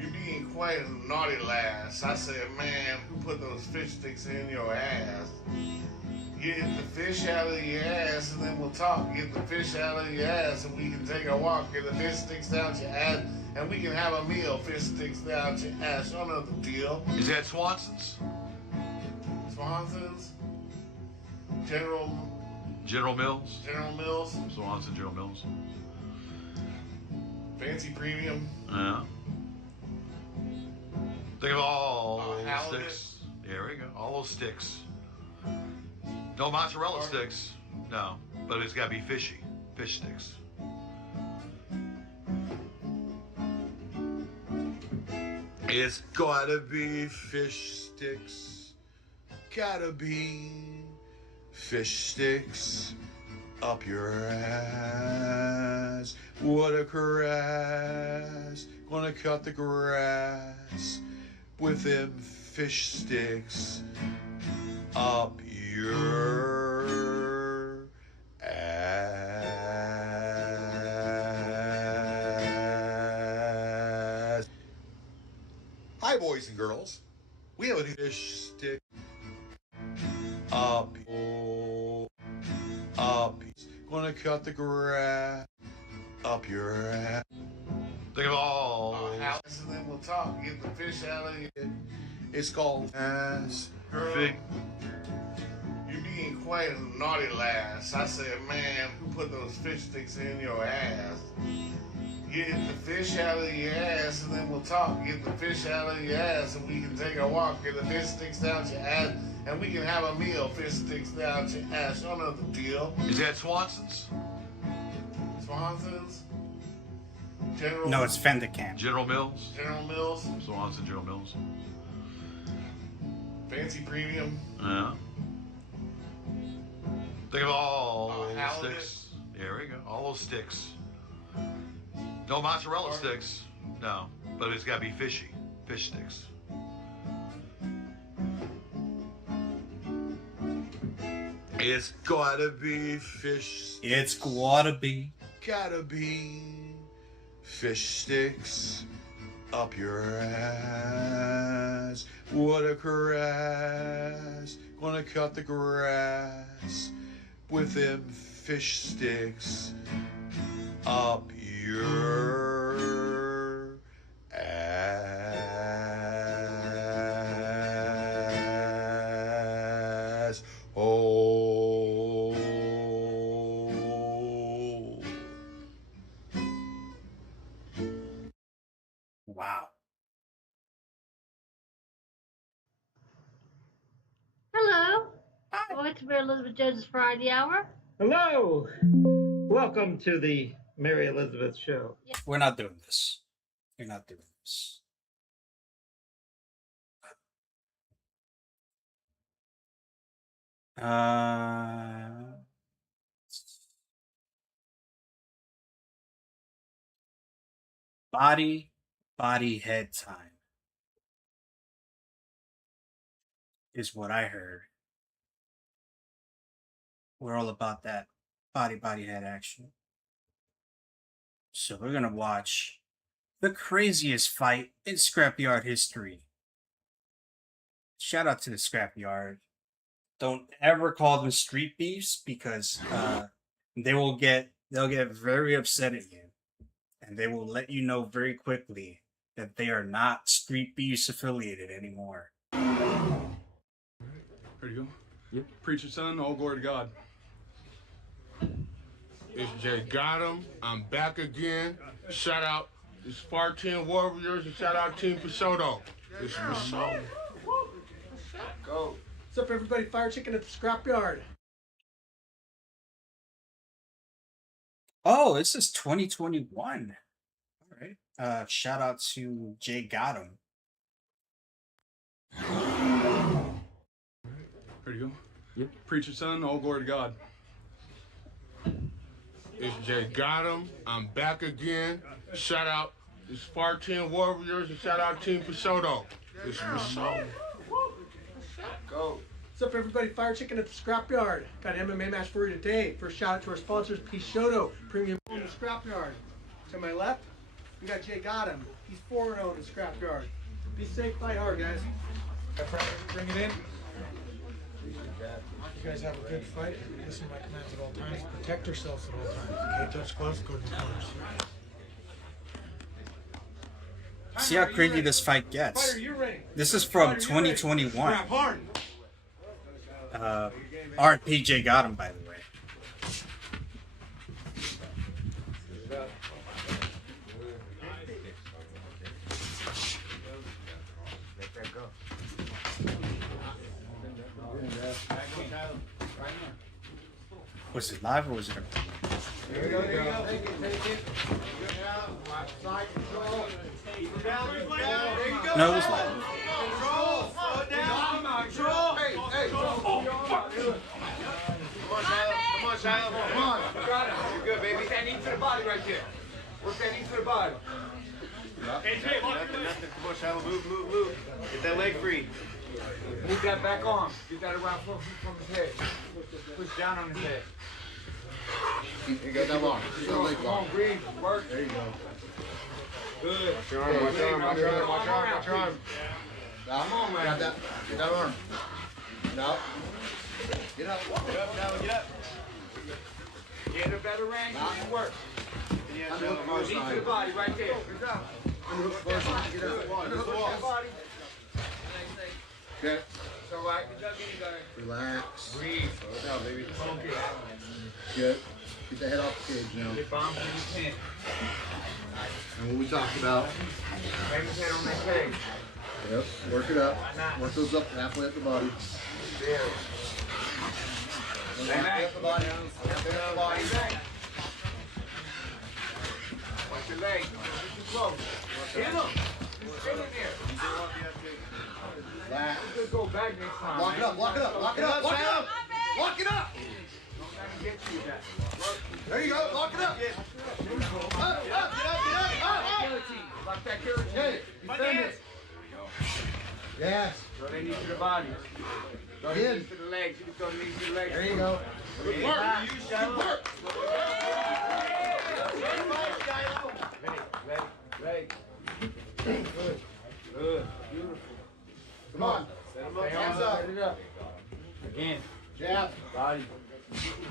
you're being quite a naughty lass. I said, man, who put those fish sticks in your ass? Get the fish out of your ass, and then we'll talk. Get the fish out of your ass, and we can take a walk. Get the fish sticks down your ass, and we can have a meal. Fish sticks down your ass. You know the deal. Is that Swanson's? Swanson's? General General Mills. General Mills. Swanson General Mills. Fancy Premium. Yeah. Think of all the halibut. sticks. There we go. All those sticks. No mozzarella sticks. No. But it's got to be fishy. Fish sticks. It's gotta be fish sticks. Gotta be fish sticks up your ass. What a caress. Gonna cut the grass with them fish sticks up your ass. Hi, boys and girls. We have a new fish stick up. Gonna cut the grass up your ass. Think of all. House and then we'll talk. Get the fish out of you. It's called ass. Girl, you're being quite a naughty lass. I said, man, who put those fish sticks in your ass? Get the fish out of your ass and then we'll talk. Get the fish out of your ass and we can take a walk. Get the fish sticks down your ass and we can have a meal. Fish sticks down your ass. You know the deal. Is that Swanson's? Swanson's? General. No, it's Fendicam. General Mills. General Mills. Swanson General Mills. Fancy Premium. Yeah. Think of all the halibut. sticks. There we go. All those sticks. No mozzarella sticks. No. But it's got to be fishy. Fish sticks. It's gotta be fish. It's gotta be. Gotta be fish sticks up your ass. What a caress. Gonna cut the grass with them fish sticks up your ass. Oh. Wow. Hello. Welcome to Mary Elizabeth Jones' Friday Hour. Hello. Welcome to the Mary Elizabeth Show. We're not doing this. You're not doing this. Body, head time is what I heard. We're all about that body, head action. So we're gonna watch the craziest fight in scrapyard history. Shout out to the scrapyard. Don't ever call them street beefs because they'll get very upset at you, and they will let you know very quickly that they are not street beefs affiliated anymore. Ready to go? Yep. Preacher son, all glory to God. It's Jay Gotham. I'm back again. Shout out the Spartan Warriors and shout out Team Peixoto. It's Peixoto. Go. What's up, everybody? Fire Chicken at the Scrapyard. Oh, this is 2021. All right. Shout out to Jay Gotham. Ready to go? Yep. Preacher son, all glory to God. It's Jay Gotham. I'm back again. Shout out the Spartan Warriors and shout out Team Peixoto. It's Peixoto. Go. What's up, everybody? Fire Chicken at the Scrapyard. Got an MMA match for you today. First shout out to our sponsors, Peixoto, Premium in the Scrapyard. To my left, we got Jay Gotham. He's 4-0 in the Scrapyard. Be safe, fight hard, guys. Bring it in. You guys have a good fight. Listen to my commands at all times. Protect yourselves at all times. Okay, touch gloves, go to the corners. See how crazy this fight gets. This is from 2021. RP Jay Gotham, by the way. Was it live or was it a... There you go, there you go. Take it, take it. Side control. Down, down. There you go. No, it was live. Control. Slow down. Come on, control. Hey, hey. Oh, fuck. Come on, Shiloh. Come on. You got it. You're good, baby. That knee to the body right there. Work that knee to the body. Hey, Jay, nothing. Come on, Shiloh. Move, move, move. Get that leg free. Move that back arm. Get that around from his head. Push down on his head. You got that long. Come on, breathe. Work. There you go. Good. Watch your arm, watch your arm, watch your arm, watch your arm, watch your arm. Come on, man. Got that. Get that arm. No. Get up, Shiloh, get up. Get a better range. Work. Knee to the body right there. Good job. Get up. Okay. It's all right. Good job, getting going. Relax. Breathe. Slow down, baby. Okay. Good. Get the head off the cage now. Get bombs in your pin. And what we talked about. Bang his head on that cage. Yep. Work it up. Work those up halfway up the body. There. Halfway up the body. Halfway up the body. Watch your leg. Too close. Hit him. Stay in there. Relax. Just go back next time. Lock it up, lock it up, lock it up, lock it up. Lock it up. There you go, lock it up. Up, get up. Lock that carrot. Hey, defend it. Yes. Throw that knee to the body. Throw the knees to the legs. You can throw the knees to the legs. There you go. Good work. Good work. Leg. Good. Good. Beautiful. Come on. Set him up. Hands up. Set it up. Again. Jab. Body.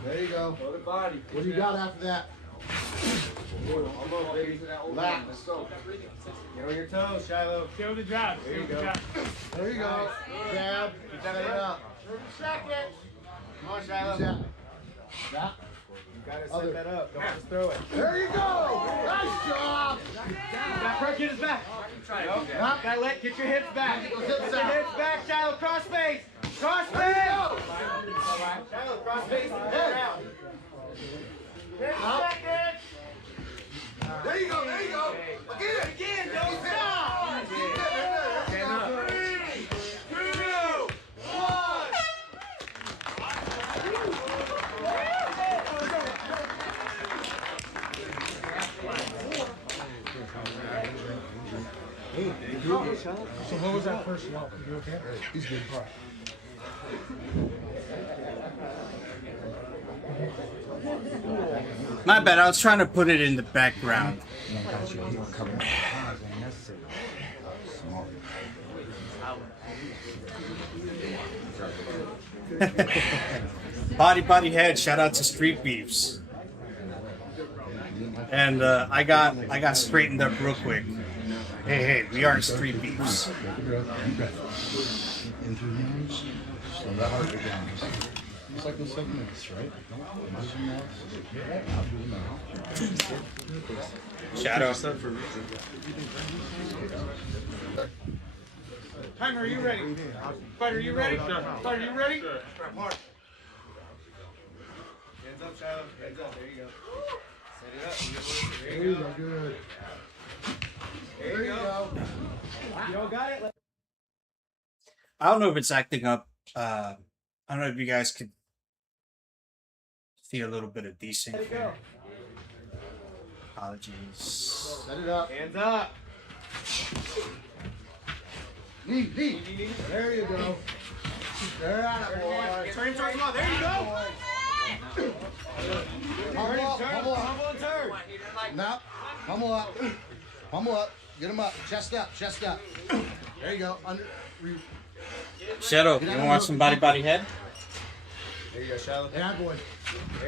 There you go. Throw the body. What do you got after that? Almost, baby. Relax. Let's go. Get on your toes, Shiloh. Kill the jab. There you go. There you go. Jab. Set it up. Second. Come on, Shiloh. Jab. That. You gotta set that up. Don't just throw it. There you go. Nice job. Back, get his back. Gotta let, get your hips back. Get your hips back, Shiloh. Cross face. Cross face. Shiloh, cross face. Down. There you go. There you go. Again. Don't stop. Stand up. 3, 2, 1. So what was that first walk? You okay? He's good. All right. My bad, I was trying to put it in the background. Body head, shout out to Street Beefs. And I got straightened up real quick. Hey, we are Street Beefs. Into your nose, slow that heart rate down. It's like those segments, right? Shout out. Timer, are you ready? Fighter, are you ready? Fighter, are you ready? Mark. Hands up, Shiloh. Hands up. There you go. Set it up. There you go. Good. There you go. You all got it? I don't know if it's acting up. I don't know if you guys could see a little bit of decent. Let it go. Apologies. Set it up. Hands up. Knee. There you go. There out boy. Turn towards the wall. There you go. Humble up. Humble and turn. Now, humble up. Get him up. Chest up. There you go. Shadow, you want some body head? There you go, Shiloh. Yeah, boy.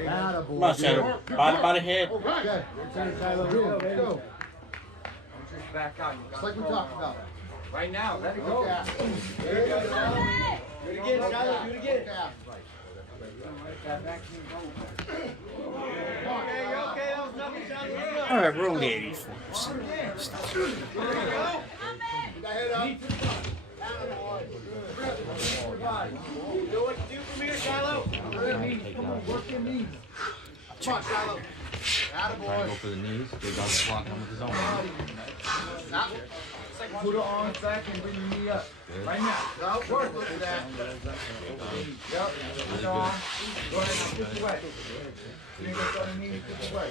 Come on, Shadow. Body head. Okay. Go. Back out. Just like we talked about. Right now. Let it go. Okay. There you go, Shiloh. Do it again, Shiloh. Do it again. Okay, you're okay. That was nothing, Shiloh. All right, we're only 84. There you go. Get that head up. Do what you do from here, Shiloh. Come on, work your knees. punch, Shiloh. Try to go for the knees. Big dog's blocking him with his own. Stop. Put it on back and bring your knee up. Right now. No, work with that. Yep. Put it on. Go ahead and kick away. You ain't gonna throw the knee, kick away.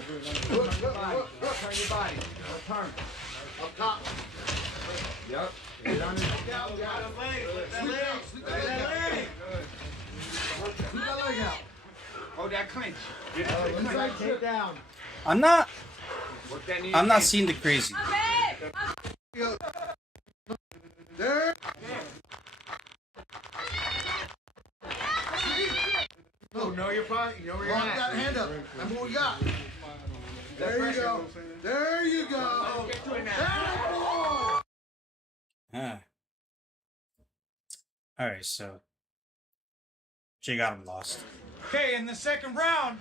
Look. Turn your body. Turn. Up top. Yep. Get on it. Down. Sweep that leg out. Hold that clinch. Inside sit down. I'm not seeing the crazy. There. Oh, know your body. You know where you're at. That hand up. Remember what we got. There you go. There you go. Get to it now. All right, so Jay got him lost. Okay, in the second round,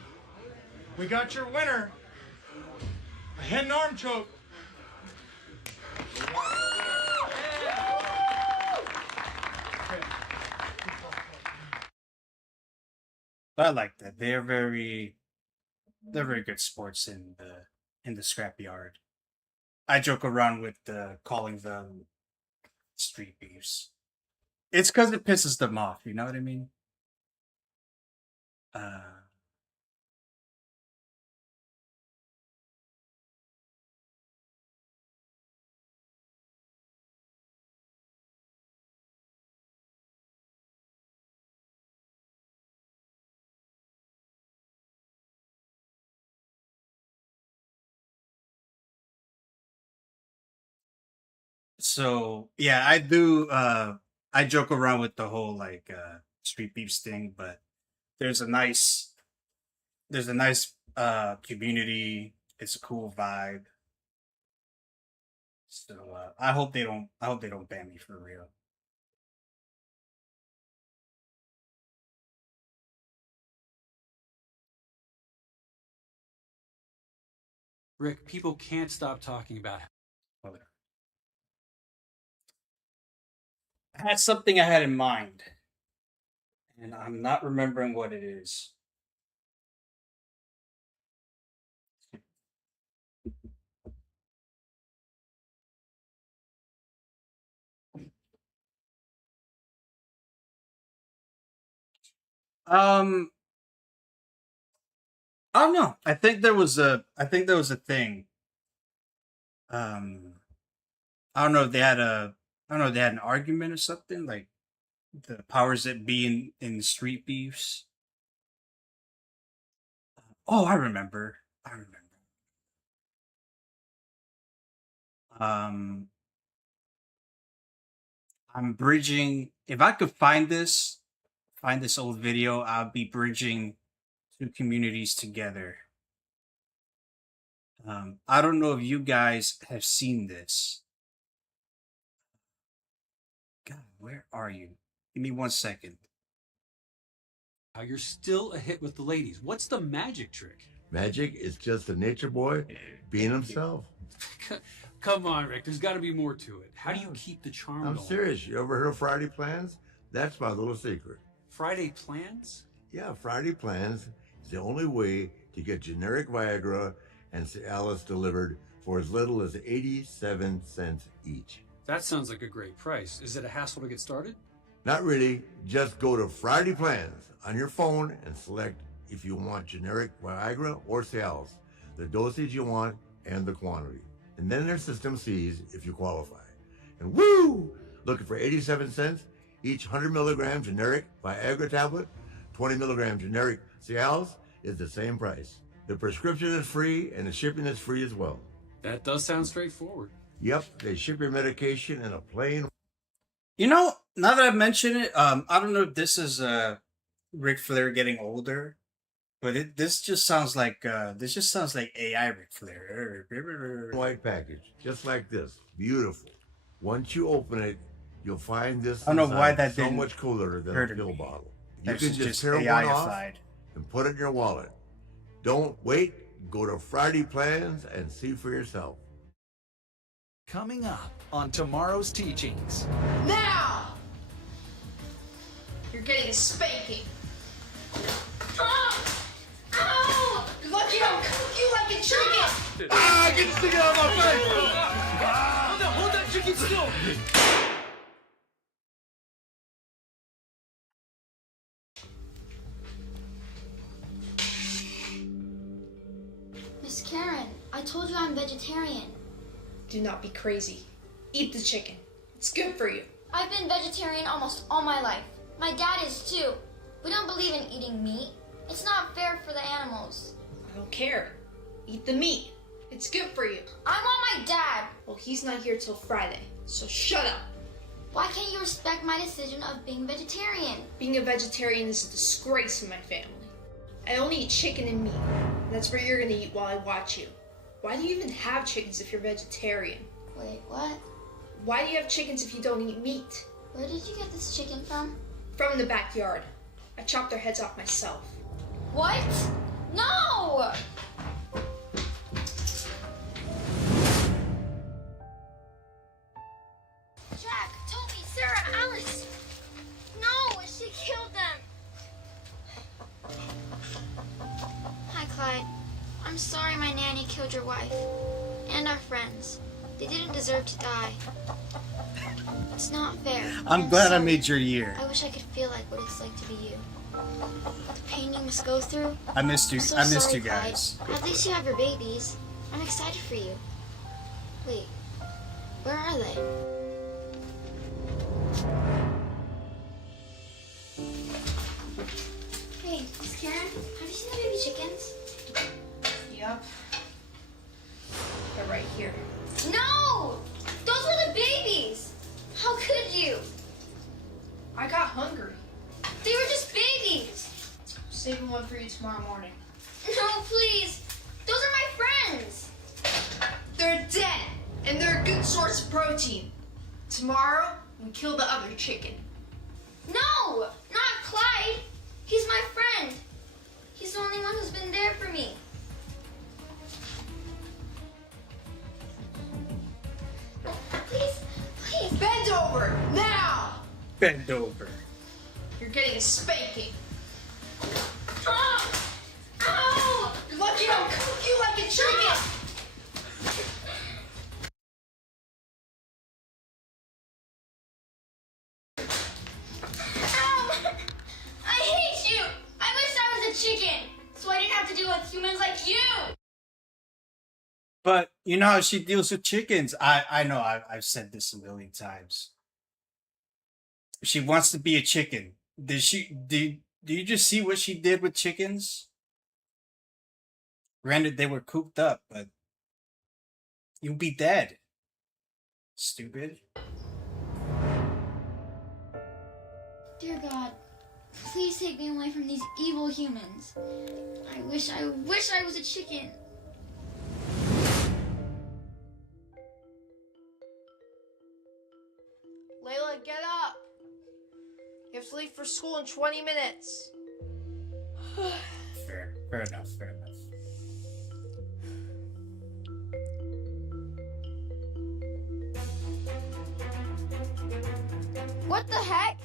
we got your winner. A head and arm choke. I like that. They're very good sports in the scrapyard. I joke around with calling them street beefs. It's because it pisses them off. You know what I mean? So yeah, I do. I joke around with the whole like street beefs thing, but there's a nice community. It's a cool vibe. So I hope they don't ban me for real. Rick, people can't stop talking about it. I had something I had in mind, and I'm not remembering what it is. I don't know. I think there was a thing. I don't know if they had an argument or something, like the powers that be in street beefs. Oh, I remember. I'm bridging. If I could find this old video, I'll be bridging two communities together. I don't know if you guys have seen this. God, where are you? Give me 1 second. How you're still a hit with the ladies. What's the magic trick? Magic is just a nature boy being himself. Come on, Rick. There's got to be more to it. How do you keep the charm I'm going? serious. You ever heard of Friday Plans? That's my little secret. Friday plans? Yeah, Friday Plans is the only way to get generic Viagra and Cialis delivered for as little as 87 cents each. That sounds like a great price. Is it a hassle to get started? Not really. Just go to Friday Plans on your phone and select if you want generic Viagra or Cialis, the dosage you want, and the quantity. And then their system sees if you qualify. And woo! Looking for 87 cents each 100 milligram generic Viagra tablet, 20 milligram generic Cialis is the same price. The prescription is free and the shipping is free as well. That does sound straightforward. Yep, they ship your medication in a plain. You know, now that I mention it, I don't know if this is Ric Flair getting older, but this just sounds like AI Ric Flair. White package, just like this, beautiful. Once you open it, you'll find this. I don't know why that so didn't much cooler than hurt a pill me. bottle. You That's can just just tear one off AI-ified. and put it in your wallet. Don't wait. Go to Friday Plans and see for yourself. Coming up on tomorrow's teachings. Now! You're getting a spanking. Oh! Ow! Good luck, it. Ah, get this thing out of my face! Hold that chicken still. Miss Karen, I told you I'm vegetarian. Do not be crazy. Eat the chicken. It's good for you. I've been vegetarian almost all my life. My dad is too. We don't believe in eating meat. It's not fair for the animals. I don't care. Eat the meat. It's good for you. I want my dad. Well, he's not here till Friday, so shut up. Why can't you respect my decision of being vegetarian? Being a vegetarian is a disgrace in my family. I only eat chicken and meat. And that's what you're gonna eat while I watch you. Why do you even have chickens if you're vegetarian? Wait, what? Why do you have chickens if you don't eat meat? Where did you get this chicken from? From the backyard. I chopped their heads off myself. What? No! Jack, Toby, Sarah, Alice. No, she killed them. Hi, Clyde. I'm sorry my nanny killed your wife. And our friends. They didn't deserve to die. It's not fair. I'm glad I made your year. I wish I could feel like what it's like to be you. The pain you must go through. I missed you. I'm so I missed sorry, you guys. Clyde. At least you have your babies. I'm excited for you. Wait, where are they? Hey, Miss Karen, have you seen the baby chickens? Yep. They're right here. No! Those were the babies! How could you? I got hungry. They were just babies! I'm saving one for you tomorrow morning. No, please! Those are my friends! They're dead, and they're a good source of protein. Tomorrow, we kill the other chicken. No! Not Clyde! He's my friend! He's the only one who's been there for me. Please, please. Bend over, now! Bend over. You're getting a spanking. Ah! Ow! You're lucky I don't cook you like a chicken! Ow! I hate you! I wish I was a chicken, so I didn't have to deal with humans like you! But you know how she deals with chickens. I know. I've said this a million times. She wants to be a chicken. Did you just see what she did with chickens? Granted, they were cooped up, but you'll be dead. Stupid. Dear God, please take me away from these evil humans. I wish I was a chicken. Layla, get up! You have to leave for school in 20 minutes. Fair enough. What the heck?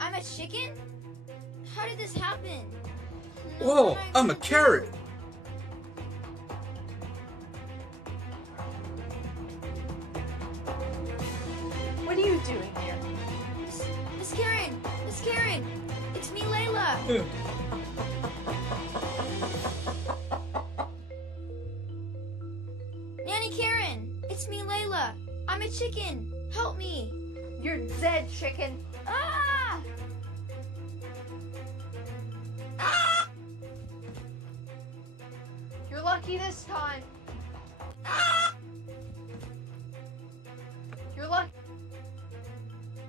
I'm a chicken? How did this happen? Whoa, I'm a carrot. What are you doing here? Miss Karen, it's me, Layla. Nanny Karen, it's me, Layla. I'm a chicken. Help me. You're dead, chicken. Ah! Ah! You're lucky this time. Ah! You're lucky.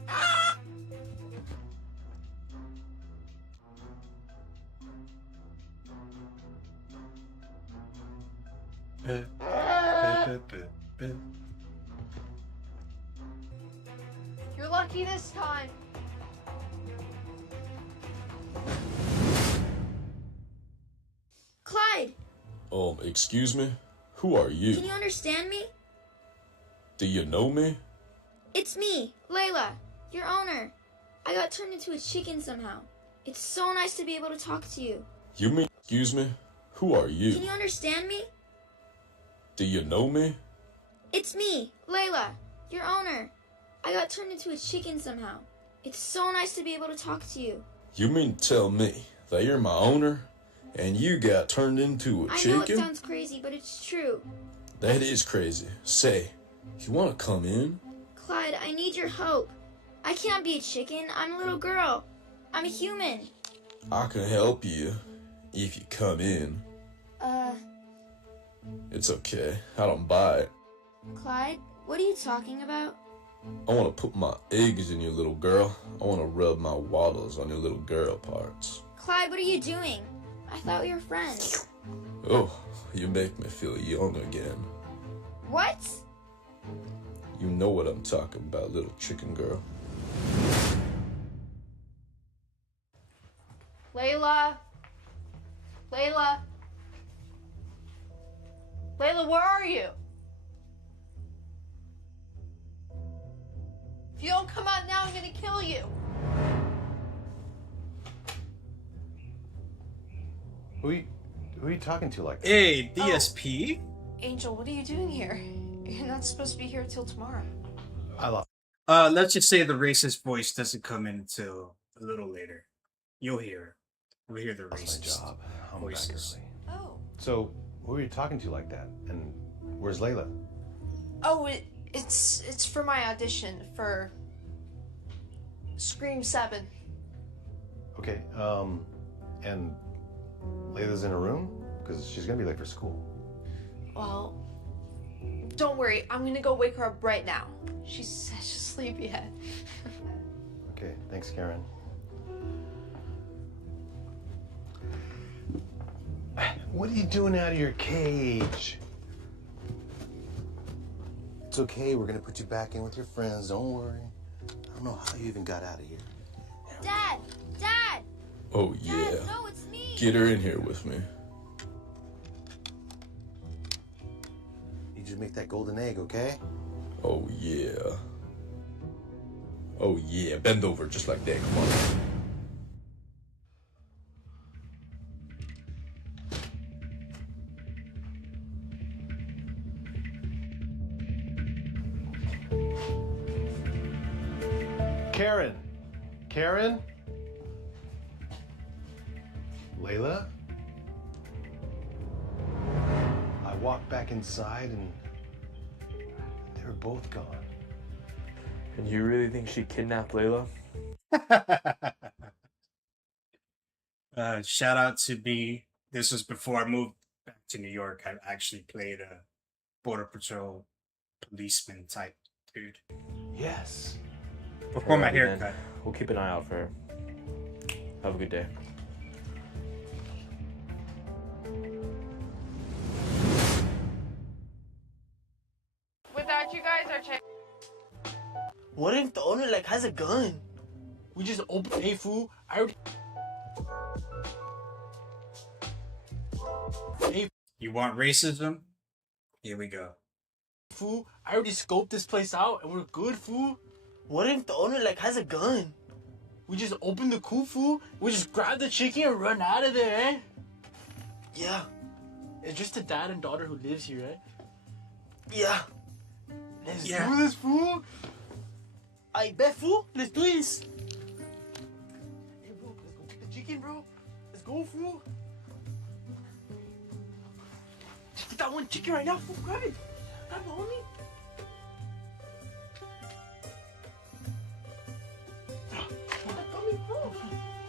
Ah! You're lucky this time. Clyde, Excuse me? Who are you? can you understand me? Do you know me? It's me, Layla, your owner. I got turned into a chicken somehow. It's so nice to be able to talk to you. You mean, excuse me? Who are you? Can you understand me? Do you know me? It's me, Layla, your owner. I got turned into a chicken somehow. It's so nice to be able to talk to you. You mean to tell me that you're my owner and you got turned into a chicken? I know it sounds crazy, but it's true. That is crazy. Say, you want to come in? Clyde, I need your help. I can't be a chicken. I'm a little girl. I'm a human. I can help you if you come in. It's okay. I don't bite. Clyde, what are you talking about? I want to put my eggs in your little girl. I want to rub my waddles on your little girl parts. Clyde, what are you doing? I thought we were friends. Oh, you make me feel young again. What? You know what I'm talking about, little chicken girl. Layla? Layla? Layla, where are you? If you don't come out now, I'm gonna kill you. Who are you talking to like that? Hey, DSP. Angel, what are you doing here? You're not supposed to be here till tomorrow. I lost. Let's just say the racist voice doesn't come in until a little later. You'll hear. We'll hear the racist my job. I'm voices. back early. Oh. So, who are you talking to like that? And where's Layla? Oh, it's for my audition for Scream 7. Okay, and Layla's in a room? Because she's gonna be late for school. Well, don't worry. I'm gonna go wake her up right now. She's such a sleepyhead. Okay, thanks, Karen. What are you doing out of your cage? It's okay, we're gonna put you back in with your friends, don't worry. I don't know how you even got out of here. Dad! Dad! Oh, yeah. Dad, no, it's me! Get her in here with me. Need you to make that golden egg, okay? Oh, yeah. Oh, yeah. Bend over just like that. Come on. Karen! Karen? Layla? I walked back inside and they were both gone. And you really think she kidnapped Layla? Shout out to me. This was before I moved back to New York. I actually played a Border Patrol policeman type dude. Yes. Before my Alrighty, haircut. then. We'll keep an eye out for her. Have a good day. Without you guys, our check. What if the owner has a gun? We just open. Hey, fool! I already. Hey, You want racism? Here we go. fool! I already scoped this place out, and we're good, fool. What if the owner has a gun? We just open the coop, fool. We just grab the chicken and run out of there, eh? Yeah. It's just a dad and daughter who lives here, eh? Yeah. Let's do this, fool. I bet, fool. Let's do this. Hey, bro, let's go get the chicken, bro. Let's go, fool. Just get that one chicken right now, fool. Grab it. Grab it, homie.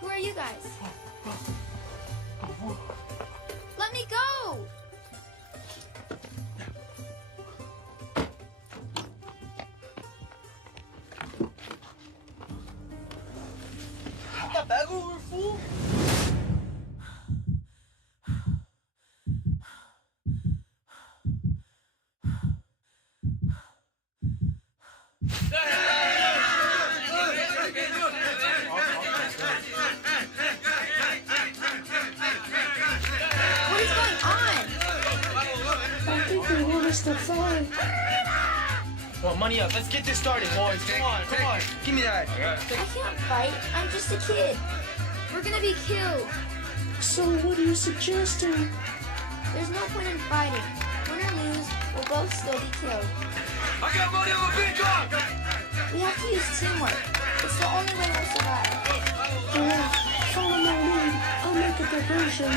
Who are you guys? Let me go! Get that bag over, fool. What is going on? I think they want us to fight. Well, money up. Let's get this started, boys. Come on, come on. Give me that. I can't fight. I'm just a kid. We're gonna be killed. So what are you suggesting? There's no point in fighting. Win or lose, They'll both still be killed. I got money on a big dog! We have to use teamwork. It's the only way we'll survive. Follow my lead. I'll make a diversion.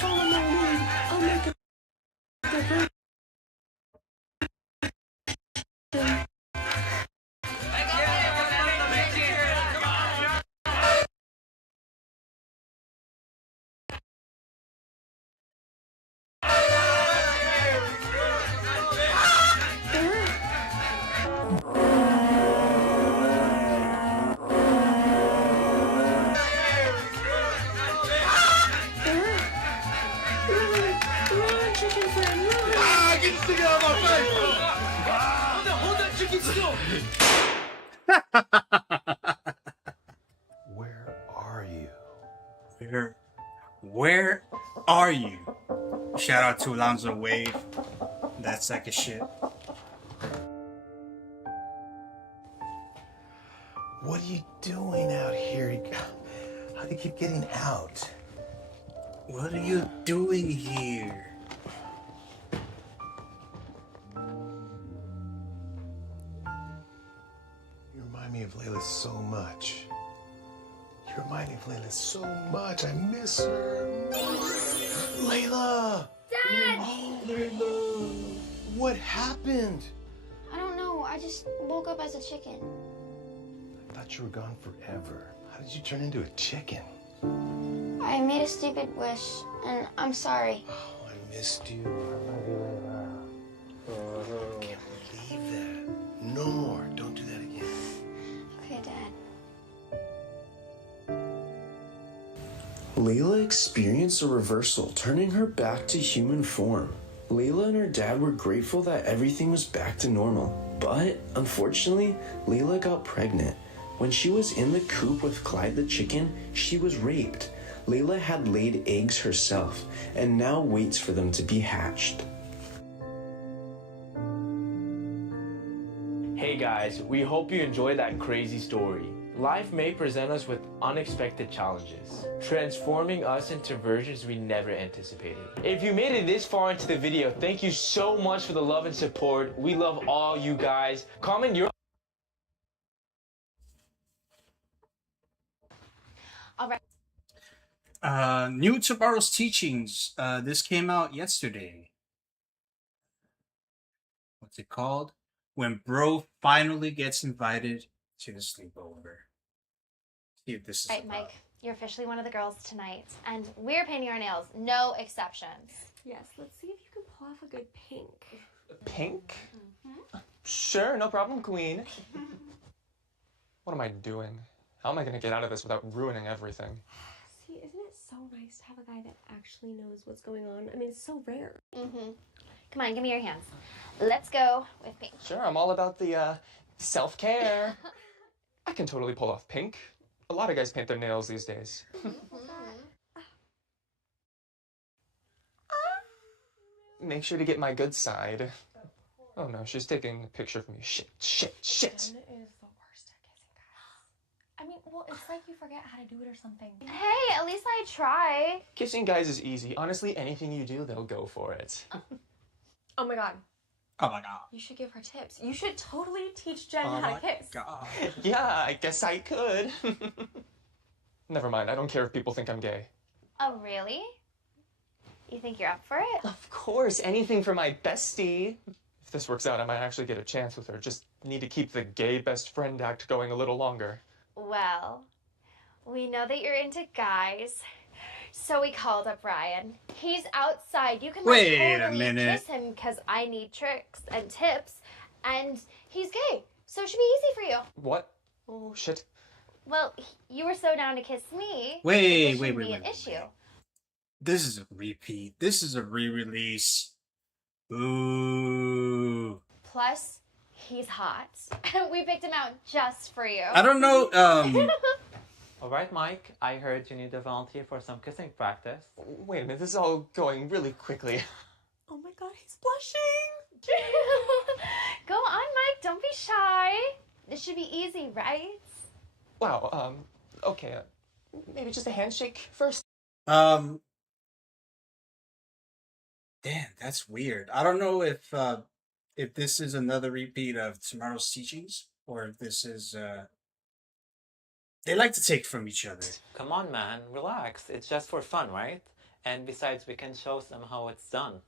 Follow my lead. I'll make a diversion. Where are you? Where are you? Shout out to Alonzo Wade. That sack of shit. What are you doing out here? How do you keep getting out? What are you doing here? You remind me of Layla so much. You remind me of Layla so much. I miss her. Layla! Dad! Oh, Layla! What happened? I don't know. I just woke up as a chicken. I thought you were gone forever. How did you turn into a chicken? I made a stupid wish, and I'm sorry. Oh, I missed you. I love you, Layla. I can't believe that. No more. Don't do that again. Okay, Dad. Layla experienced a reversal, turning her back to human form. Layla and her dad were grateful that everything was back to normal. But, unfortunately, Layla got pregnant. When she was in the coop with Clyde the chicken, she was raped. Layla had laid eggs herself, and now waits for them to be hatched. Hey guys, we hope you enjoyed that crazy story. Life may present us with unexpected challenges, transforming us into versions we never anticipated. If you made it this far into the video, thank you so much for the love and support. We love all you guys. Comment your... All right. New Tomorrow's Teachings. This came out yesterday. What's it called? When Bro finally gets invited to the sleepover. See if this is All right, about. Mike, you're officially one of the girls tonight, and we're painting our nails, no exceptions. Yes, let's see if you can pull off a good pink. Pink? Sure, no problem, Queen. What am I doing? How am I gonna get out of this without ruining everything? See, isn't it so nice to have a guy that actually knows what's going on? I mean, it's so rare. Come on, give me your hands. Let's go with pink. Sure, I'm all about the self-care. I can totally pull off pink. A lot of guys paint their nails these days. Make sure to get my good side. Oh no, she's taking a picture of me. Shit. Jen is the worst at kissing guys. I mean, well, it's like you forget how to do it or something. Hey, at least I try. Kissing guys is easy. Honestly, anything you do, they'll go for it. Oh my god. Oh my god. You should give her tips. You should totally teach Jen how to kiss. God. Yeah, I guess I could. Never mind, I don't care if people think I'm gay. Oh, really? You think you're up for it? Of course, anything for my bestie. If this works out, I might actually get a chance with her. Just need to keep the gay best friend act going a little longer. Well, we know that you're into guys, so we called up Ryan. He's outside. You can Wait a totally minute. kiss him because I need tricks and tips, and he's gay, so it should be easy for you. What? Oh, shit. Well, you were so down to kiss me. Wait, it shouldn't wait, be wait, an issue. This is a repeat. This is a re-release. Ooh. Plus, he's hot. We picked him out just for you. I don't know. All right, Mike. I heard you need a volunteer for some kissing practice. Wait a minute, this is all going really quickly. Oh my god, he's blushing. Go on, Mike. Don't be shy. This should be easy, right? Wow, okay. Maybe just a handshake first. Damn, that's weird. I don't know if this is another repeat of tomorrow's teachings or if this is they like to take from each other. Come on, man, relax. It's just for fun, right? And besides, we can show them how it's done.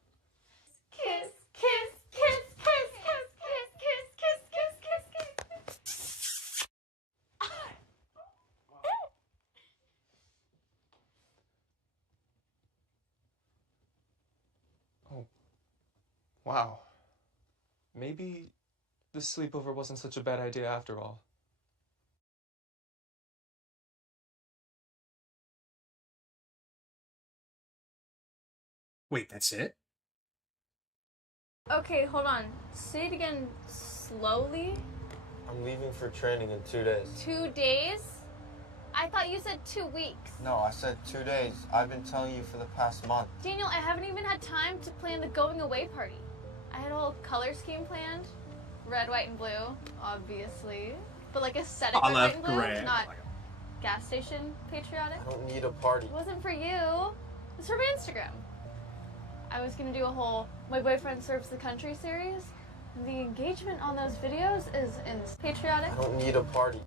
Kiss, kiss, kiss, kiss, kiss, kiss, kiss, kiss, kiss, kiss, kiss. Oh, wow. Maybe this sleepover wasn't such a bad idea after all. Wait, that's it? Okay, hold on. Say it again slowly. I'm leaving for training in 2 days. 2 days? I thought you said 2 weeks. No, I said 2 days. I've been telling you for the past month. Daniel, I haven't even had time to plan the going away party. I had a whole color scheme planned. Red, white, and blue, obviously. But like aesthetic red, white, and blue, not gas station patriotic. I don't need a party. It wasn't for you. It's for my Instagram. I was gonna do a whole My Boyfriend Serves the Country series. The engagement on those videos is patriotic. I don't need a party.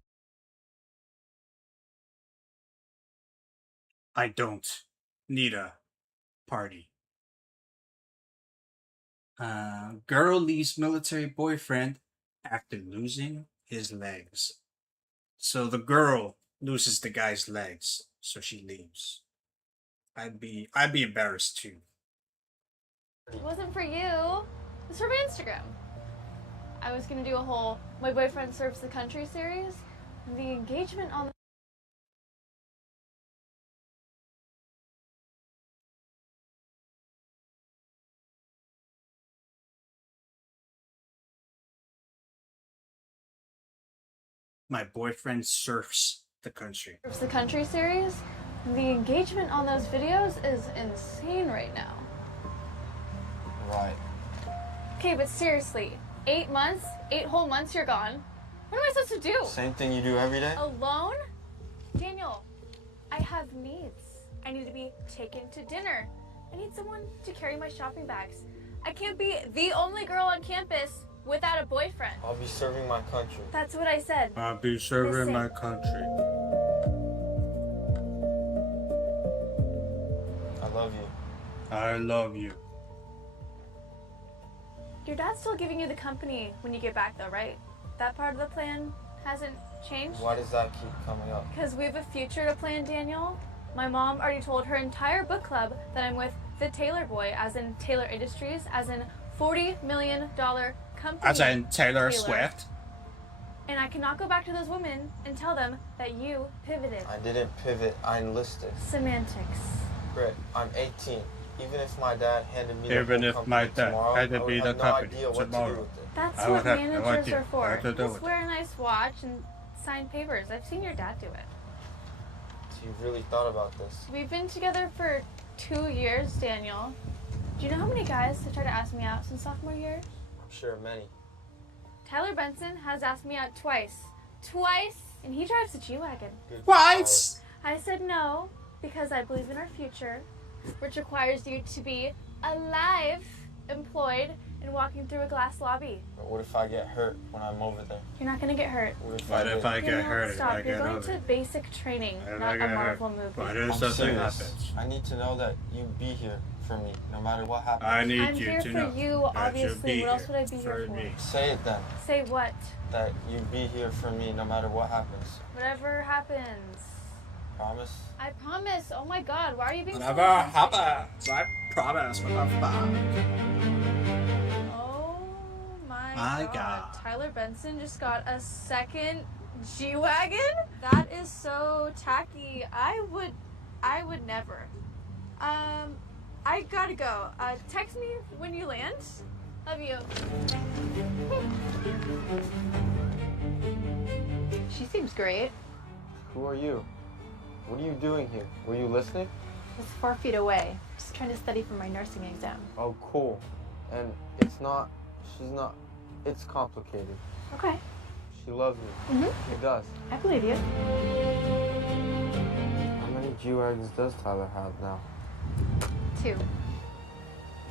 I don't need a party. Girl leaves military boyfriend after losing his legs. So the girl loses the guy's legs, so she leaves. I'd be embarrassed too. It wasn't for you. It's for my Instagram. I was gonna do a whole My Boyfriend Serves the Country series. The engagement on My boyfriend surfs the country. the Country series. The engagement on those videos is insane right now. Right. Okay, but seriously, 8 months, 8 whole months you're gone. What am I supposed to do? Same thing you do every day? Alone? Daniel, I have needs. I need to be taken to dinner. I need someone to carry my shopping bags. I can't be the only girl on campus without a boyfriend. I'll be serving my country. That's what I said. I'll be serving Listen. my country. I love you. I love you. Your dad's still giving you the company when you get back though, right? That part of the plan hasn't changed? Why does that keep coming up? Because we have a future to plan, Daniel. My mom already told her entire book club that I'm with the Taylor Boy, as in Taylor Industries, as in $40 million company. As in Taylor Swift. And I cannot go back to those women and tell them that you pivoted. I didn't pivot, I enlisted. Semantics. Great, I'm 18. Even if my dad handed me Even the if company my dad tomorrow, handed I would me the have no company idea what to do tomorrow. with it. That's I what would have no managers idea are for. what to do Just with wear a nice watch and sign papers. I've seen your dad do it. So you've really thought about this? We've been together for 2 years, Daniel. Do you know how many guys have tried to ask me out since sophomore year? I'm sure many. Tyler Benson has asked me out twice. Twice! And he drives a G-Wagon. Twice? I said no, because I believe in our future, which requires you to be alive, employed, and walking through a glass lobby. But what if I get hurt when I'm over there? You're not gonna get hurt. What if What if I Daniel, get hurt? Stop. If I You're get going over? to basic training, If not I a get hurt? Marvel movie. What if I'm something serious. happens? I need to know that you'd be here for me, no matter what happens. I need I'm you here to for know you, that obviously. you'll be What else would I be here here for for? me. Say it then, Say what? that you'd be here for me no matter what happens. Whatever happens. Promise? I promise. Oh my god, why are you being so Whatever intense? happens, I promise. Whatever. Oh my My god. God. Tyler Benson just got a second G-Wagon? That is so tacky. I would never. I gotta go. Text me when you land. Love you. She seems great. Who are you? What are you doing here? Were you listening? I was 4 feet away, just trying to study for my nursing exam. Oh, cool. And she's not, it's complicated. Okay. She loves me. Mm-hmm. She does. I believe you. How many G-Wagons does Tyler have now? 2.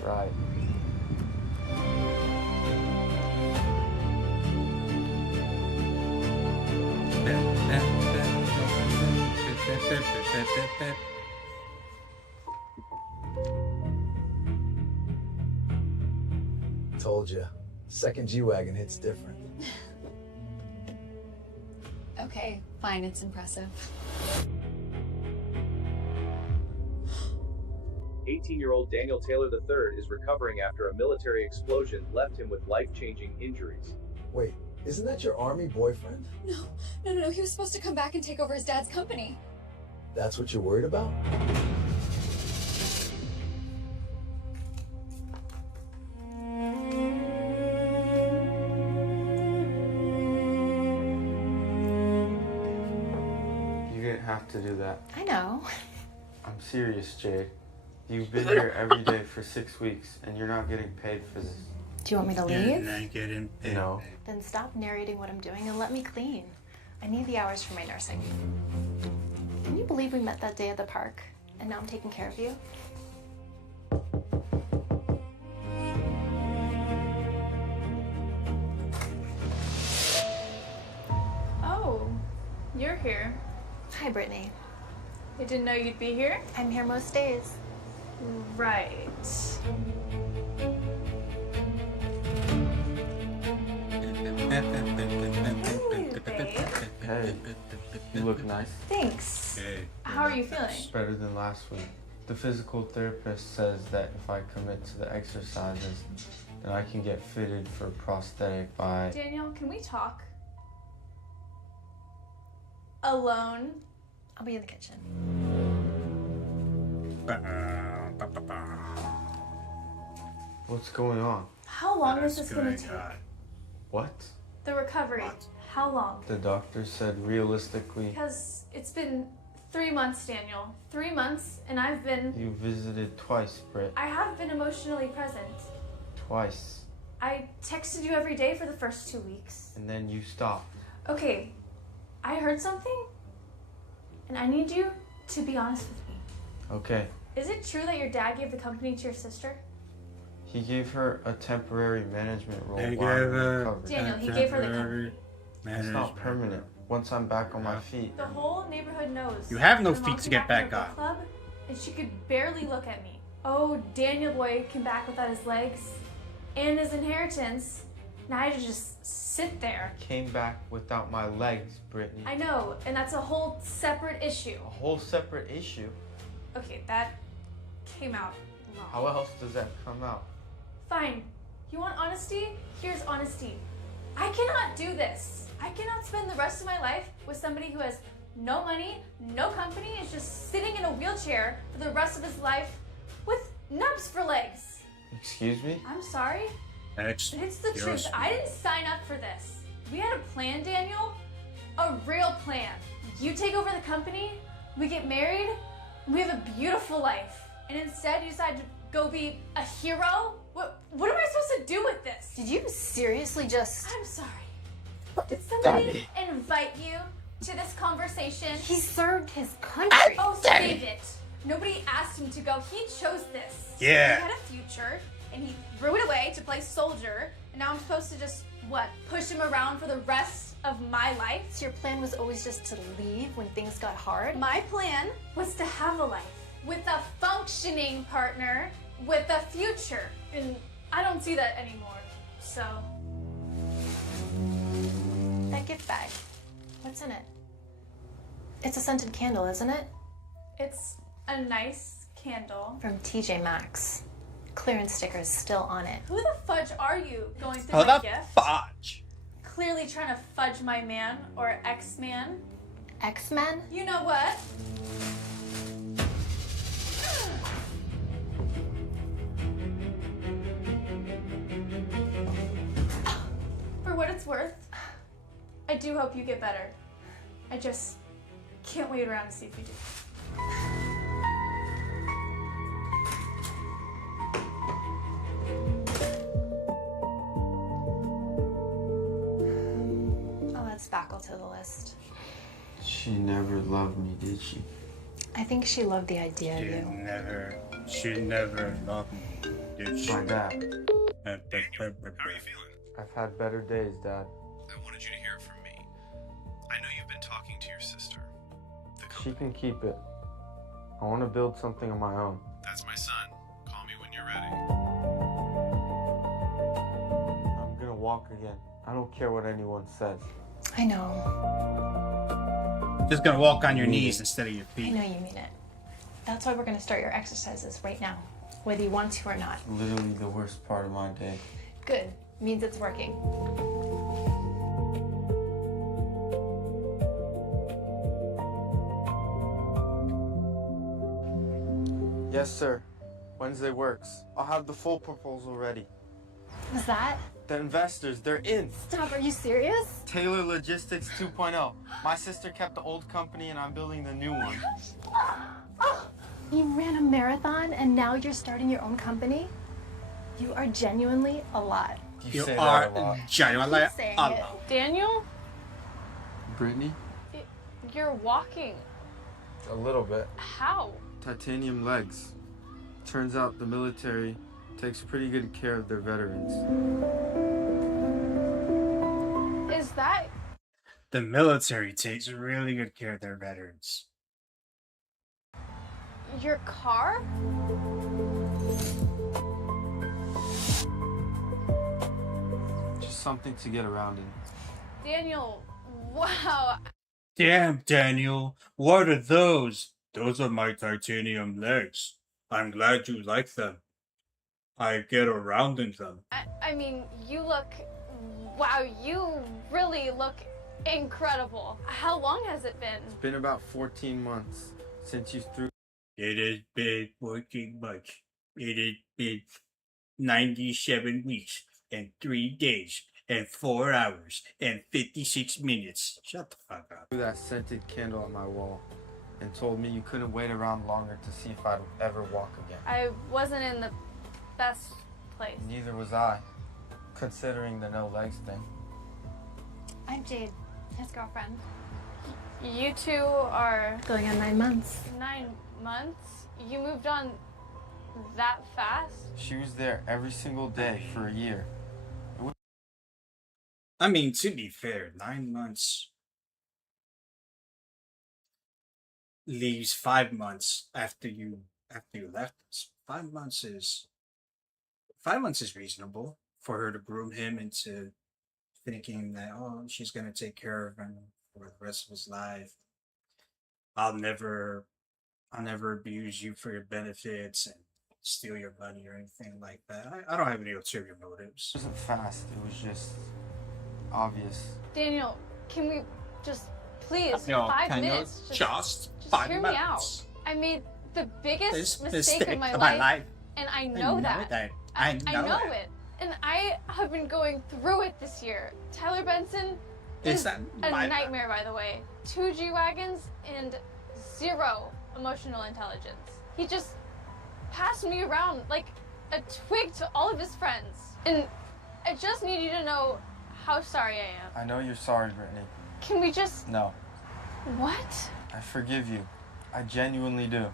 Right. Told you. Second G-Wagon hits different. Okay, fine, it's impressive. 18-year-old Daniel Taylor III is recovering after a military explosion left him with life-changing injuries. Wait, isn't that your army boyfriend? No, he was supposed to come back and take over his dad's company. That's what you're worried about? You didn't have to do that. I know. I'm serious, Jade. You've been here every day for 6 weeks, and you're not getting paid for this. Do you want me to You're leave? not getting paid. No. Then stop narrating what I'm doing and let me clean. I need the hours for my nursing. Can you believe we met that day at the park, and now I'm taking care of you? Oh, you're here. Hi, Brittany. I didn't know you'd be here. I'm here most days. Right. Hey, you look nice. Thanks. How are you feeling? Better than last week. The physical therapist says that if I commit to the exercises, then I can get fitted for a prosthetic by... Daniel, can we talk? Alone? I'll be in the kitchen. What's going on? How long is this going to take? What? The recovery. How long? The doctor said realistically... Because it's been 3 months, Daniel. 3 months, and I've been... You visited twice, Britt. I have been emotionally present. Twice. I texted you every day for the first 2 weeks. And then you stopped. Okay, I heard something, and I need you to be honest with me. Okay. Is it true that your dad gave the company to your sister? He gave her a temporary management role They while gave in her recovery. Daniel, he gave her the company. It's not permanent. Once I'm back on my feet. The whole neighborhood knows. You have no My mom feet to came get back from the on. club, and she could barely look at me. Oh, Daniel boy came back without his legs and his inheritance. Now I had to just sit there. Came back without my legs, Brittany. I know, and that's a whole separate issue. A whole separate issue? Okay, that came out wrong. How else does that come out? Fine. You want honesty? Here's honesty. I cannot do this. I cannot spend the rest of my life with somebody who has no money, no company, is just sitting in a wheelchair for the rest of his life with nubs for legs. Excuse me? I'm sorry. It's the Excuse truth. me. I didn't sign up for this. We had a plan, Daniel. A real plan. You take over the company, we get married, and we have a beautiful life. And instead you decide to go be a hero? What am I supposed to do with this? Did you seriously just... I'm sorry. Did somebody invite you to this conversation? He served his country. Oh, save it. Nobody asked him to go. He chose this. Yeah. He had a future, and he threw it away to play soldier. And now I'm supposed to just, push him around for the rest of my life? So your plan was always just to leave when things got hard? My plan was to have a life with a functioning partner with a future. And I don't see that anymore. So... That gift bag. What's in it? It's a scented candle, isn't it? It's a nice candle. From TJ Maxx. Clearance stickers still on it. Who the fudge are you going through Oh, my the gift? fudge. Clearly trying to fudge my man or ex-man. X-Men? You know what? For what it's worth, I do hope you get better. I just can't wait around to see if you do. I'll Fackle to the list. She never loved me, did she? I think she loved the idea of you. She never loved me, did she? My dad. How are you feeling? I've had better days, Dad. I wanted you to hear it from me. I know you've been talking to your sister. She can keep it. I want to build something of my own. That's my son. Call me when you're ready. I'm gonna walk again. I don't care what anyone says. I know. Just gonna walk on your knees instead of your I feet. know you mean it. That's why we're gonna start your exercises right now, whether you want to or not. Literally the worst part of my day. Good. Means it's working. Yes, sir. Wednesday works. I'll have the full proposal ready. Was that? The investors, they're in. Stop, are you serious? Taylor Logistics 2.0. My sister kept the old company and I'm building the new one. You ran a marathon and now you're starting your own company? You are genuinely a lot. You say are that a lot. genuinely Keep saying a it. lot. Daniel, Brittany? you're walking. A little bit. How? Titanium legs. Turns out the military takes pretty good care of their veterans. Is that The military takes really good care of their veterans. your car? Just something to get around in. Daniel, wow. Damn, Daniel, what are those? Those are my titanium legs. I'm glad you like them. I get around in them. I mean, you look, wow, you really look incredible. How long has it been? It's been about 14 months since you threw. It has been working much. It has been 97 weeks and 3 days and 4 hours and 56 minutes. Shut the fuck up. That scented candle at my wall and told me you couldn't wait around longer to see if I'd ever walk again. I wasn't in the best place. Neither was I, considering the no legs thing. I'm Jade, his girlfriend. You two are Going on 9 months. 9 months? You moved on that fast? She was there every single day for a year. I mean, to be fair, 9 months leaves 5 months after you left us. 5 months is 5 months is reasonable for her to groom him into thinking that, oh, she's gonna take care of him for the rest of his life. I'll never abuse you for your benefits and steal your money or anything like that. I don't have any ulterior motives. It wasn't fast, it was just obvious. Daniel, can we just please No, 5 can you minutes? just 5 hear minutes. me out. I made the biggest This mistake of my life, and I know that. I know know it. And I have been going through it this year. Tyler Benson is that a my nightmare, by the way. 2 G-Wagons and 0 emotional intelligence. He just passed me around like a twig to all of his friends. And I just need you to know how sorry I am. I know you're sorry, Brittany. Can we just... No. What? I forgive you. I genuinely do.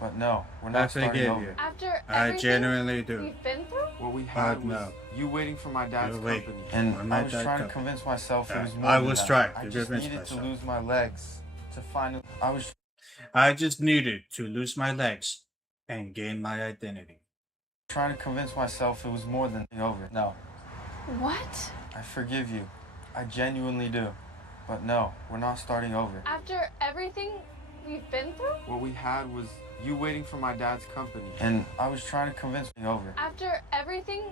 But no, we're not starting forgive over. you. After I everything genuinely do. we've been through? What we had was no. you waiting for my dad's You wait company. for And my I was dad's trying to company. convince myself it Yeah, was more I than was that. trying I to just convince needed myself. to lose my legs to finally... I just needed to lose my legs and gain my identity. trying to convince myself it was more than over. No. What? I forgive you. I genuinely do. But no, we're not starting over. After everything we've been through? What we had was you waiting for my dad's company. And I was trying to convince me over. After everything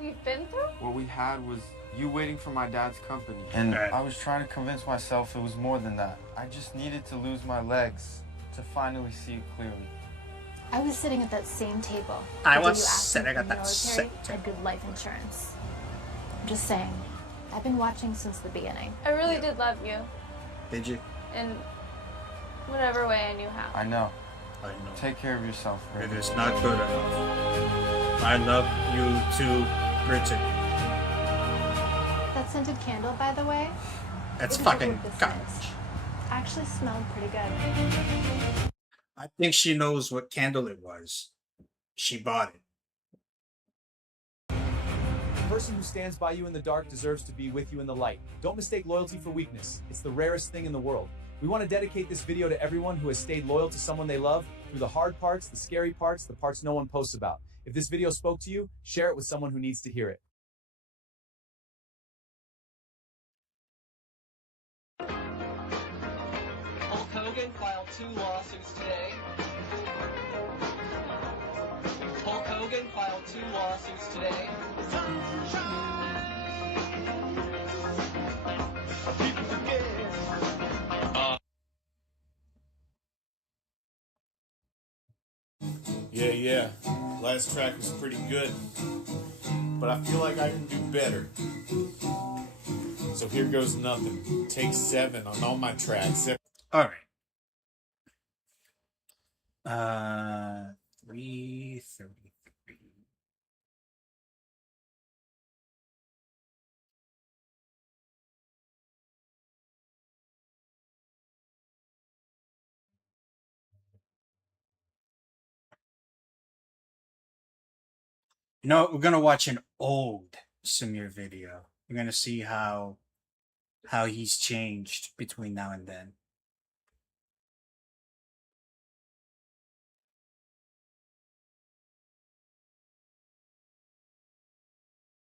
we've been through? What we had was you waiting for my dad's company. And I was trying to convince myself it was more than that. I just needed to lose my legs to finally see it clearly. I was sitting at that same table. I the day was you asked me sitting for at the that military same had good life insurance. I'm just saying. I've been watching since the beginning. I really did love you. Did you? In whatever way I knew how. I know. I know. Take care of yourself, It Brittany. is not good enough. I love you too, Bridget. That scented candle, by the way, That's What fucking this garbage. is. Actually smelled pretty good. I think she knows what candle it was. She bought it. The person who stands by you in the dark deserves to be with you in the light. Don't mistake loyalty for weakness. It's the rarest thing in the world. We want to dedicate this video to everyone who has stayed loyal to someone they love through the hard parts, the scary parts, the parts no one posts about. If this video spoke to you, share it with someone who needs to hear it. Hulk Hogan filed 2 lawsuits today. Hulk Hogan filed 2 lawsuits today. Yeah. Last track was pretty good. But I feel like I can do better. So here goes nothing. Take 7 on all my tracks. All right. 3:33. You know what? We're gonna watch an old Samir video. We're gonna see how he's changed between now and then.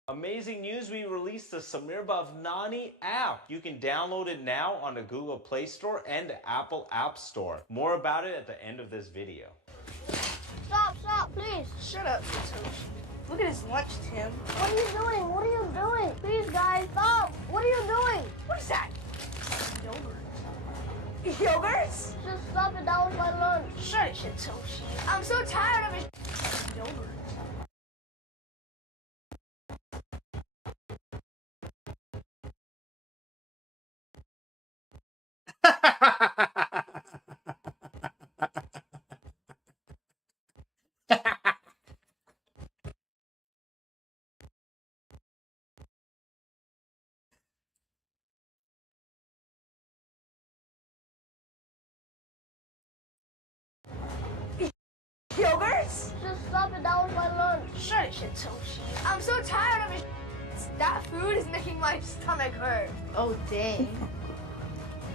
Amazing news, we released the Samir Bhavnani app. You can download it now on the Google Play Store and the Apple App Store. More about it at the end of this video. Stop, please. Shut up, Satoshi. Look at his lunch, Tim. What are you doing? What are you doing? Please, guys, stop. What are you doing? What is that? Yogurt. Yogurts? Just stop it. That was my lunch. Shut it, Satoshi. I'm so tired of it. Yogurt. Yogurts? Just stop it. That was my lunch. Shut it, Satoshi. I'm so tired of it. That food is making my stomach hurt. Oh, dang.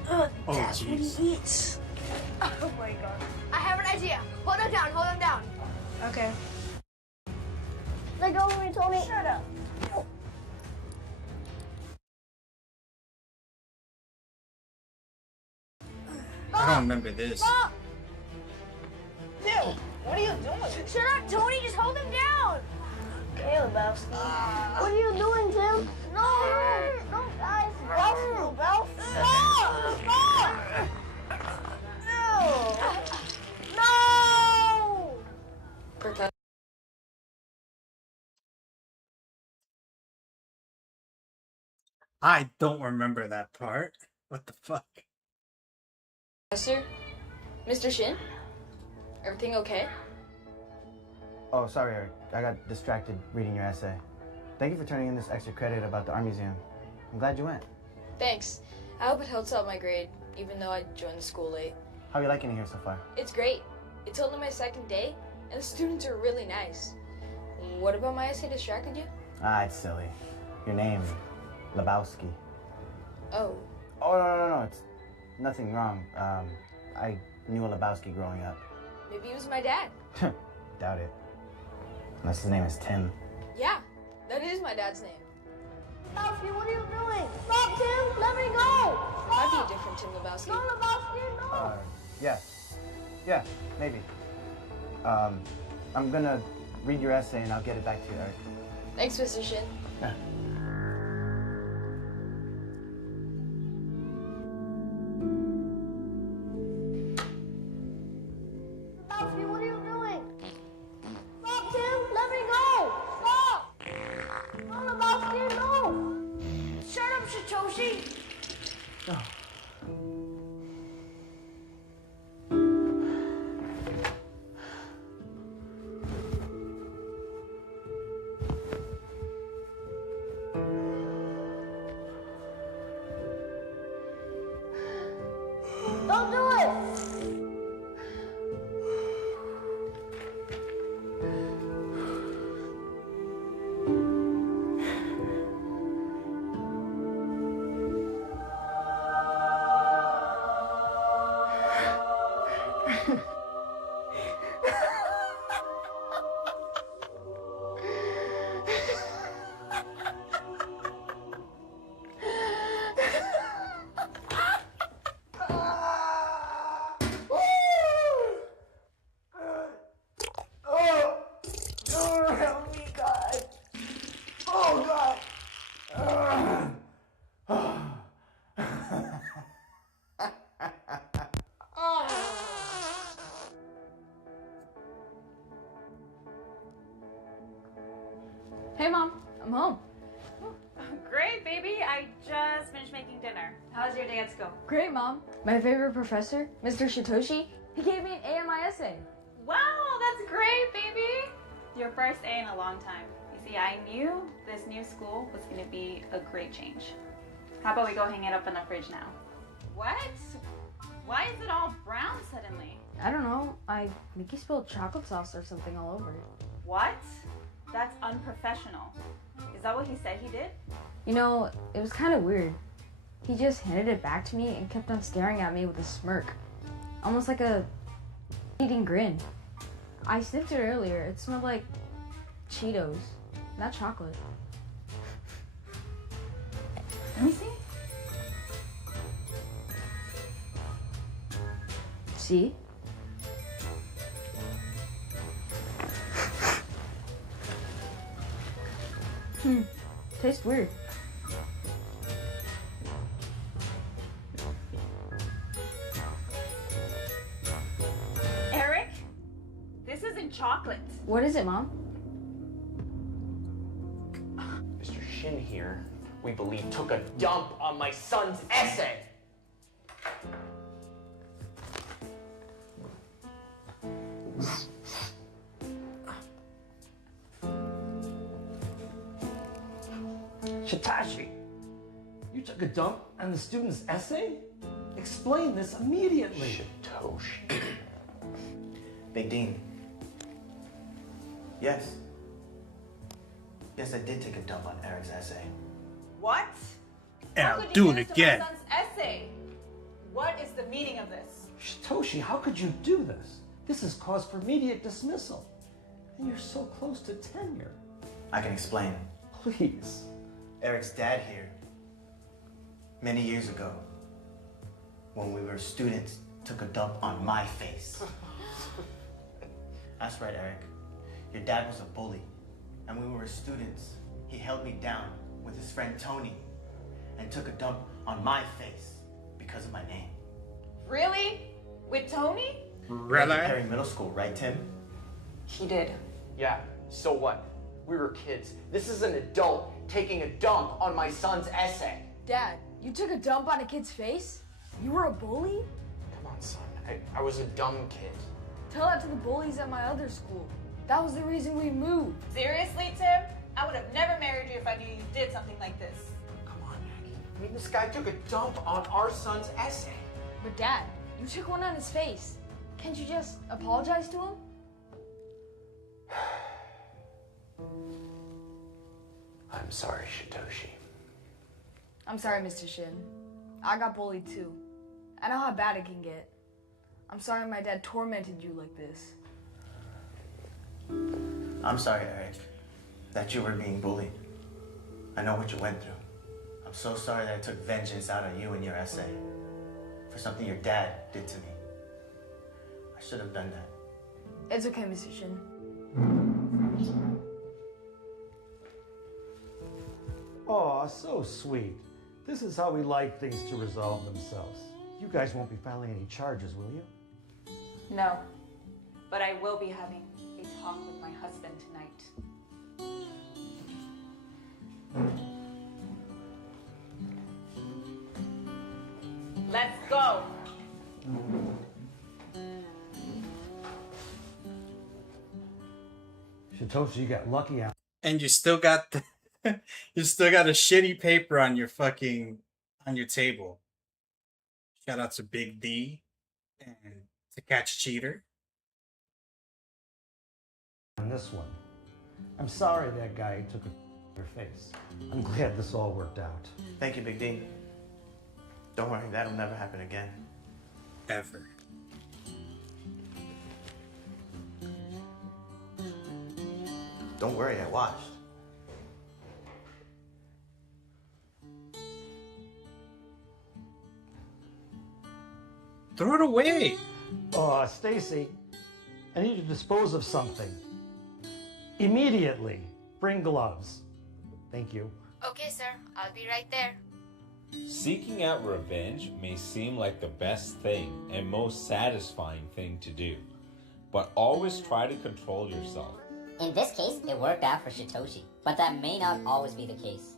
Oh, That's what jeez. he eats. Oh my god. I have an idea. Hold him down. Hold him down. Okay. Let go of me, Tony. Shut up. I don't remember this. Stop. Tim, what are you doing? Shut up, Tony. Just hold him down. Okay, Lebowski. What are you doing, Tim? No, guys. No, Lebowski. Stop. Stop. No. No. I don't remember that part. What the fuck? Professor? Mr. Shin? Everything okay? Oh, sorry, Eric. I got distracted reading your essay. Thank you for turning in this extra credit about the art museum. I'm glad you went. Thanks. I hope it helps out my grade, even though I joined the school late. How are you liking it here so far? It's great. It's only my 2nd day, and the students are really nice. What about my essay distracted you? Ah, it's silly. Your name, Lebowski. Oh. Oh, no. It's nothing wrong. I knew a Lebowski growing up. Maybe it was my dad. Doubt it. Unless his name is Tim. Yeah, that is my dad's name. Lebowski, what are you doing? Stop, Tim. Let me go. Might be a different Tim Lebowski. No, Lebowski, no. Yeah, maybe. I'm gonna read your essay and I'll get it back to you, Eric. Thanks, Mr. Shin. Yeah. Lebowski, what are you doing? Stop, Tim. Let me go. Stop. No, Lebowski, no. Shut up, Satoshi. Help me, God. Oh, God. Hey, Mom. I'm home. Great, baby. I just finished making dinner. How's your dance go? Great, Mom. My favorite professor, Mr. Shitoshi, he gave me an A in my essay. Wow, that's great, baby. Your first A in a long time. You see, I knew this new school was going to be a great change. How about we go hang it up in the fridge now? What? Why is it all brown suddenly? I don't know. Mickey spilled chocolate sauce or something all over it. What? That's unprofessional. Is that what he said he did? You know, it was kind of weird. He just handed it back to me and kept on staring at me with a smirk. Almost like a eating grin. I sniffed it earlier. It smelled like Cheetos, not chocolate. Let me see. See? Tastes weird. Eric, this isn't chocolate. What is it, Mom? Mr. Shin here, we believe, took a dump on my son's essay. Shitashi, you took a dump on the student's essay? Explain this immediately. Shitoshi. Big Dean. Yes. Yes, I did take a dump on Eric's essay. What? And How I'll could do you it do this to again. my son's essay? What is the meaning of this? Shitoshi, how could you do this? This is cause for immediate dismissal. And you're so close to tenure. I can explain. Please. Eric's dad here, many years ago, when we were students, took a dump on my face. That's right, Eric. Your dad was a bully. And when we were students, he held me down with his friend Tony and took a dump on my face because of my name. Really? With Tony? Really? Perry Middle School, right, Tim? He did. Yeah, so what? We were kids. This is an adult taking a dump on my son's essay. Dad, you took a dump on a kid's face? You were a bully? Come on, son. I was a dumb kid. Tell that to the bullies at my other school. That was the reason we moved. Seriously, Tim? I would have never married you if I knew you did something like this. I mean, this guy took a dump on our son's essay. But Dad, you took one on his face. Can't you just apologize to him? I'm sorry, Shitoshi. I'm sorry, Mr. Shin. I got bullied too. I know how bad it can get. I'm sorry my dad tormented you like this. I'm sorry, Eric, that you were being bullied. I know what you went through. I'm so sorry that I took vengeance out on you and your essay for something your dad did to me. I should have done that. It's okay, Mr. Shin. Aw, so sweet. This is how we like things to resolve themselves. You guys won't be filing any charges, will you? No. But I will be having a talk with my husband tonight. Let's go. Shitoshi, you got lucky out. And you still got the you still got a shitty paper on your table. Shout out to Big D and To Catch a Cheater. On this one. I'm sorry that guy took your face. I'm glad this all worked out. Thank you, Big D. Don't worry, that'll never happen again. Ever. Don't worry, I watched. Throw it away. Stacy, I need to dispose of something. Immediately. Bring gloves. Thank you. Okay, sir. I'll be right there. Seeking out revenge may seem like the best thing and most satisfying thing to do, but always try to control yourself. In this case, it worked out for Shitoshi, but that may not always be the case.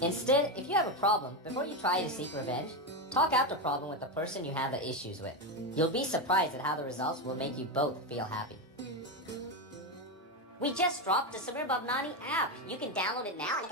Instead, if you have a problem, before you try to seek revenge, talk out the problem with the person you have the issues with. You'll be surprised at how the results will make you both feel happy. We just dropped the Sabir Babnani app. You can download it now.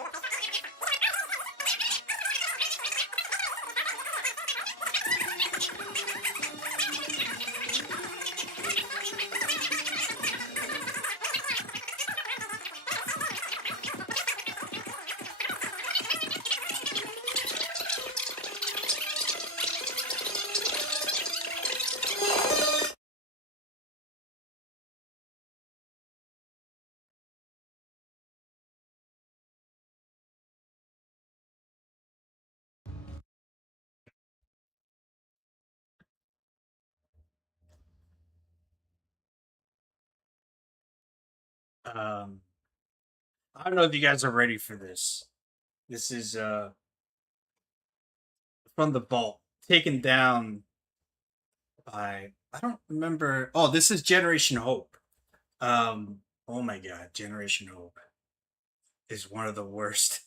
I don't know if you guys are ready for this. This is from the vault, taken down by, I don't remember. Oh, this is Generation Hope. Oh my god, Generation Hope is one of the worst.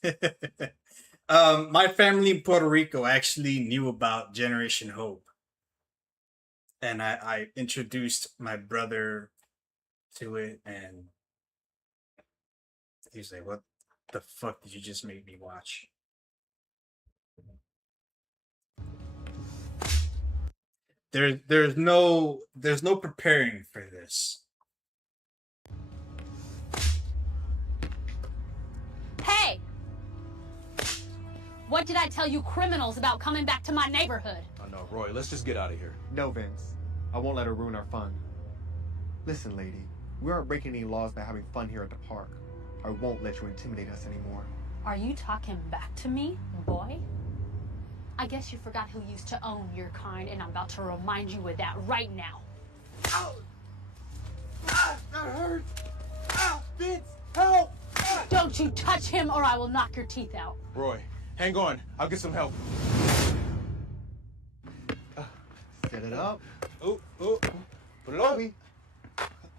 My family in Puerto Rico actually knew about Generation Hope, and I introduced my brother to it, and he's like, "What the fuck did you just make me watch?" There's no preparing for this. Hey! What did I tell you criminals about coming back to my neighborhood? Oh no, Roy, let's just get out of here. No, Vince. I won't let her ruin our fun. Listen, lady, we aren't breaking any laws by having fun here at the park. I won't let you intimidate us anymore. Are you talking back to me, boy? I guess you forgot who used to own your kind, and I'm about to remind you of that right now. Ow! Ah, that hurt! Ah, Vince, help! Ah! Don't you touch him or I will knock your teeth out. Roy, hang on. I'll get some help. Set it up. Ooh, ooh. Put it on.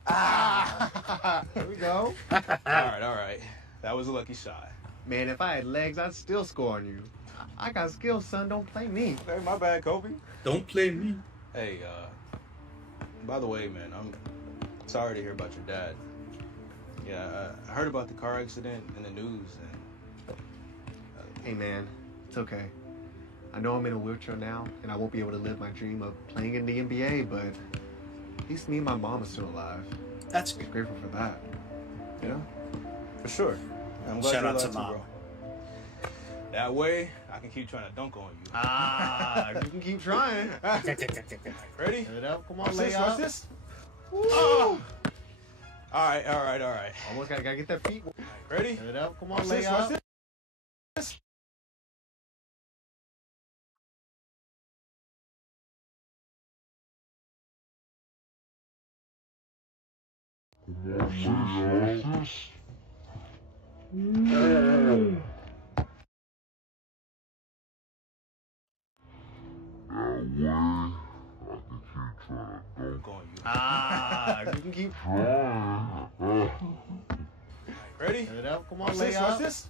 Ah! There we go. All right. That was a lucky shot. Man, if I had legs, I'd still score on you. I got skills, son. Don't play me. Hey, my bad, Kobe. Don't play me. Hey, by the way, man, I'm sorry to hear about your dad. Yeah, I heard about the car accident in the news, and... Hey, man, it's okay. I know I'm in a wheelchair now, and I won't be able to live my dream of playing in the NBA, but at least me and my mom are still alive. That's good. Grateful for that. Yeah, for sure. I'm glad Shout you're out to alive too, Mom. bro. That way, I can keep trying to dunk on you. Ah, you can keep trying. Ready? Set it up. Come on, Watch lay this, up. watch this. Oh. All right. Almost gotta get that feet. Ready? Set it up. Come on, Watch lay this, up. watch this. Ah, you can keep Ready? Set it up. Come on, Watch lay this, up. watch this.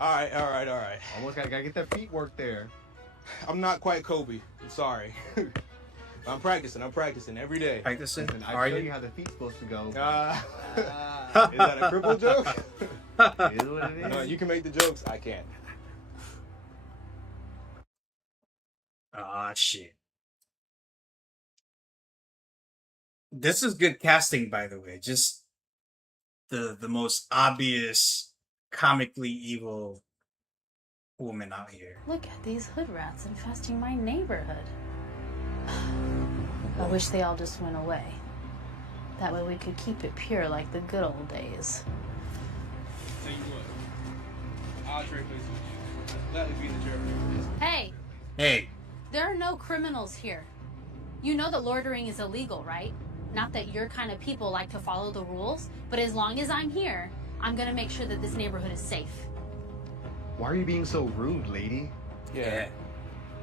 All right. Almost gotta get that feet work there. I'm not quite Kobe. I'm sorry. I'm practicing every day. Practicing? Listen, I show you how the feet's supposed to go. Is that a cripple joke? It is what it is. No, you can make the jokes. I can't. Ah, shit. This is good casting, by the way. Just the most obvious, comically evil woman out here. Look at these hood rats infesting my neighborhood. I wish they all just went away. That way we could keep it pure like the good old days. Tell you what, I'll trade places with you. I'd gladly be in the chair. Hey, Hey, there are no criminals here. You know that loitering is illegal, right? Not that your kind of people like to follow the rules, but as long as I'm here, I'm gonna make sure that this neighborhood is safe. Why are you being so rude, lady? Yeah.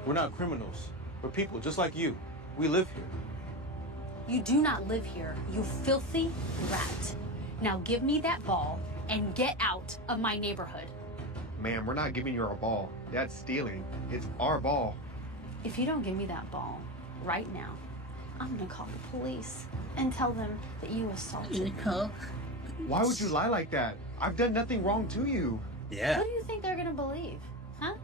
We're not criminals. We're people just like you. We live here. You do not live here, you filthy rat. Now give me that ball and get out of my neighborhood. Ma'am, we're not giving you our ball. That's stealing. It's our ball. If you don't give me that ball right now, I'm gonna call the police and tell them that you assaulted me. Why would you lie like that? I've done nothing wrong to you. Yeah. What do you think they're gonna believe? Huh?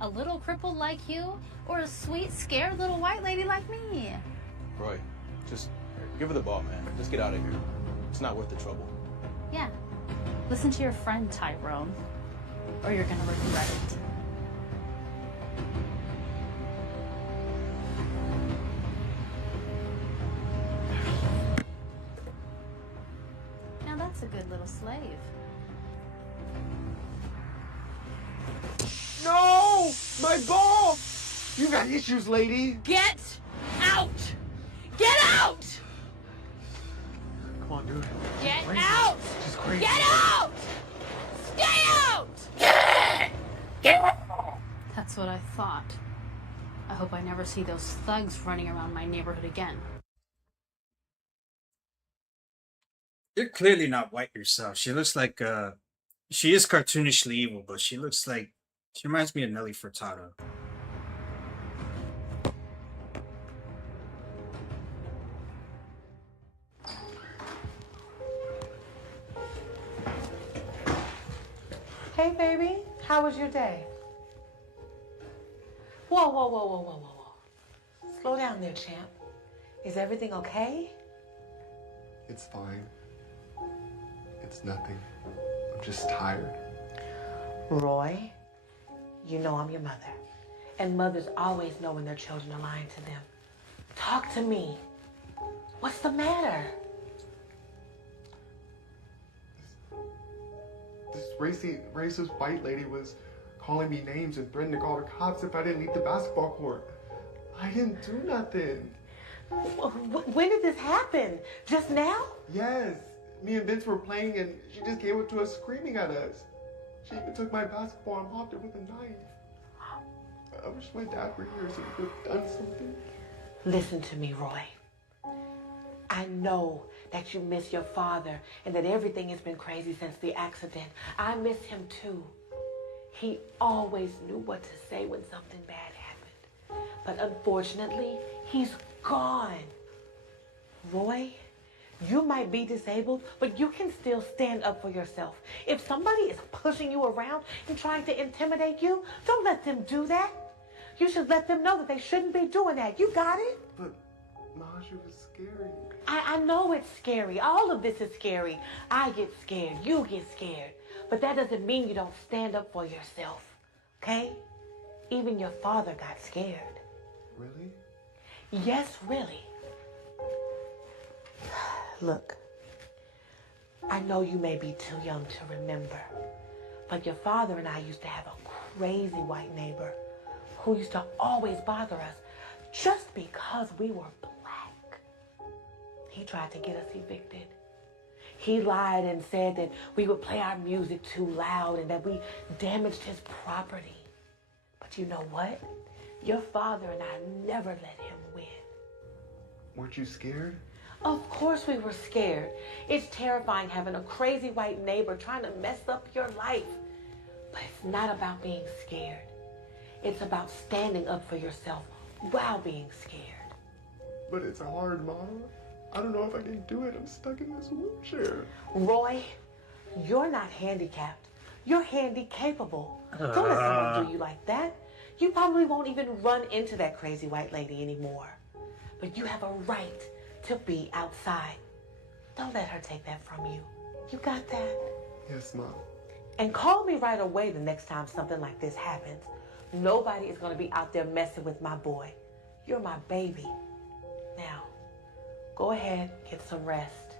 A little crippled like you, or a sweet, scared little white lady like me? Roy, just give her the ball, man. Let's get out of here. It's not worth the trouble. Yeah. Listen to your friend, Tyrone, or you're gonna regret it. Now that's a good little slave. No! My ball! You got issues, lady. Get out! Get out! Come on, dude. Get Crazy. out! She's crazy. Get out! Stay out! That's what I thought. I hope I never see those thugs running around my neighborhood again. you're clearly not white yourself. She looks like she is cartoonishly evil, but she reminds me of Nelly Furtado. Hey, baby, how was your day? Whoa, whoa, whoa, whoa, whoa, whoa, whoa. Slow down there, champ. Is everything okay? It's fine. It's nothing. I'm just tired. Roy, you know I'm your mother. And mothers always know when their children are lying to them. Talk to me. What's the matter? This racist white lady was calling me names and threatening to call the cops if I didn't leave the basketball court. I didn't do nothing. When did this happen? Just now? Yes. Me and Vince were playing and she just came up to us screaming at us. She even took my basketball and popped it with a knife. I wish my dad were here so he could have done something. Listen to me, Roy. I know that you miss your father and that everything has been crazy since the accident. I miss him too. He always knew what to say when something bad happened. But unfortunately, he's gone. Roy, you might be disabled, but you can still stand up for yourself. If somebody is pushing you around and trying to intimidate you, don't let them do that. You should let them know that they shouldn't be doing that. You got it? But Maj, it was scary. I know it's scary. All of this is scary. I get scared. You get scared. But that doesn't mean you don't stand up for yourself. Okay? Even your father got scared. Really? Yes, really. Look, I know you may be too young to remember, but your father and I used to have a crazy white neighbor who used to always bother us just because we were black. He tried to get us evicted. He lied and said that we would play our music too loud and that we damaged his property. But you know what? Your father and I never let him win. Weren't you scared? Of course we were scared. It's terrifying having a crazy white neighbor trying to mess up your life. But it's not about being scared. It's about standing up for yourself while being scared. But it's hard, Mom. I don't know if I can do it. I'm stuck in this wheelchair. Roy, you're not handicapped. You're handy-capable. Don't let someone do you like that. You probably won't even run into that crazy white lady anymore. But you have a right to be outside. Don't let her take that from you. You got that? Yes, Mom. And call me right away the next time something like this happens. Nobody is going to be out there messing with my boy. You're my baby. Now, go ahead, get some rest.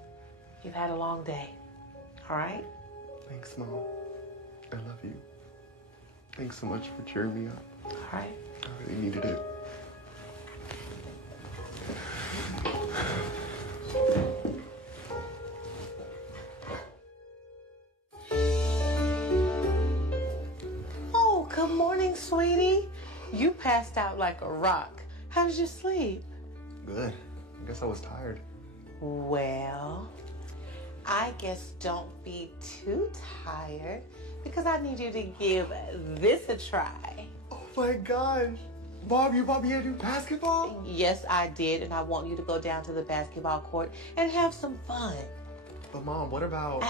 You've had a long day. All right? Thanks, Mom. I love you. Thanks so much for cheering me up. All right. I really needed it. Oh, good morning, sweetie. You passed out like a rock. How did you sleep? Good. I guess I was tired. Well, I guess don't be too tired because I need you to give this a try. Oh my gosh. Mom, you bought me a new basketball? Yes, I did, and I want you to go down to the basketball court and have some fun. But Mom, what about...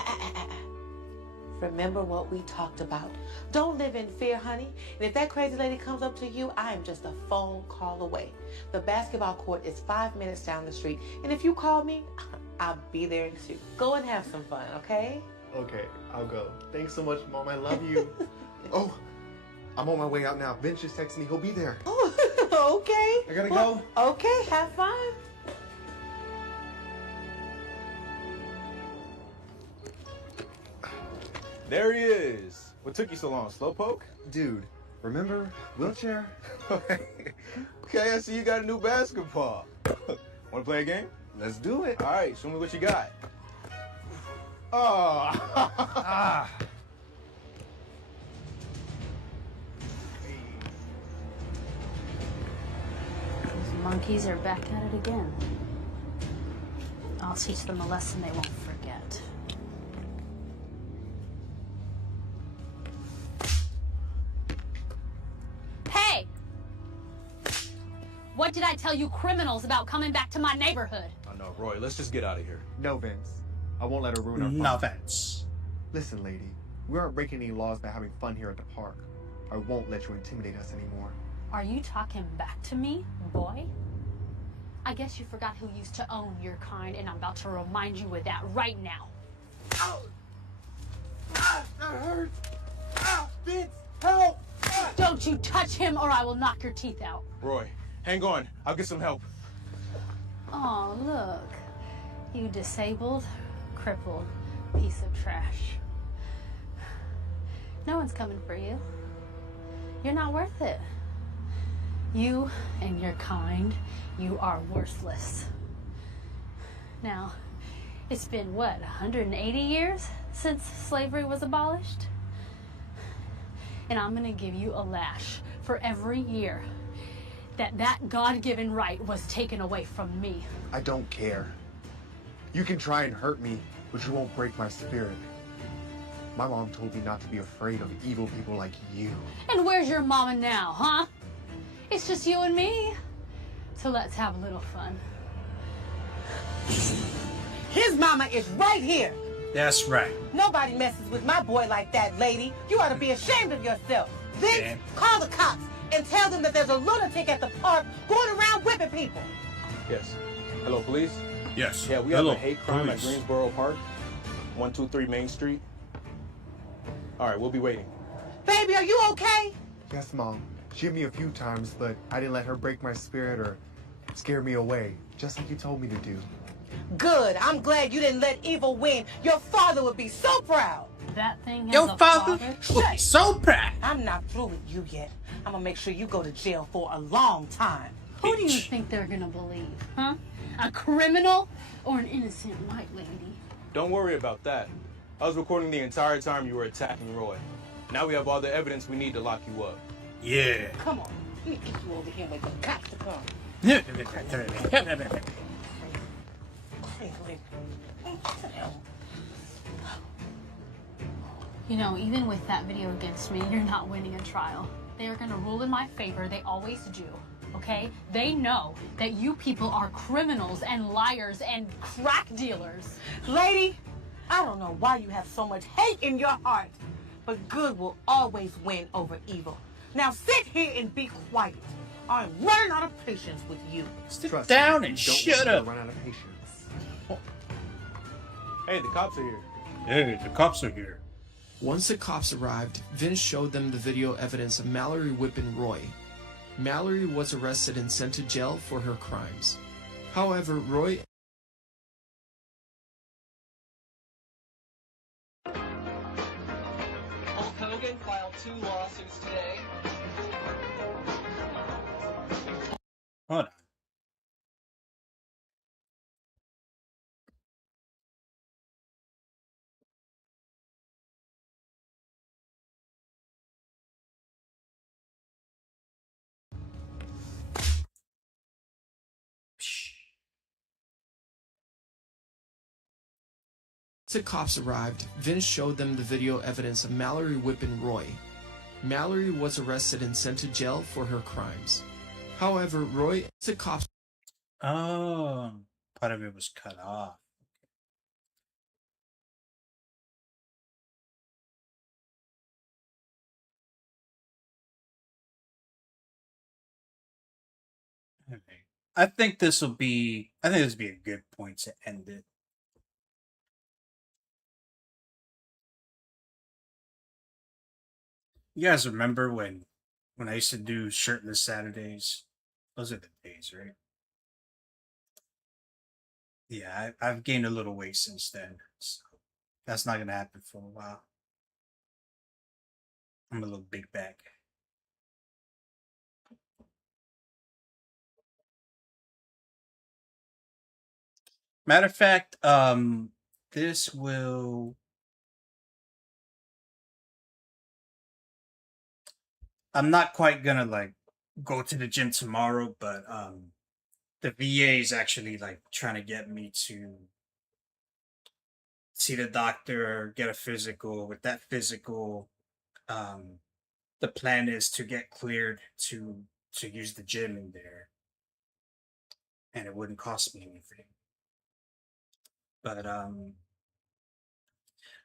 Remember what we talked about. Don't live in fear, honey. And if that crazy lady comes up to you, I am just a phone call away. The basketball court is 5 minutes down the street. And if you call me, I'll be there too. Go and have some fun, okay? Okay, I'll go. Thanks so much, Mom. I love you. Oh, I'm on my way out now. Vince just texted me. He'll be there. Oh, okay. I gotta go. Okay, have fun. There he is. What took you so long? Slowpoke? Dude, remember wheelchair? Okay, I see you got a new basketball. Want to play a game? Let's do it. All right, show me what you got. Oh. Those monkeys are back at it again. I'll teach them a lesson they won't forget. Hey! What did I tell you criminals about coming back to my neighborhood? Oh no, Roy, let's just get out of here. No, Vince. I won't let her ruin our fun. No, Vince. Listen, lady. We aren't breaking any laws by having fun here at the park. I won't let you intimidate us anymore. Are you talking back to me, boy? I guess you forgot who used to own your kind, and I'm about to remind you of that right now. Ow! Ah, that hurts! Ah, Vince, help! Ah! Don't you touch him or I will knock your teeth out. Roy, hang on. I'll get some help. Oh, look. You disabled, crippled piece of trash. No one's coming for you. You're not worth it. You and your kind, you are worthless. Now, it's been, what, 180 years since slavery was abolished? And I'm gonna give you a lash for every year that God-given right was taken away from me. I don't care. You can try and hurt me, but you won't break my spirit. My mom told me not to be afraid of evil people like you. And where's your mama now, huh? It's just you and me. So let's have a little fun. His mama is right here. That's right. Nobody messes with my boy like that, lady. You ought to be ashamed of yourself. Vince, Damn. call the cops and tell them that there's a lunatic at the park going around whipping people. Yes. Hello, police? Yes. Yeah, we have Hello, a hate crime police. at Greensboro Park, 123 Main Street. All right, we'll be waiting. Baby, are you okay? Yes, Mom. She hit me a few times, but I didn't let her break my spirit or scare me away, just like you told me to do. Good. I'm glad you didn't let evil win. Your father would be so proud. That thing has Your a father will be so proud. I'm not through with you yet. I'm gonna make sure you go to jail for a long time. Who do you think they're gonna believe, huh? A criminal or an innocent white lady? Don't worry about that. I was recording the entire time you were attacking Roy. Now we have all the evidence we need to lock you up. Yeah. Come on. Let me get you over here with the cops to come. You know, even with that video against me, you're not winning a trial. They are gonna rule in my favor. They always do. Okay? They know that you people are criminals and liars and crack dealers. Lady, I don't know why you have so much hate in your heart, but good will always win over evil. Now sit here and be quiet. I'm running out of patience with you. Sit Trust down me, and you don't shut want me to up. Run out of patience. Hey, the cops are here. Hey, the cops are here. Once the cops arrived, Vince showed them the video evidence of Mallory whipping Roy. Mallory was arrested and sent to jail for her crimes. However, Roy Hulk Hogan filed 2 lawsuits today. Hold on. the cops arrived, Vince showed them the video evidence of Mallory whipping Roy. Mallory was arrested and sent to jail for her crimes. However, the cops... Oh, part of it was cut off. Okay. I think this will be a good point to end it. You guys remember when I used to do shirtless Saturdays? Those are the days, right? Yeah, I've gained a little weight since then, so that's not gonna happen for a while. I'm a little big back. Matter of fact, this will. I'm not quite gonna like go to the gym tomorrow, but the VA is actually like trying to get me to see the doctor, get a physical. With that physical, um, the plan is to get cleared to use the gym in there, and it wouldn't cost me anything. But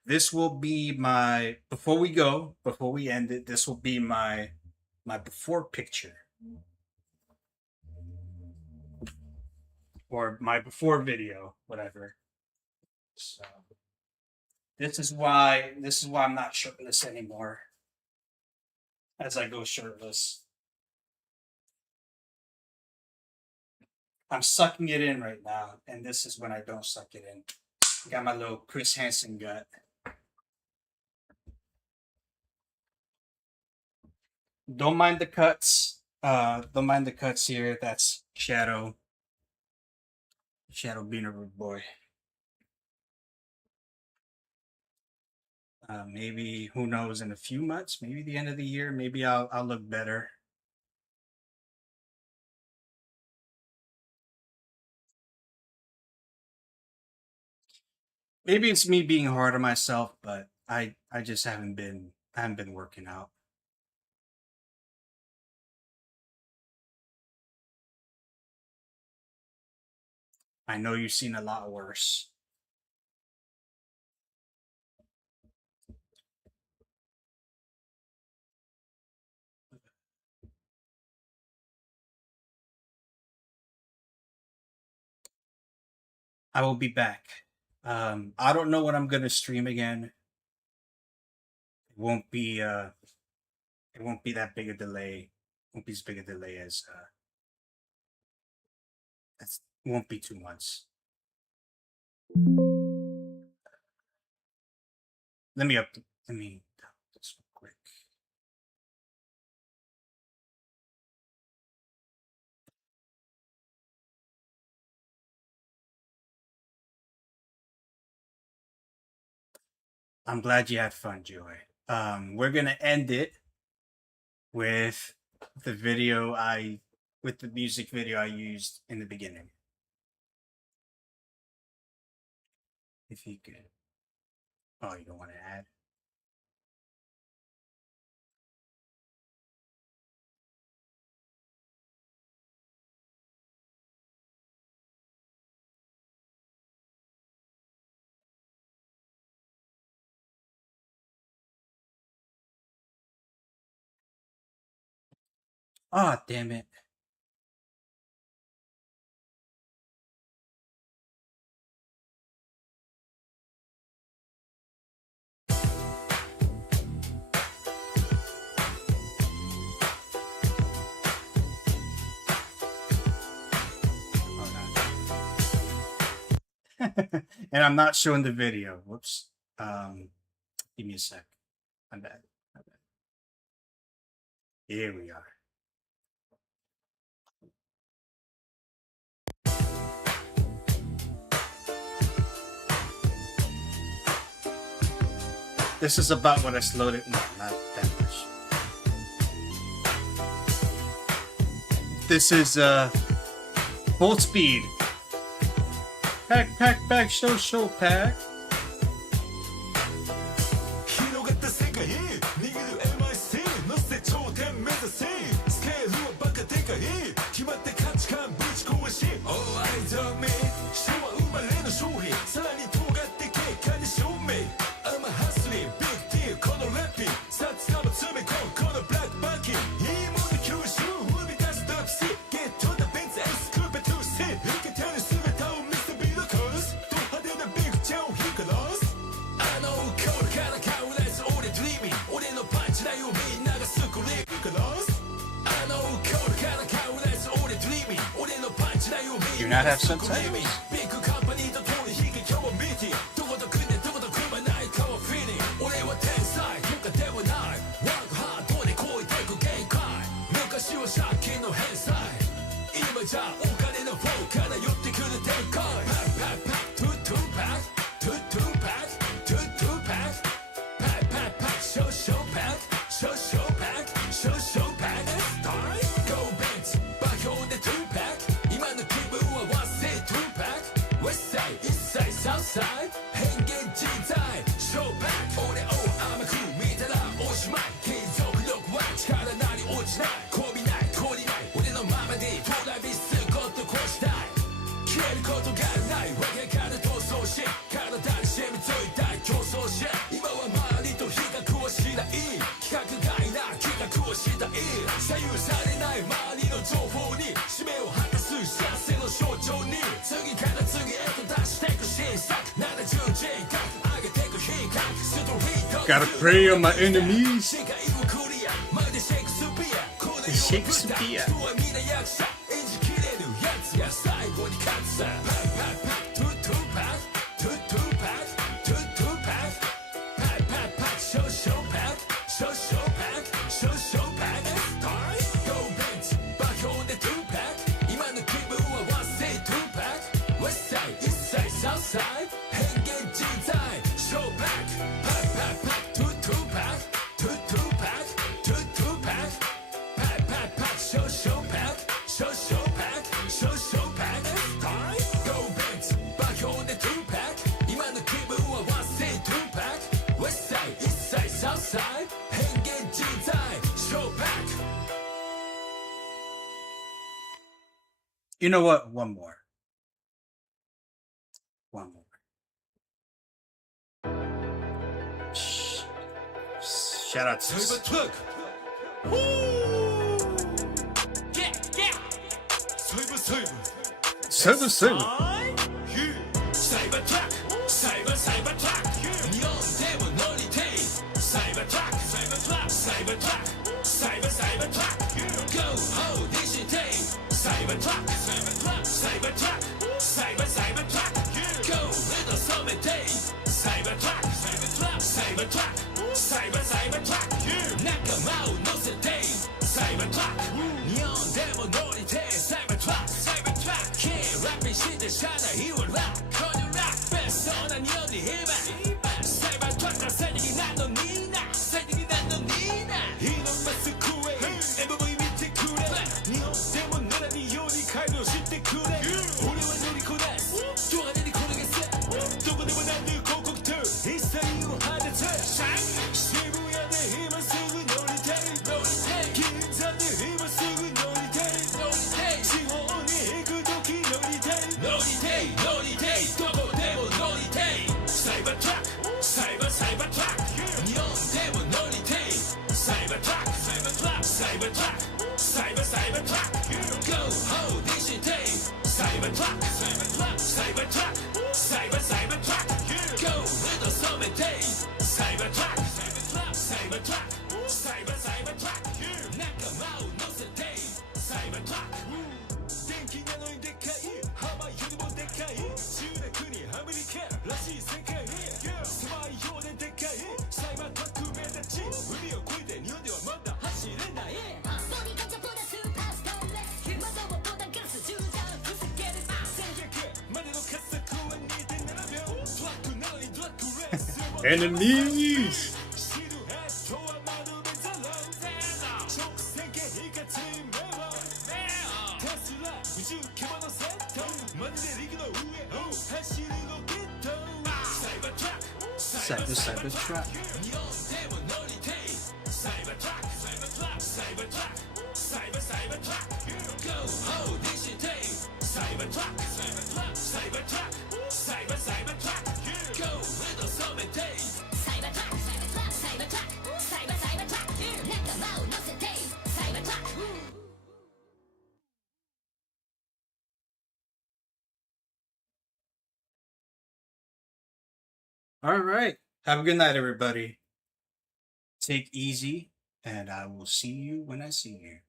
this will be my before we end it. This will be my before picture or my before video, whatever. So this is why I'm not shirtless anymore. As I go shirtless, I'm sucking it in right now, and this is when I don't suck it in. Got my little Chris Hansen gut. Don't mind the cuts. Don't mind the cuts here. That's Shadow. Shadow being a rude boy. Maybe who knows in a few months, maybe the end of the year, maybe I'll look better. Maybe it's me being hard on myself, but I just haven't been working out. I know you've seen a lot worse. I will be back. I don't know when I'm gonna stream again. It won't be that big a delay. Won't be as big a delay as it won't be 2 months. Let me this real quick. I'm glad you had fun, Joy. We're gonna end it with the music video I used in the beginning. If you could. Oh, you don't want to add? Ah, oh, damn it. And I'm not showing the video. Whoops. Give me a sec. My bad. Here we are. This is about what I slowed it. No, not that much. This is full speed. Pack, show, pack. Do not have subtitles. Gotta prey on my enemies. Shakespeare. You know what? One more. Shout out to Enemies! Cybertruck. All right. Have a good night, everybody. Take easy, and I will see you when I see you.